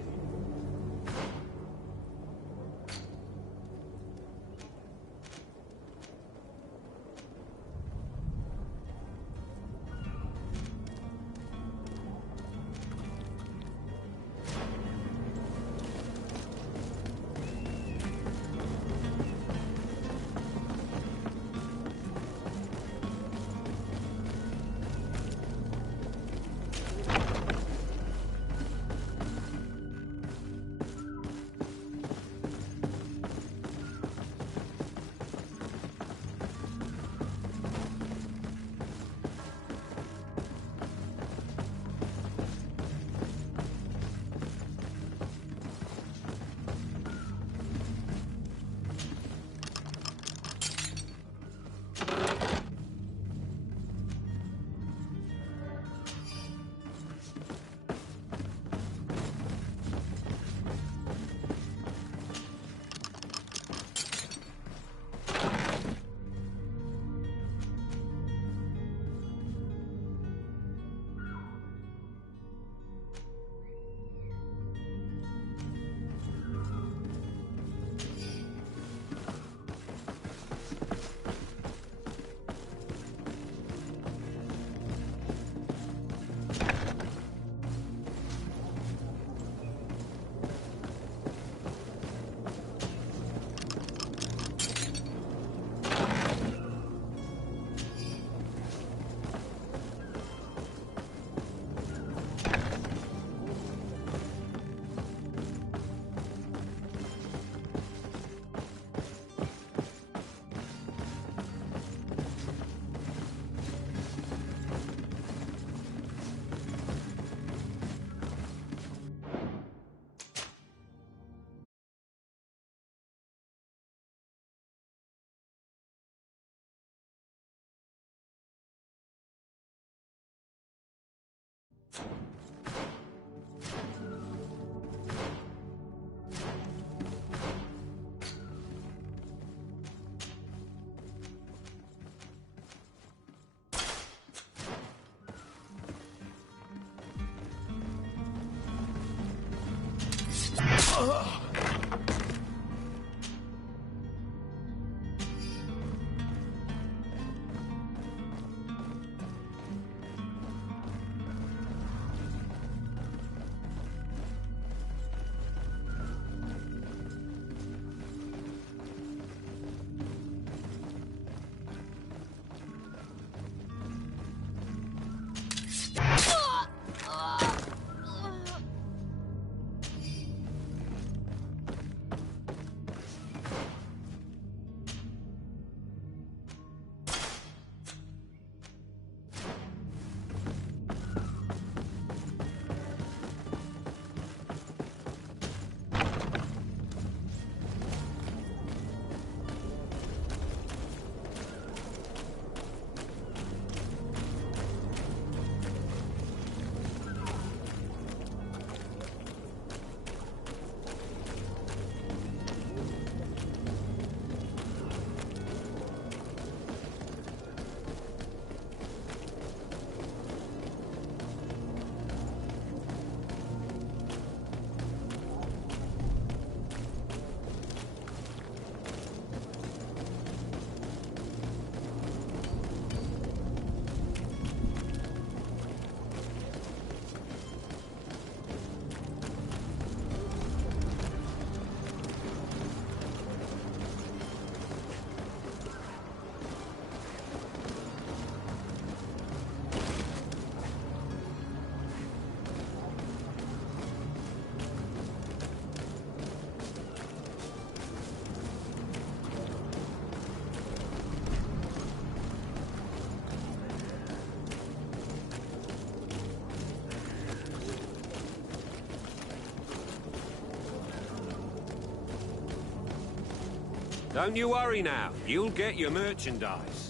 Don't you worry now. You'll get your merchandise.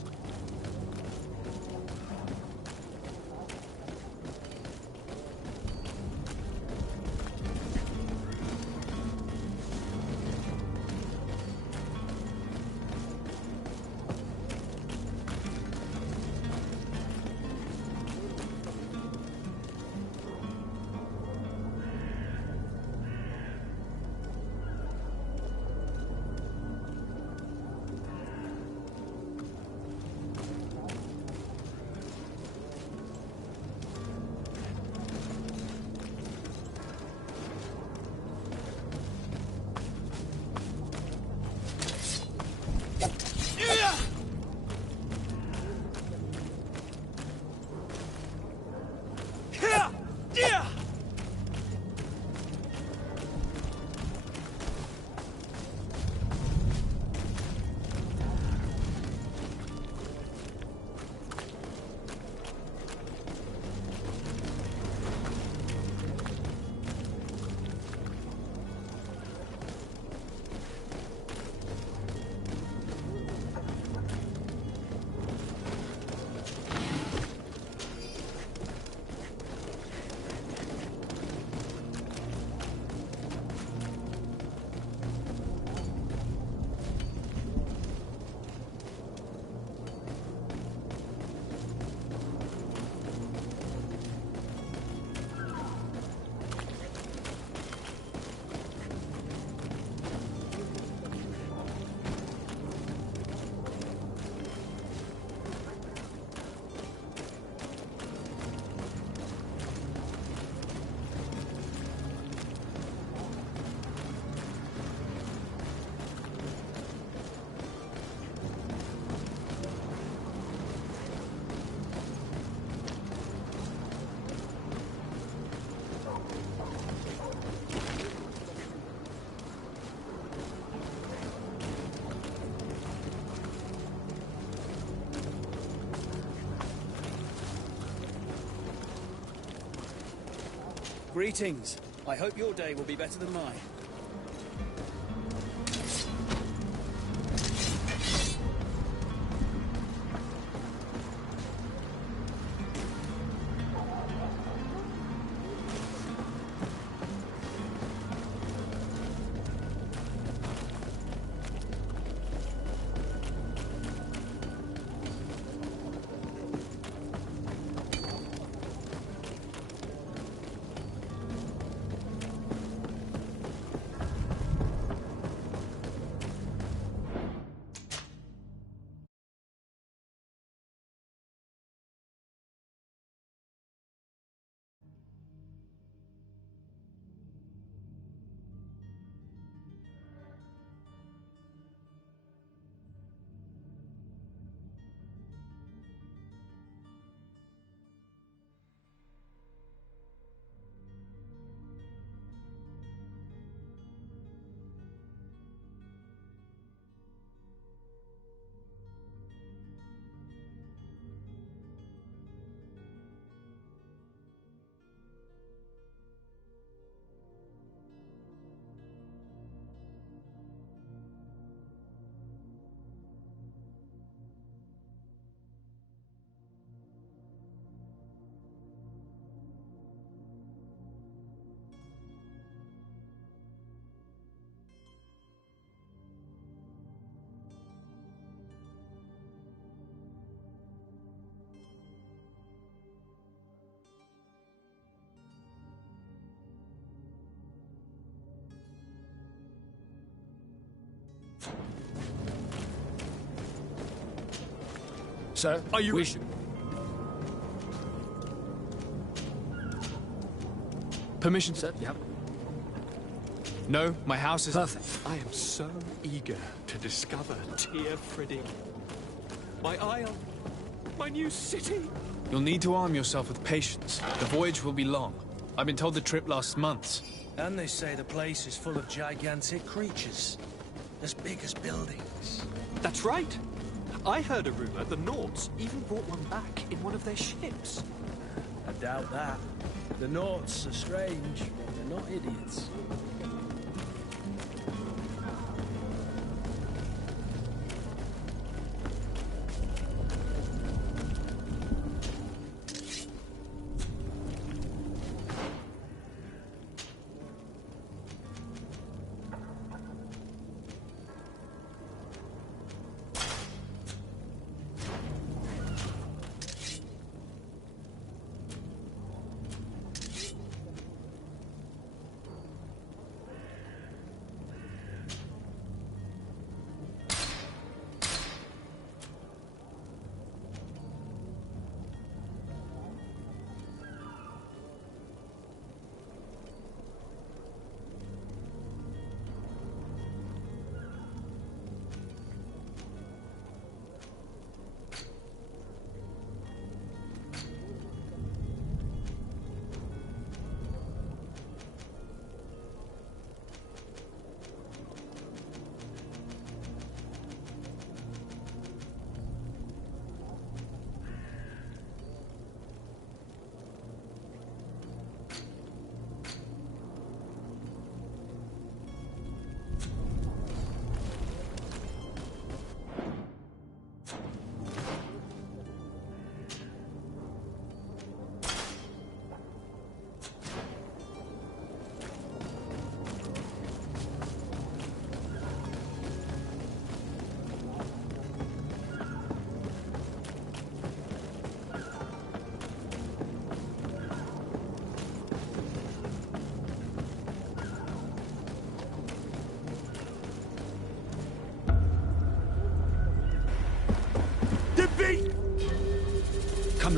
Greetings. I hope your day will be better than mine. Sir, are you... Permission, sir? Yep. No, my house is... Perfect. I am so eager to discover Tir Fridding. My isle, my new city. You'll need to arm yourself with patience. The voyage will be long. I've been told the trip lasts months. And they say the place is full of gigantic creatures, as big as buildings. That's right. I heard a rumor the Nords even brought one back in one of their ships. I doubt that. The Nords are strange, but they're not idiots.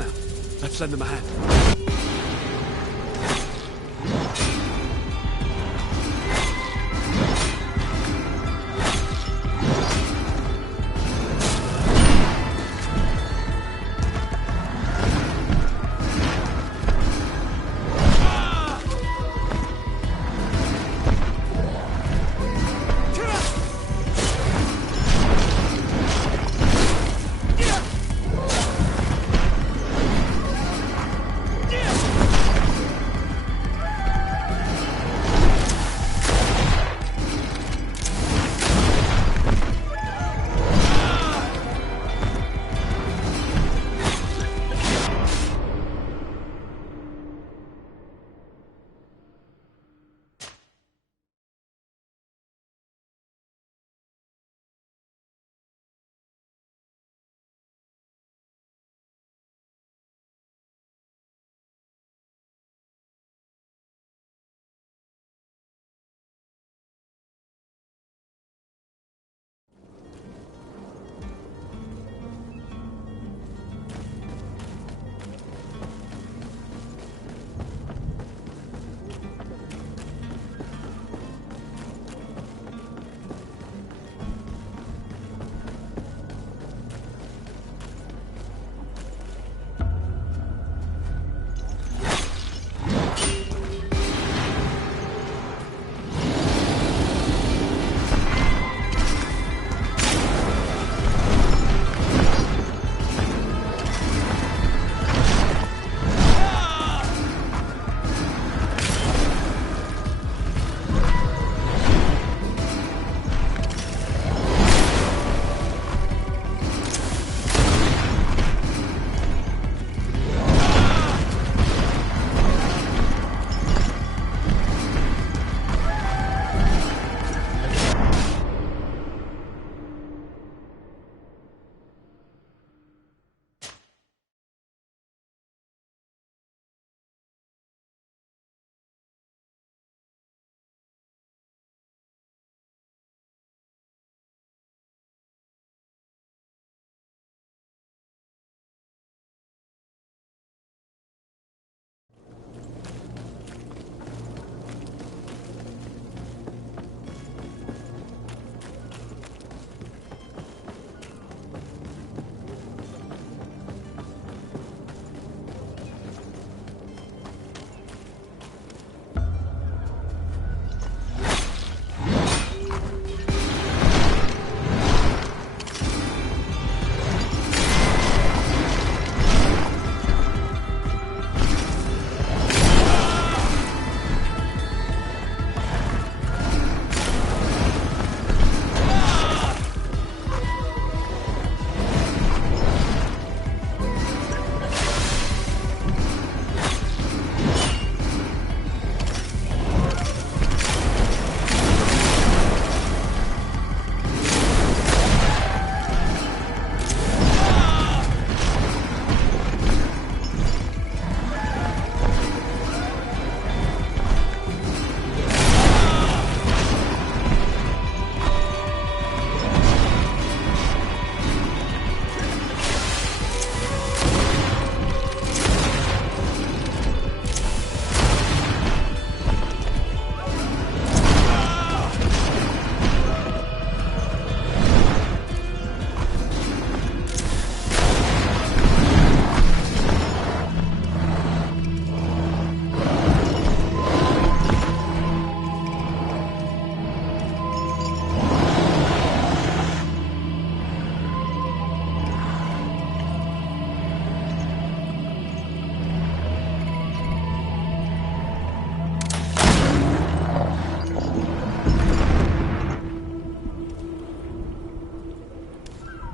now. Let's lend them a hand.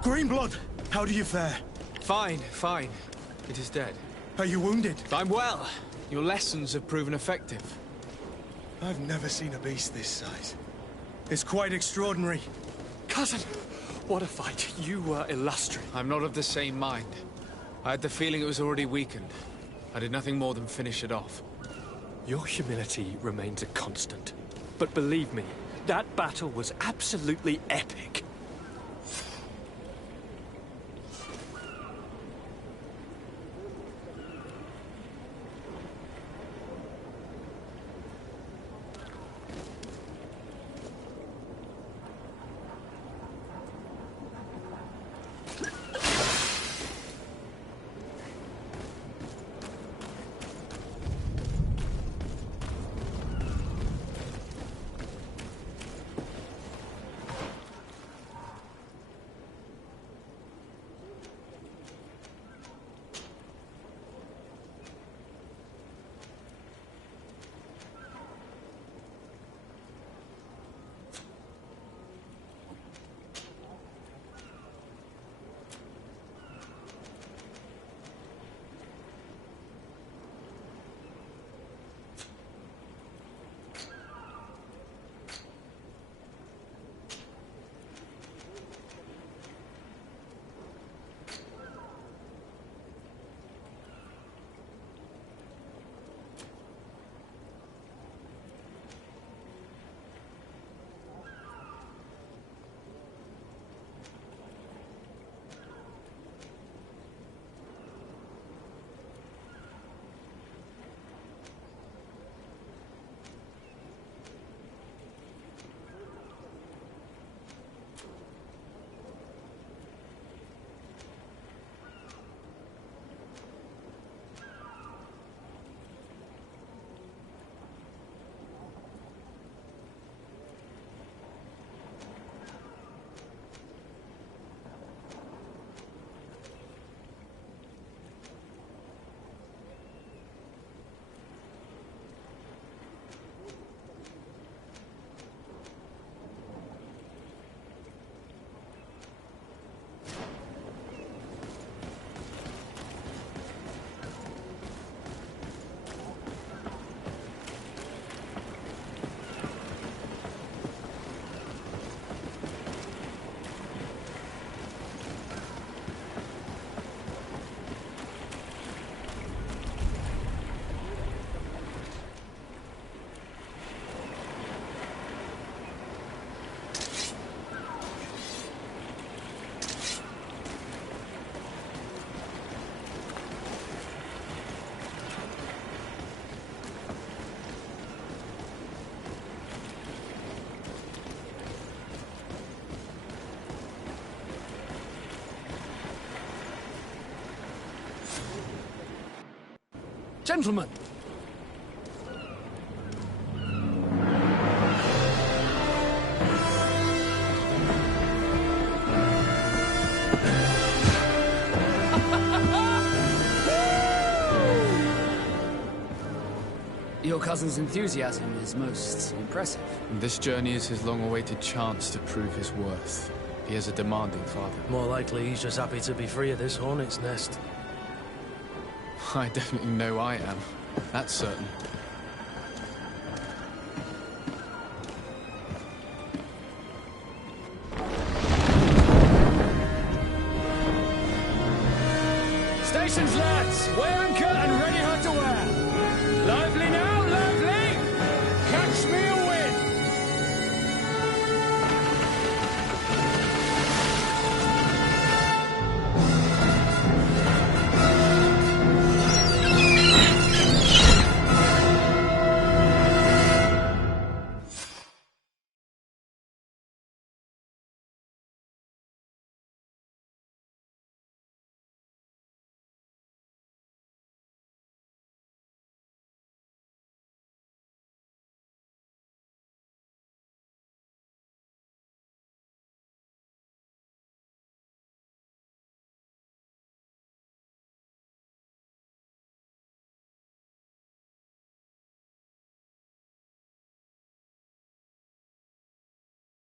Greenblood, how do you fare? Fine, fine. It is dead. Are you wounded? I'm well. Your lessons have proven effective. I've never seen a beast this size. It's quite extraordinary. Cousin, what a fight. You were illustrious. I'm not of the same mind. I had the feeling it was already weakened. I did nothing more than finish it off. Your humility remains a constant. But believe me, that battle was absolutely epic. Gentlemen! Your cousin's enthusiasm is most impressive. This journey is his long-awaited chance to prove his worth. He has a demanding father. More likely he's just happy to be free of this hornet's nest. I definitely know I am. That's certain. Stations, lads! Weigh anchor and ready her